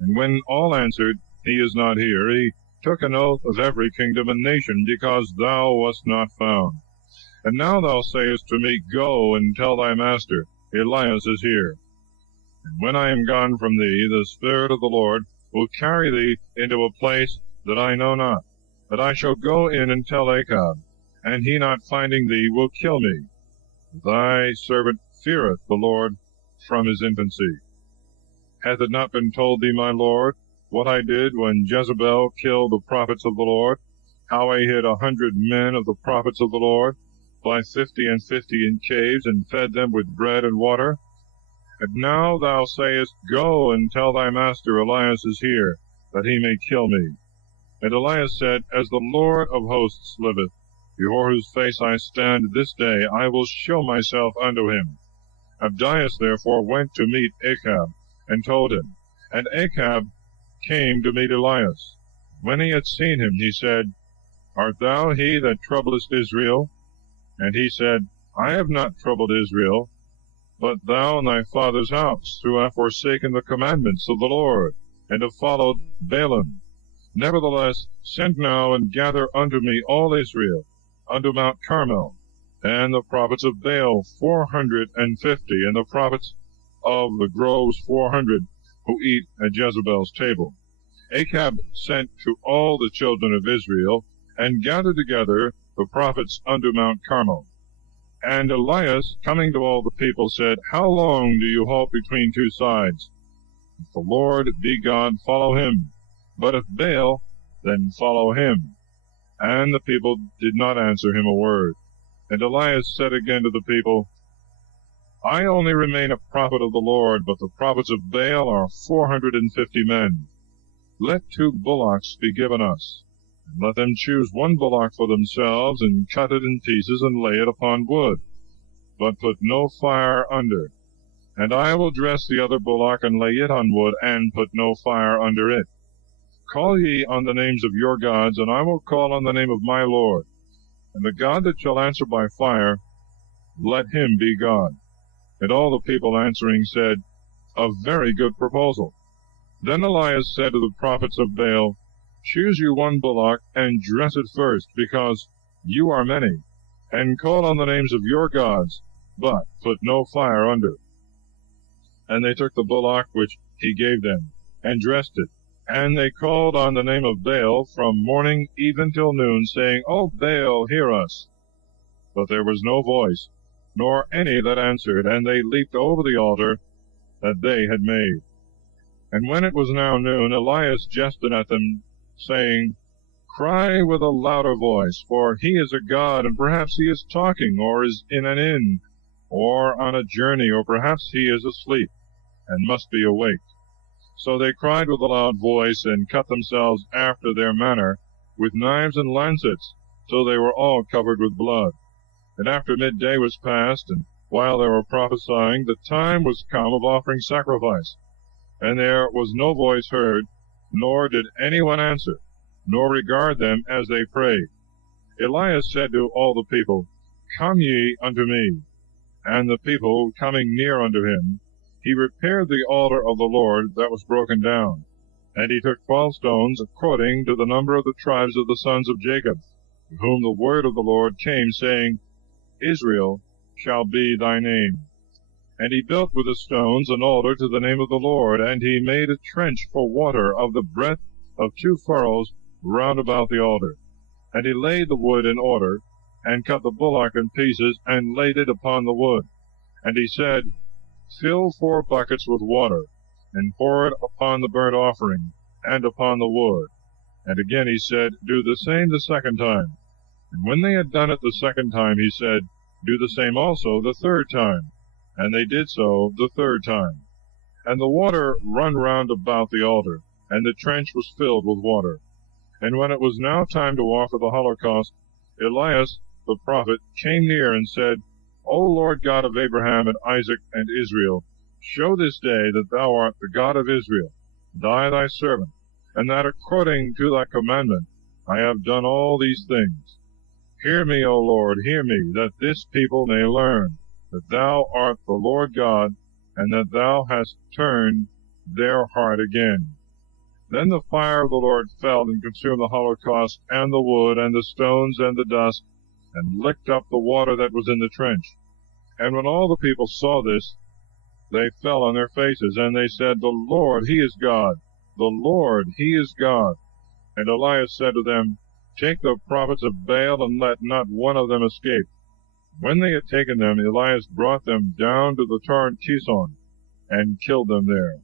And when all answered, He is not here, he took an oath of every kingdom and nation, because thou wast not found. And now thou sayest to me, Go and tell thy master, Elias is here. And when I am gone from thee, the Spirit of the Lord will carry thee into a place that I know not, that I shall go in and tell Achab, and he not finding thee will kill me. Thy servant feareth the Lord from his infancy. Hath it not been told thee, my lord, what I did when Jezebel killed the prophets of the Lord, how I hid 100 men of the prophets of the Lord, by 50 and 50 in caves, and fed them with bread and water? And now thou sayest, Go and tell thy master Elias is here, that he may kill me. And Elias said, As the Lord of hosts liveth, before whose face I stand this day, I will show myself unto him. Abdias therefore went to meet Achab, and told him. And Achab came to meet Elias. When he had seen him, he said, Art thou he that troublest Israel? And he said, I have not troubled Israel, but thou and thy father's house, who have forsaken the commandments of the Lord, and have followed Baalim. Nevertheless, send now and gather unto me all Israel, unto Mount Carmel, and the prophets of Baal 450, and the prophets of the groves 400, who eat at Jezebel's table. Achab sent to all the children of Israel, and gathered together the prophets unto Mount Carmel. And Elias, coming to all the people, said, How long do you halt between two sides? If the Lord be God, follow him. But if Baal, then follow him. And the people did not answer him a word. And Elias said again to the people, I only remain a prophet of the Lord, but the prophets of Baal are 450 men. Let 2 bullocks be given us, and let them choose 1 bullock for themselves, and cut it in pieces, and lay it upon wood, but put no fire under. And I will dress the other bullock, and lay it on wood, and put no fire under it. Call ye on the names of your gods, and I will call on the name of my Lord. And the God that shall answer by fire, let him be God. And all the people answering said, A very good proposal. Then Elias said to the prophets of Baal, Choose you 1 bullock, and dress it first, because you are many, and call on the names of your gods, but put no fire under. And they took the bullock which he gave them, and dressed it. And they called on the name of Baal from morning even till noon, saying, O Baal, hear us. But there was no voice, nor any that answered, and they leaped over the altar that they had made. And when it was now noon, Elias jested at them, saying, Cry with a louder voice, for he is a god, and perhaps he is talking, or is in an inn, or on a journey, or perhaps he is asleep, and must be awake. So they cried with a loud voice, and cut themselves after their manner, with knives and lancets, till they were all covered with blood. And after midday was past, and while they were prophesying, the time was come of offering sacrifice. And there was no voice heard, nor did any one answer, nor regard them as they prayed. Elias said to all the people, Come ye unto me. And the people coming near unto him, he repaired the altar of the Lord that was broken down. And he took 12 stones, according to the number of the tribes of the sons of Jacob, to whom the word of the Lord came, saying, Israel shall be thy name. And he built with the stones an altar to the name of the Lord, and he made a trench for water of the breadth of 2 furrows round about the altar. And he laid the wood in order, and cut the bullock in pieces, and laid it upon the wood. And he said, Fill 4 buckets with water, and pour it upon the burnt offering, and upon the wood. And again he said, Do the same the second time. And when they had done it the second time, he said, Do the same also the third time. And they did so the third time. And the water run round about the altar, and the trench was filled with water. And when it was now time to offer the holocaust, Elias the prophet came near and said, O Lord God of Abraham and Isaac and Israel, show this day that thou art the God of Israel, and I thy servant, and that according to thy commandment I have done all these things. Hear me, O Lord, hear me, that this people may learn that thou art the Lord God, and that thou hast turned their heart again. Then the fire of the Lord fell and consumed the holocaust, and the wood, and the stones, and the dust, and licked up the water that was in the trench. And when all the people saw this, they fell on their faces, and they said, The Lord, he is God. The Lord, he is God. And Elias said to them, Take the prophets of Baal, and let not one of them escape. When they had taken them, Elias brought them down to the torrent Kishon, and killed them there.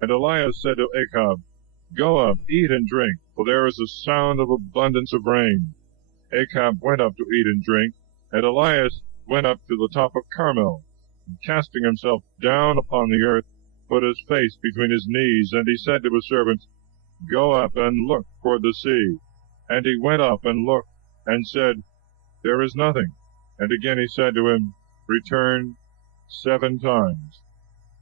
And Elias said to Achab, Go up, eat and drink, for there is a sound of abundance of rain. Achab went up to eat and drink, and Elias went up to the top of Carmel, and casting himself down upon the earth, put his face between his knees, and he said to his servants, Go up and look toward the sea. And he went up and looked, and said, There is nothing. And again he said to him, Return 7 times.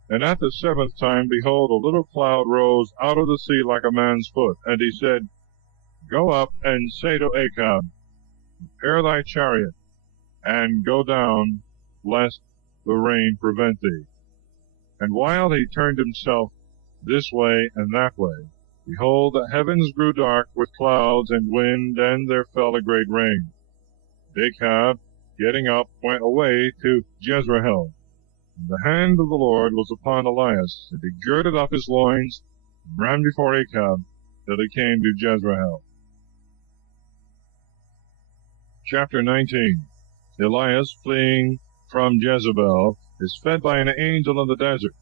And at the 7th time, behold, a little cloud rose out of the sea like a man's foot. And he said, Go up and say to Achab, Prepare thy chariot, and go down, lest the rain prevent thee. And while he turned himself this way and that way, behold, the heavens grew dark with clouds and wind, and there fell a great rain. Achab getting up, went away to Jezreel. And the hand of the Lord was upon Elias, and he girded up his loins, and ran before Achab, till he came to Jezreel. Chapter 19. Elias, fleeing from Jezebel, is fed by an angel in the desert.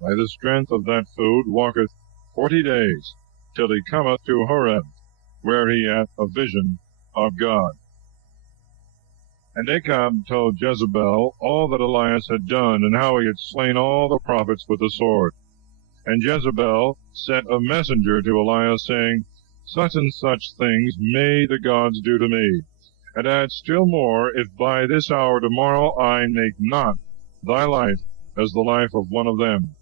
By the strength of that food walketh 40 days, till he cometh to Horeb, where he hath a vision of God. And Achab told Jezebel all that Elias had done, and how he had slain all the prophets with the sword. And Jezebel sent a messenger to Elias, saying, Such and such things may the gods do to me, and add still more, if by this hour tomorrow I make not thy life as the life of one of them.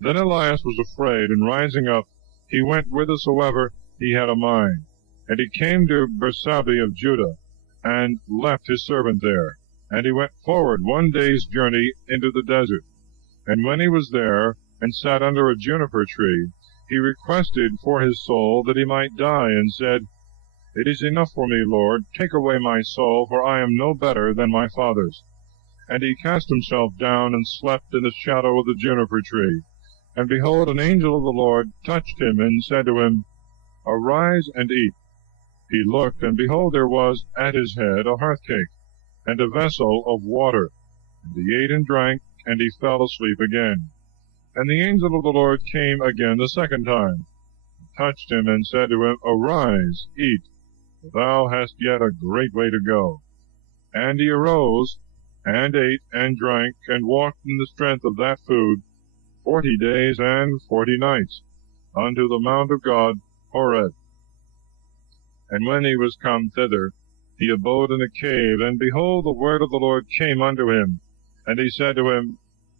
Then Elias was afraid, and rising up, he went whithersoever he had a mind. And he came to Bersabee of Judah, and left his servant there. And he went forward 1 day's journey into the desert. And when he was there, and sat under a juniper tree, he requested for his soul that he might die, and said, It is enough for me, Lord, take away my soul, for I am no better than my fathers. And he cast himself down, and slept in the shadow of the juniper tree. And behold, an angel of the Lord touched him, and said to him, Arise and eat. He looked, and behold, there was at his head a hearth cake, and a vessel of water. And he ate and drank, and he fell asleep again. And the angel of the Lord came again the second time, and touched him, and said to him, Arise, eat, for thou hast yet a great way to go. And he arose, and ate, and drank, and walked in the strength of that food 40 days and 40 nights, unto the mount of God, Horeb. And when he was come thither, he abode in a cave, and behold, the word of the Lord came unto him. And he said to him,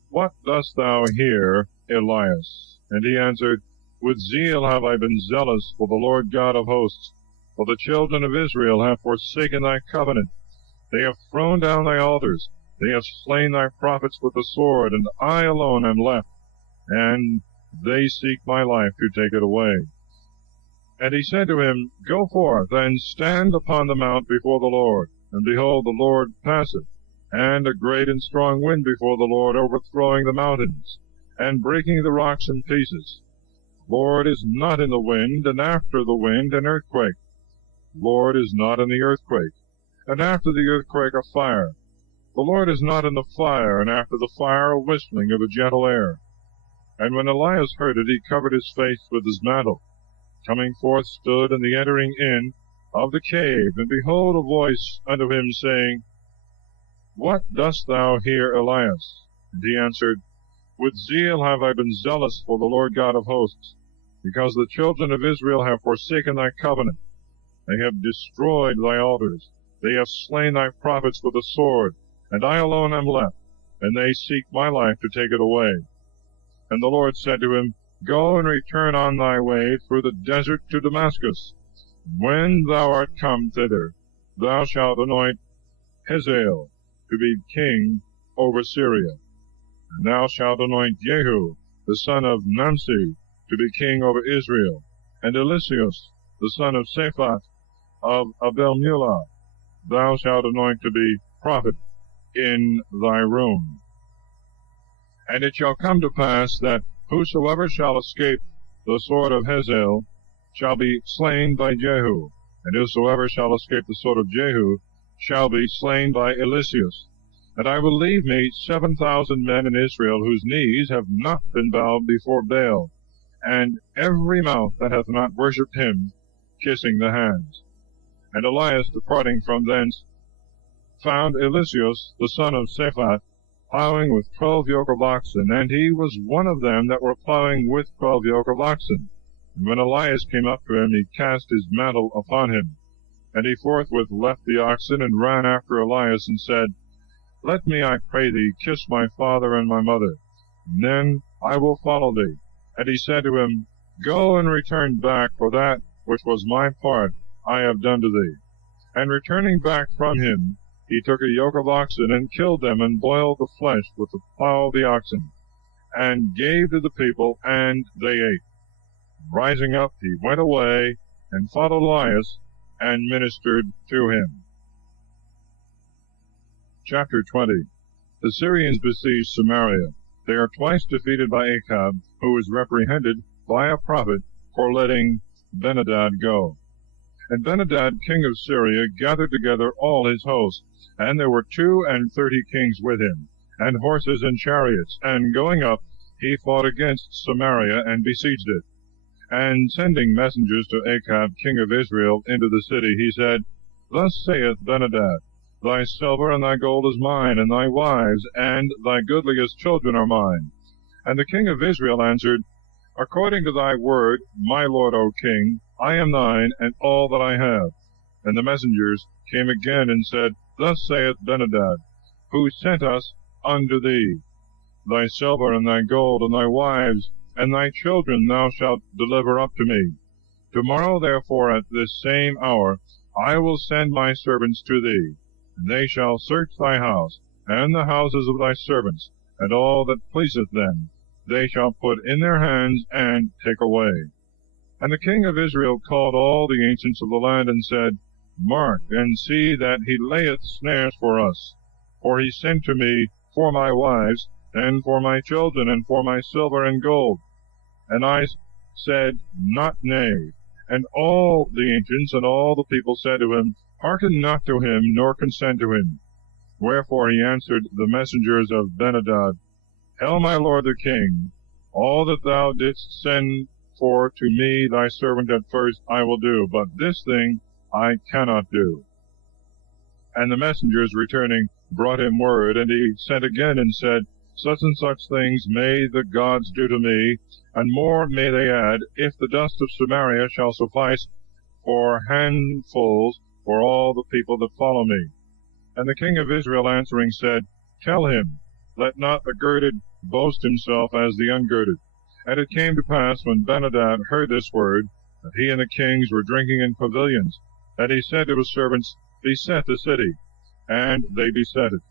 What dost thou here, Elias? And he answered, With zeal have I been zealous for the Lord God of hosts, for the children of Israel have forsaken thy covenant. They have thrown down thy altars, they have slain thy prophets with the sword, and I alone am left, and they seek my life to take it away. And he said to him, Go forth, and stand upon the mount before the Lord. And behold, the Lord passeth, and a great and strong wind before the Lord, overthrowing the mountains, and breaking the rocks in pieces. The Lord is not in the wind, and after the wind an earthquake. The Lord is not in the earthquake, and after the earthquake a fire. The Lord is not in the fire, and after the fire a whistling of a gentle air. And when Elias heard it, he covered his face with his mantle. Coming forth stood in the entering in of the cave, and behold, a voice unto him, saying, What dost thou here, Elias? And he answered, With zeal have I been zealous for the Lord God of hosts, because the children of Israel have forsaken thy covenant. They have destroyed thy altars, they have slain thy prophets with the sword, and I alone am left, and they seek my life to take it away. And the Lord said to him, Go and return on thy way through the desert to Damascus. When thou art come thither, thou shalt anoint Hazael to be king over Syria. And thou shalt anoint Jehu, the son of Nimshi, to be king over Israel, and Eliseus, the son of Shaphat, of Abel-Meholah, thou shalt anoint to be prophet in thy room. And it shall come to pass that whosoever shall escape the sword of Hazael shall be slain by Jehu, and whosoever shall escape the sword of Jehu shall be slain by Eliseus. And I will leave me 7,000 men in Israel, whose knees have not been bowed before Baal, and every mouth that hath not worshipped him, kissing the hands. And Elias, departing from thence, found Eliseus, the son of Shaphat, plowing with 12 yoke of oxen, and he was one of them that were plowing with 12 yoke of oxen. And when Elias came up to him, he cast his mantle upon him. And he forthwith left the oxen, and ran after Elias, and said, Let me, I pray thee, kiss my father and my mother, and then I will follow thee. And he said to him, Go and return back, for that which was my part I have done to thee. And returning back from him, he took a yoke of oxen, and killed them, and boiled the flesh with the plow of the oxen, and gave to the people, and they ate. Rising up, he went away, and fought Elias, and ministered to him. Chapter 20. The Syrians besiege Samaria. They are twice defeated by Achab, who is reprehended by a prophet for letting Ben-hadad go. And Ben-hadad, king of Syria, gathered together all his host, and there were 32 kings with him, and horses and chariots, and going up, he fought against Samaria and besieged it. And sending messengers to Achab, king of Israel, into the city, he said, Thus saith Ben-hadad, Thy silver and thy gold is mine, and thy wives, and thy goodliest children are mine. And the king of Israel answered, According to thy word, my lord, O king, I am thine, and all that I have. And the messengers came again and said, Thus saith Ben-hadad, who sent us unto thee, Thy silver and thy gold and thy wives and thy children thou shalt deliver up to me. Tomorrow therefore at this same hour I will send my servants to thee, and they shall search thy house, and the houses of thy servants, and all that pleaseth them, they shall put in their hands and take away. And the king of Israel called all the ancients of the land, and said, Mark, and see that he layeth snares for us. For he sent to me for my wives, and for my children, and for my silver and gold. And I said, Not nay. And all the ancients and all the people said to him, Hearken not to him, nor consent to him. Wherefore he answered the messengers of Ben-hadad, Tell my lord the king, all that thou didst send for to me thy servant at first I will do, but this thing I cannot do. And the messengers returning brought him word, and he sent again and said, Such and such things may the gods do to me, and more may they add, if the dust of Samaria shall suffice for handfuls for all the people that follow me. And the king of Israel answering said, Tell him, let not the girded boast himself as the ungirded. And it came to pass, when Ben-hadad heard this word, that he and the kings were drinking in pavilions, that he said to his servants, Beset the city. And they beset it.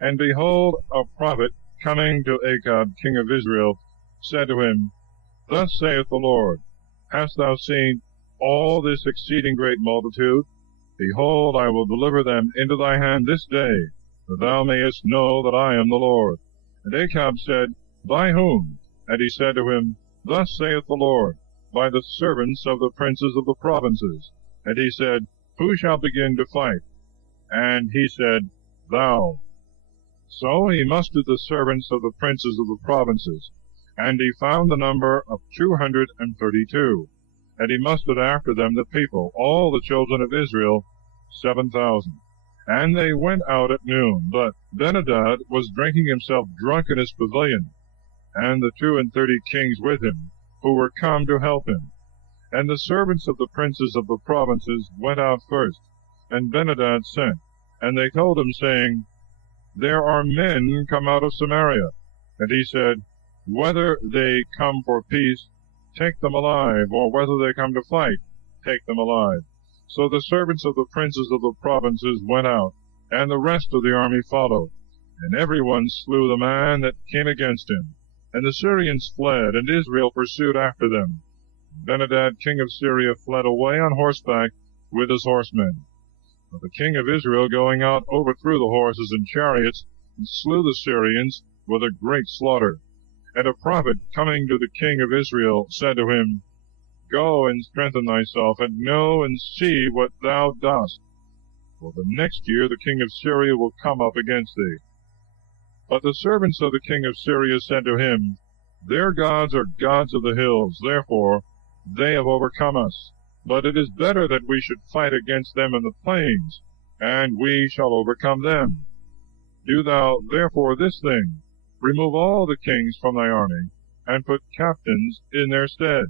And behold, a prophet coming to Achab, king of Israel, said to him, Thus saith the Lord, Hast thou seen all this exceeding great multitude? Behold, I will deliver them into thy hand this day, that thou mayest know that I am the Lord. And Achab said, By whom? And he said to him, Thus saith the Lord, By the servants of the princes of the provinces. And he said, Who shall begin to fight? And he said, Thou. So he mustered the servants of the princes of the provinces, and he found the number of 232. And he mustered after them the people, all the children of Israel, 7,000. And they went out at noon. But Ben-hadad was drinking himself drunk in his pavilion, and the 32 kings with him, who were come to help him. And the servants of the princes of the provinces went out first, and Ben-hadad sent. And they told him, saying, There are men come out of Samaria. And he said, Whether they come for peace, take them alive, or whether they come to fight, take them alive. So the servants of the princes of the provinces went out, and the rest of the army followed. And every one slew the man that came against him. And the Syrians fled, and Israel pursued after them. Ben-hadad, king of Syria, fled away on horseback with his horsemen. But the king of Israel, going out, overthrew the horses and chariots, and slew the Syrians with a great slaughter. And a prophet, coming to the king of Israel, said to him, Go and strengthen thyself, and know and see what thou dost. For the next year the king of Syria will come up against thee. But the servants of the king of Syria said to him, Their gods are gods of the hills, therefore they have overcome us. But it is better that we should fight against them in the plains, and we shall overcome them. Do thou therefore this thing, remove all the kings from thy army, and put captains in their stead,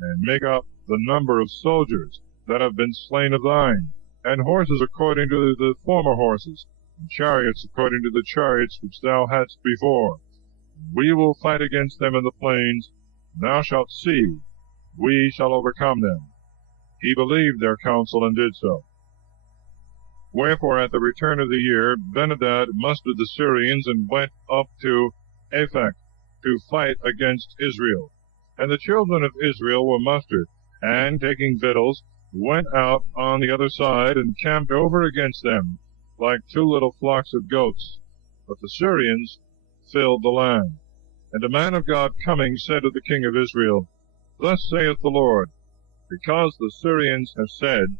and make up the number of soldiers that have been slain of thine, and horses according to the former horses, and chariots according to the chariots which thou hadst before. We will fight against them in the plains, and thou shalt see, we shall overcome them. He believed their counsel and did so. Wherefore at the return of the year Ben-hadad mustered the Syrians, and went up to Aphek to fight against Israel. And the children of Israel were mustered, and taking victuals, went out on the other side, and camped over against them, like 2 little flocks of goats. But the Syrians filled the land. And a man of God coming said to the king of Israel, Thus saith the Lord, because the Syrians have said,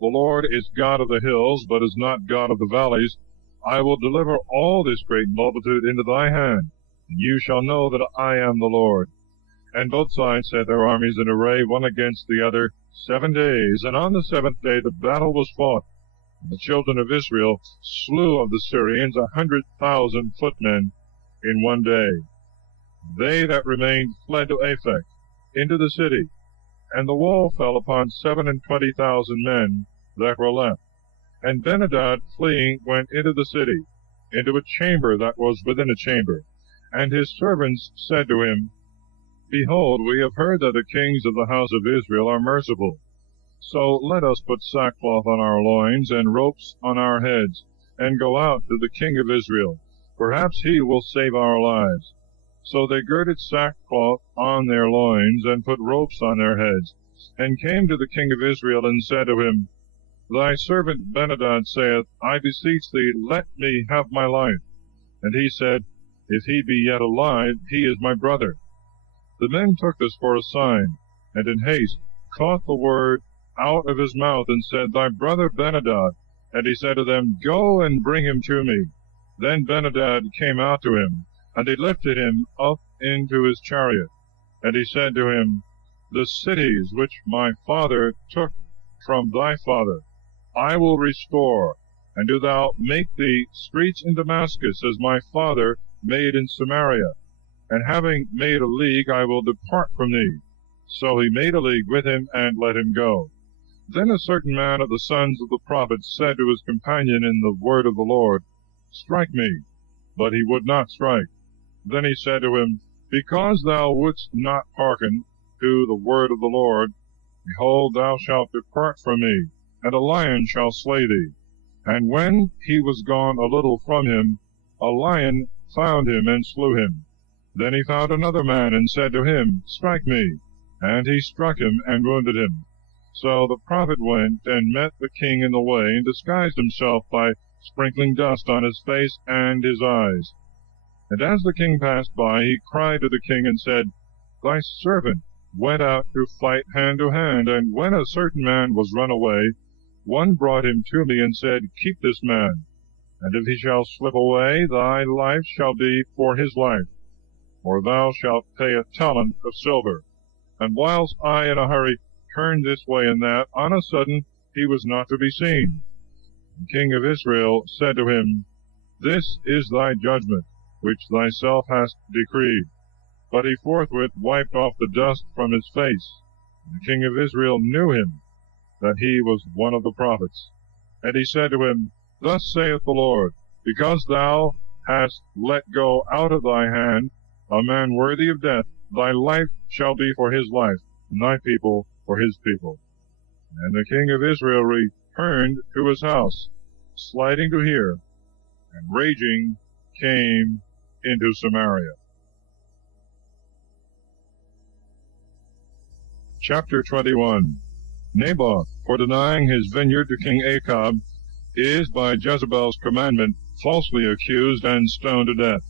The Lord is God of the hills, but is not God of the valleys, I will deliver all this great multitude into thy hand, and you shall know that I am the Lord. And both sides set their armies in array one against the other 7 days, and on the 7th day the battle was fought. And the children of Israel slew of the Syrians 100,000 footmen in 1 day. They that remained fled to Aphek, into the city, and the wall fell upon 27,000 men that were left. And Benhadad, fleeing, went into the city, into a chamber that was within a chamber. And his servants said to him, Behold, we have heard that the kings of the house of Israel are merciful. So let us put sackcloth on our loins, and ropes on our heads, and go out to the king of Israel. Perhaps he will save our lives. So they girded sackcloth on their loins, and put ropes on their heads, and came to the king of Israel, and said to him, Thy servant Benhadad saith, I beseech thee, let me have my life. And he said, If he be yet alive, he is my brother. The men took this for a sign, and in haste caught the word out of his mouth, and said, Thy brother Benhadad. And he said to them, Go and bring him to me. Then Benhadad came out to him, and he lifted him up into his chariot. And he said to him, The cities which my father took from thy father I will restore, and do thou make the streets in Damascus as my father made in Samaria. And having made a league, I will depart from thee. So he made a league with him, and let him go. Then a certain man of the sons of the prophets said to his companion in the word of the Lord, Strike me. But he would not strike. Then he said to him, Because thou wouldst not hearken to the word of the Lord, behold, thou shalt depart from me, and a lion shall slay thee. And when he was gone a little from him, a lion found him, and slew him. Then he found another man, and said to him, Strike me. And he struck him, and wounded him. So the prophet went, and met the king in the way, and disguised himself by sprinkling dust on his face and his eyes. And as the king passed by, he cried to the king, and said, Thy servant went out to fight hand to hand, and when a certain man was run away, one brought him to me, and said, Keep this man, and if he shall slip away, thy life shall be for his life, or thou shalt pay a talent of silver. And whilst I in a hurry turned this way and that, on a sudden he was not to be seen. The king of Israel said to him, This is thy judgment, which thyself hast decreed. But he forthwith wiped off the dust from his face. The king of Israel knew him, that he was one of the prophets. And he said to him, Thus saith the Lord, Because thou hast let go out of thy hand a man worthy of death, thy life shall be for his life, and thy people for his people. And the king of Israel returned to his house, sliding to hear, and raging came into Samaria. Chapter 21. Naboth, for denying his vineyard to King Achab, is by Jezebel's commandment falsely accused and stoned to death,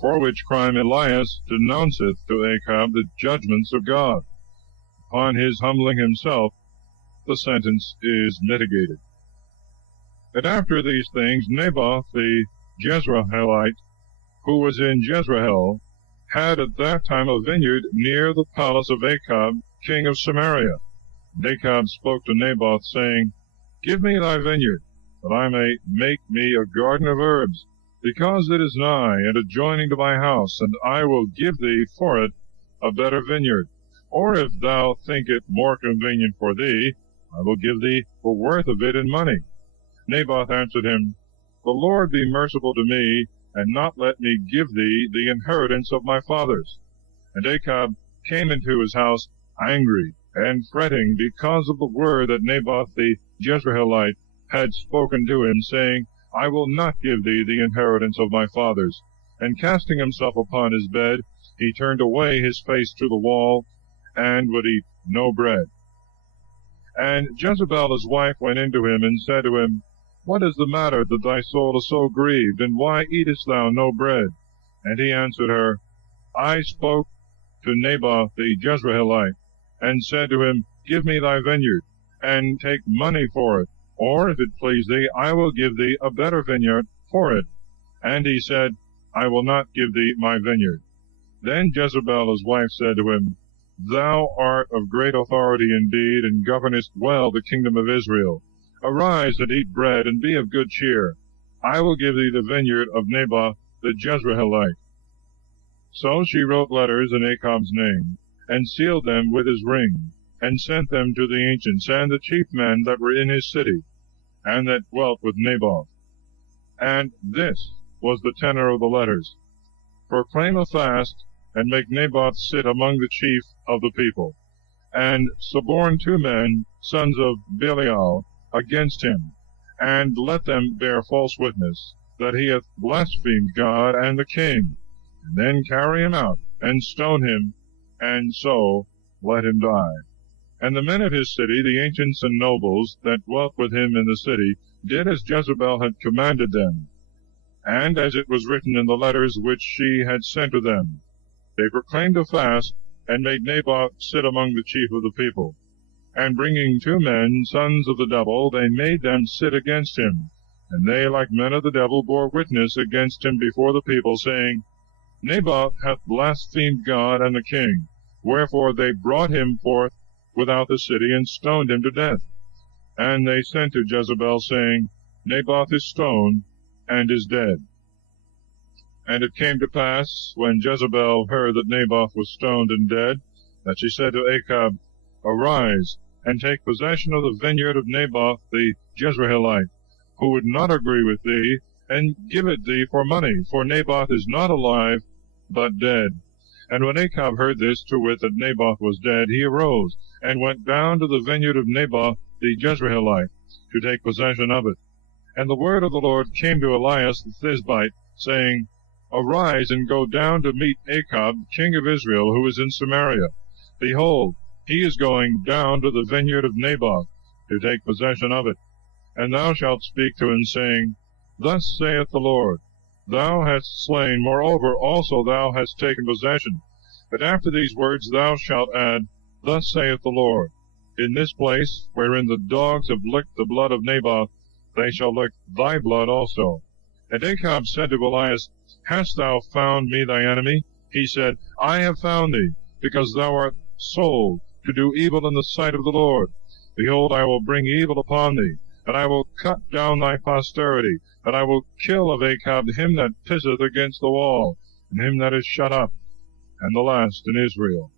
for which crime Elias denounceth to Achab the judgments of God. Upon his humbling himself, the sentence is mitigated. And after these things, Naboth the Jezreelite, who was in Jezreel, had at that time a vineyard near the palace of Achab, king of Samaria. And Achab spoke to Naboth, saying, Give me thy vineyard, that I may make me a garden of herbs, because it is nigh and adjoining to my house, and I will give thee for it a better vineyard. Or if thou think it more convenient for thee, I will give thee the worth of it in money. Naboth answered him, The Lord be merciful to me, and not let me give thee the inheritance of my fathers. And Achab came into his house angry and fretting because of the word that Naboth the Jezreelite had spoken to him, saying, I will not give thee the inheritance of my fathers. And casting himself upon his bed, he turned away his face to the wall, and would eat no bread. And Jezebel his wife went in to him, and said to him, What is the matter that thy soul is so grieved, and why eatest thou no bread? And he answered her, I spoke to Naboth the Jezreelite, and said to him, Give me thy vineyard, and take money for it, or, if it please thee, I will give thee a better vineyard for it. And he said, I will not give thee my vineyard. Then Jezebel his wife said to him, Thou art of great authority indeed, and governest well the kingdom of Israel. Arise and eat bread, and be of good cheer. I will give thee the vineyard of Naboth the Jezreelite. So she wrote letters in Achab's name, and sealed them with his ring, and sent them to the ancients and the chief men that were in his city, and that dwelt with Naboth. And this was the tenor of the letters: Proclaim a fast, and make Naboth sit among the chief of the people, and suborn 2 men, sons of Belial, against him, and let them bear false witness, that he hath blasphemed God and the king, and then carry him out, and stone him, and so let him die. And the men of his city, the ancients and nobles, that dwelt with him in the city, did as Jezebel had commanded them, and as it was written in the letters which she had sent to them. They proclaimed a fast, and made Naboth sit among the chief of the people. And bringing 2 men, sons of the devil, they made them sit against him. And they, like men of the devil, bore witness against him before the people, saying, Naboth hath blasphemed God and the king. Wherefore they brought him forth without the city, and stoned him to death. And they sent to Jezebel, saying, Naboth is stoned, and is dead. And it came to pass, when Jezebel heard that Naboth was stoned and dead, that she said to Achab, Arise, and take possession of the vineyard of Naboth the Jezreelite, who would not agree with thee, and give it thee for money, for Naboth is not alive, but dead. And when Achab heard this, to wit, that Naboth was dead, he arose, and went down to the vineyard of Naboth the Jezreelite, to take possession of it. And the word of the Lord came to Elias the Thisbite, saying, Arise, and go down to meet Achab, king of Israel, who is in Samaria. Behold, he is going down to the vineyard of Naboth, to take possession of it. And thou shalt speak to him, saying, Thus saith the Lord, Thou hast slain, moreover also thou hast taken possession. But after these words thou shalt add, Thus saith the Lord, In this place, wherein the dogs have licked the blood of Naboth, they shall lick thy blood also. And Achab said to Elias, Hast thou found me thy enemy? He said, I have found thee, because thou art sold to do evil in the sight of the Lord. Behold, I will bring evil upon thee, and I will cut down thy posterity, and I will kill of Achab him that pisseth against the wall, and him that is shut up, and the last in Israel.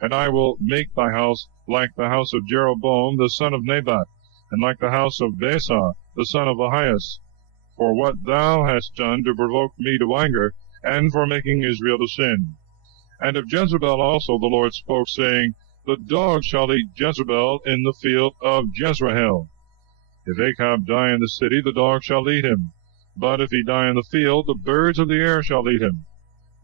And I will make thy house like the house of Jeroboam the son of Nebat, and like the house of Baasah the son of Ahias, for what thou hast done to provoke me to anger, and for making Israel to sin. And of Jezebel also the Lord spoke, saying, The dogs shall eat Jezebel in the field of Jezreel. If Achab die in the city, the dogs shall eat him. But if he die in the field, the birds of the air shall eat him.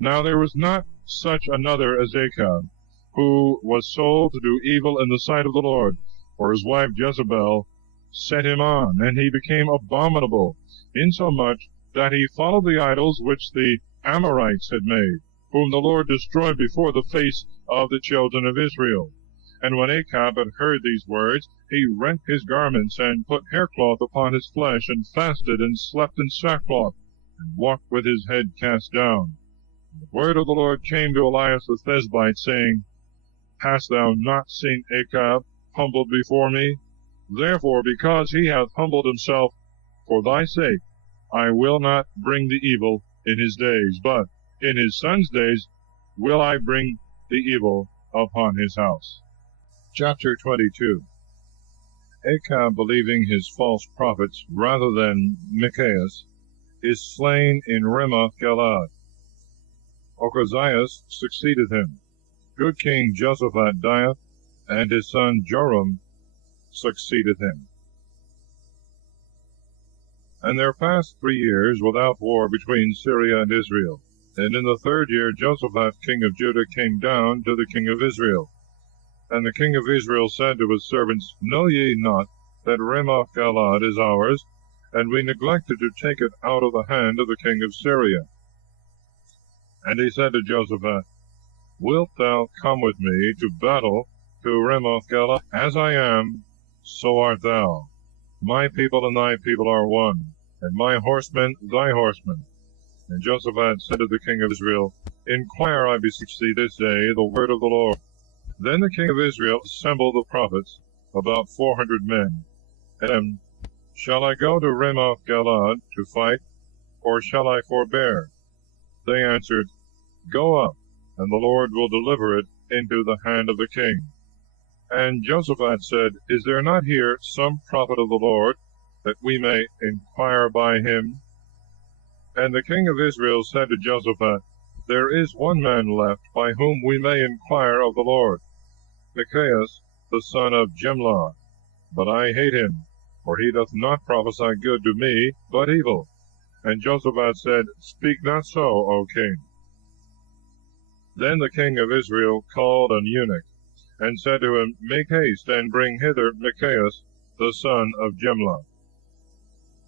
Now there was not such another as Achab, who was sold to do evil in the sight of the Lord, for his wife Jezebel set him on, and he became abominable, insomuch that he followed the idols which the Amorites had made, whom the Lord destroyed before the face of the children of Israel. And when Achab had heard these words, he rent his garments, and put haircloth upon his flesh, and fasted, and slept in sackcloth, and walked with his head cast down. And the word of the Lord came to Elias the Thisbite, saying, Hast thou not seen Achab humbled before me? Therefore, because he hath humbled himself for thy sake, I will not bring the evil in his days, but in his son's days will I bring the evil upon his house. Chapter 22. Achab, believing his false prophets rather than Micaias, is slain in Ramoth Galaad. Ochazias succeeded him. Good King Jehoshaphat dieth, and his son Joram succeeded him. And there passed 3 years without war between Syria and Israel. And in the 3rd year Jehoshaphat king of Judah came down to the king of Israel. And the king of Israel said to his servants, Know ye not that Ramoth Galaad is ours, and we neglected to take it out of the hand of the king of Syria. And he said to Jehoshaphat, Wilt thou come with me to battle to Ramoth-Gilead? As I am, so art thou. My people and thy people are one, and my horsemen thy horsemen. And Jehoshaphat said to the king of Israel, Inquire, I beseech thee, this day the word of the Lord. Then the king of Israel assembled the prophets, about 400 men, and Shall I go to Ramoth-Gilead to fight, or shall I forbear? They answered, Go up, and the Lord will deliver it into the hand of the king. And Jehoshaphat said, Is there not here some prophet of the Lord, that we may inquire by him? And the king of Israel said to Jehoshaphat, There is one man left by whom we may inquire of the Lord, Micaias, the son of Jimlah. But I hate him, for he doth not prophesy good to me, but evil. And Jehoshaphat said, Speak not so, O king. Then the king of Israel called an eunuch, and said to him, Make haste, and bring hither Micaias, the son of Jimlah.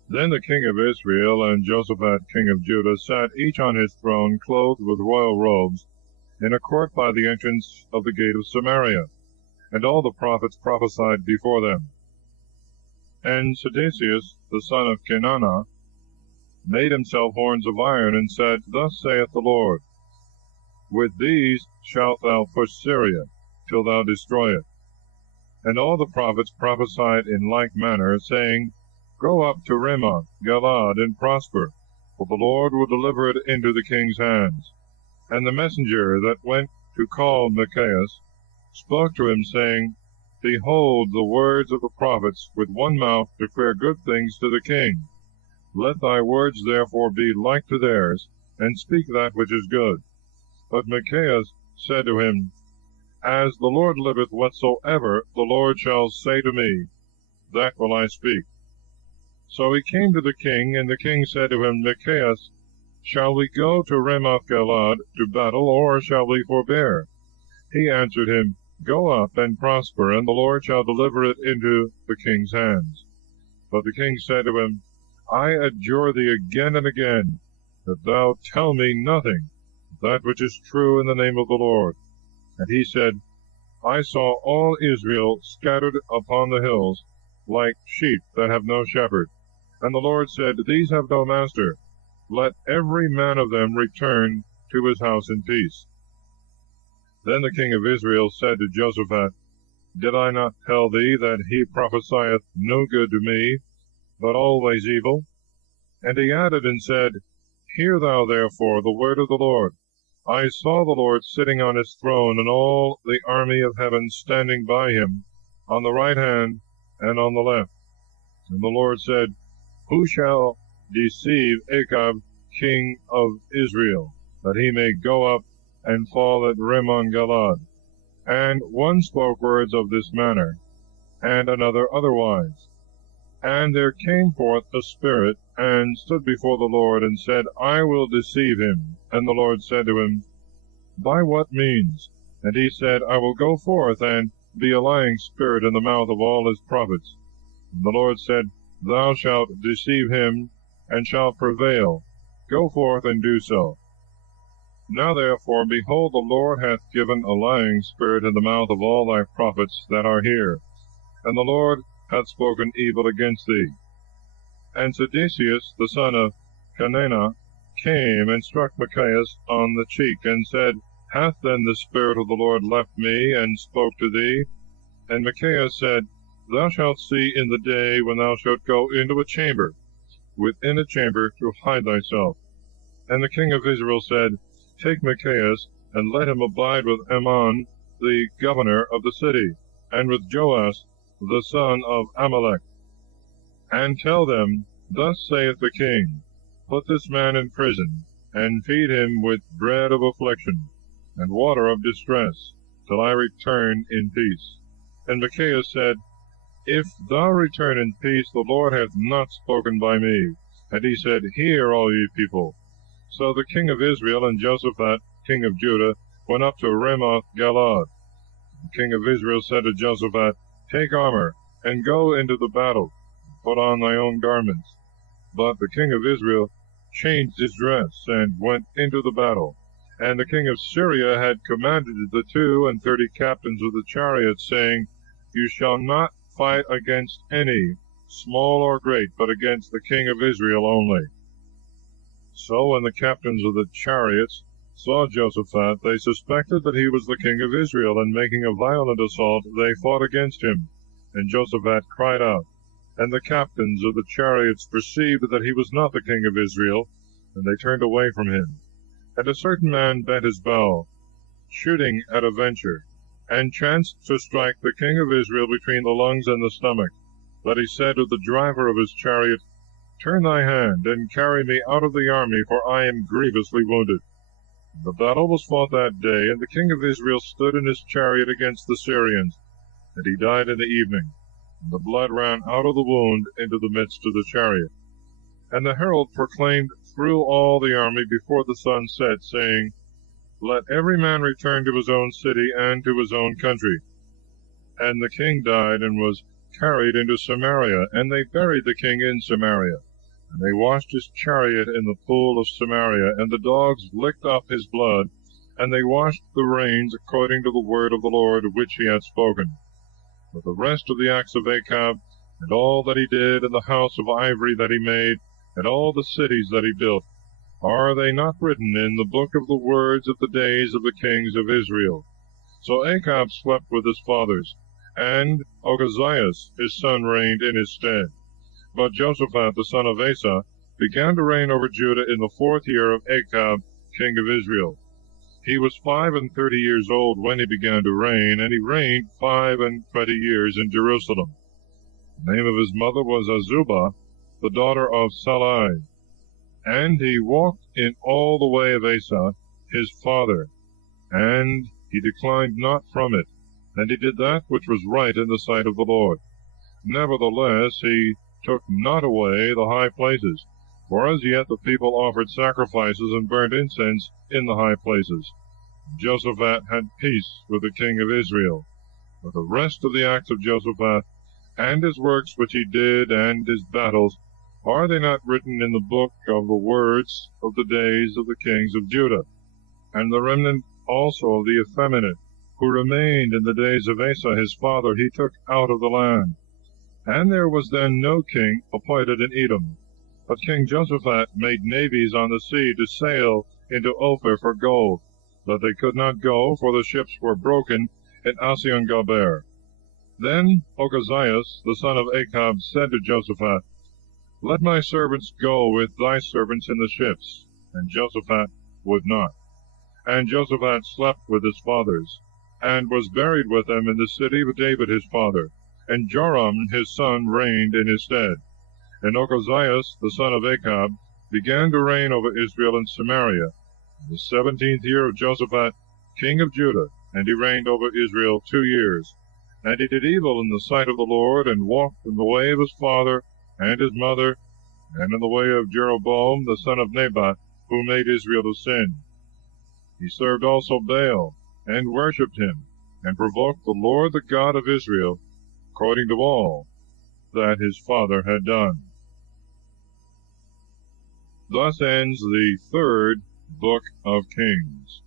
Then the king of Israel and Jehoshaphat king of Judah sat each on his throne, clothed with royal robes, in a court by the entrance of the gate of Samaria, and all the prophets prophesied before them. And Sedecius, the son of Kenana, made himself horns of iron, and said, Thus saith the Lord, With these shalt thou push Syria, till thou destroy it. And all the prophets prophesied in like manner, saying, Go up to Ramoth-Gilead, and prosper, for the Lord will deliver it into the king's hands. And the messenger that went to call Micaias spoke to him, saying, Behold, the words of the prophets with one mouth declare good things to the king. Let thy words therefore be like to theirs, and speak that which is good. But Micaias said to him, As the Lord liveth, whatsoever the Lord shall say to me, that will I speak. So he came to the king, and the king said to him, Micaias, shall we go to Ramoth-Gilead to battle, or shall we forbear? He answered him, Go up and prosper, and the Lord shall deliver it into the king's hands. But the king said to him, I adjure thee again and again, that thou tell me nothing, that which is true in the name of the Lord. And he said, I saw all Israel scattered upon the hills, like sheep that have no shepherd. And the Lord said, These have no master. Let every man of them return to his house in peace. Then the king of Israel said to Jehoshaphat, Did I not tell thee that he prophesieth no good to me, but always evil? And he added and said, Hear thou therefore the word of the Lord. I saw the Lord sitting on his throne, and all the army of heaven standing by him, on the right hand and on the left. And the Lord said, Who shall deceive Achab, king of Israel, that he may go up and fall at Ramoth-Gilead? And one spoke words of this manner, and another otherwise. And there came forth a spirit, and stood before the Lord, and said, I will deceive him. And the Lord said to him, By what means? And he said, I will go forth, and be a lying spirit in the mouth of all his prophets. And the Lord said, Thou shalt deceive him, and shalt prevail. Go forth and do so. Now therefore, behold, the Lord hath given a lying spirit in the mouth of all thy prophets that are here, and the Lord hath spoken evil against thee. And Sedecius, the son of Kenana, came and struck Micaias on the cheek, and said, Hath then the Spirit of the Lord left me, and spoke to thee? And Micaias said, Thou shalt see in the day when thou shalt go into a chamber, within a chamber, to hide thyself. And the king of Israel said, Take Micaias, and let him abide with Ammon, the governor of the city, and with Joash, the son of Amalek. And tell them, Thus saith the king, Put this man in prison, and feed him with bread of affliction, and water of distress, till I return in peace. And Micaias said, If thou return in peace, the Lord hath not spoken by me. And he said, Hear, all ye people. So the king of Israel and Jehoshaphat, king of Judah, went up to Ramoth-Gilead. The king of Israel said to Jehoshaphat, Take armor, and go into the battle. Put on thy own garments. But the king of Israel changed his dress, and went into the battle. And the king of Syria had commanded the 32 captains of the chariots, saying, You shall not fight against any, small or great, but against the king of Israel only. So when the captains of the chariots saw Jehoshaphat, they suspected that he was the king of Israel, and making a violent assault, they fought against him. And Jehoshaphat cried out, and the captains of the chariots perceived that he was not the king of Israel, and they turned away from him. And a certain man bent his bow, shooting at a venture, and chanced to strike the king of Israel between the lungs and the stomach. But he said to the driver of his chariot, Turn thy hand, and carry me out of the army, for I am grievously wounded. The battle was fought that day, and the king of Israel stood in his chariot against the Syrians, and he died in the evening. And the blood ran out of the wound into the midst of the chariot. And the herald proclaimed through all the army before the sun set, saying, Let every man return to his own city and to his own country. And the king died and was carried into Samaria, and they buried the king in Samaria. And they washed his chariot in the pool of Samaria, and the dogs licked up his blood, and they washed the reins according to the word of the Lord which he had spoken. But the rest of the acts of Achab, and all that he did, and the house of ivory that he made, and all the cities that he built, are they not written in the book of the words of the days of the kings of Israel? So Achab slept with his fathers, and Ochazias his son reigned in his stead. But Jehoshaphat the son of Asa began to reign over Judah in the 4th year of Achab king of Israel. He was 35 years old when he began to reign, and he reigned 25 years in Jerusalem. The name of his mother was Azubah, the daughter of Salai. And he walked in all the way of Asa his father, and he declined not from it, and he did that which was right in the sight of the Lord. Nevertheless, he took not away the high places, for as yet the people offered sacrifices and burnt incense in the high places. Jehoshaphat had peace with the king of Israel. But the rest of the acts of Jehoshaphat, and his works which he did, and his battles, are they not written in the book of the words of the days of the kings of Judah? And the remnant also of the effeminate, who remained in the days of Asa his father, he took out of the land. And there was then no king appointed in Edom. But King Jehoshaphat made navies on the sea to sail into Ophir for gold, but they could not go, for the ships were broken in Ezion-Gaber. Then Ochazias the son of Achab said to Jehoshaphat, Let my servants go with thy servants in the ships. And Jehoshaphat would not. And Jehoshaphat slept with his fathers, and was buried with them in the city of David his father. And Joram his son reigned in his stead. And Ochazias the son of Achab began to reign over Israel in Samaria, in the 17th year of Jehoshaphat king of Judah, and he reigned over Israel 2 years. And he did evil in the sight of the Lord, and walked in the way of his father and his mother, and in the way of Jeroboam the son of Nebat, who made Israel to sin. He served also Baal, and worshipped him, and provoked the Lord the God of Israel, according to all that his father had done. Thus ends the 3rd book of Kings.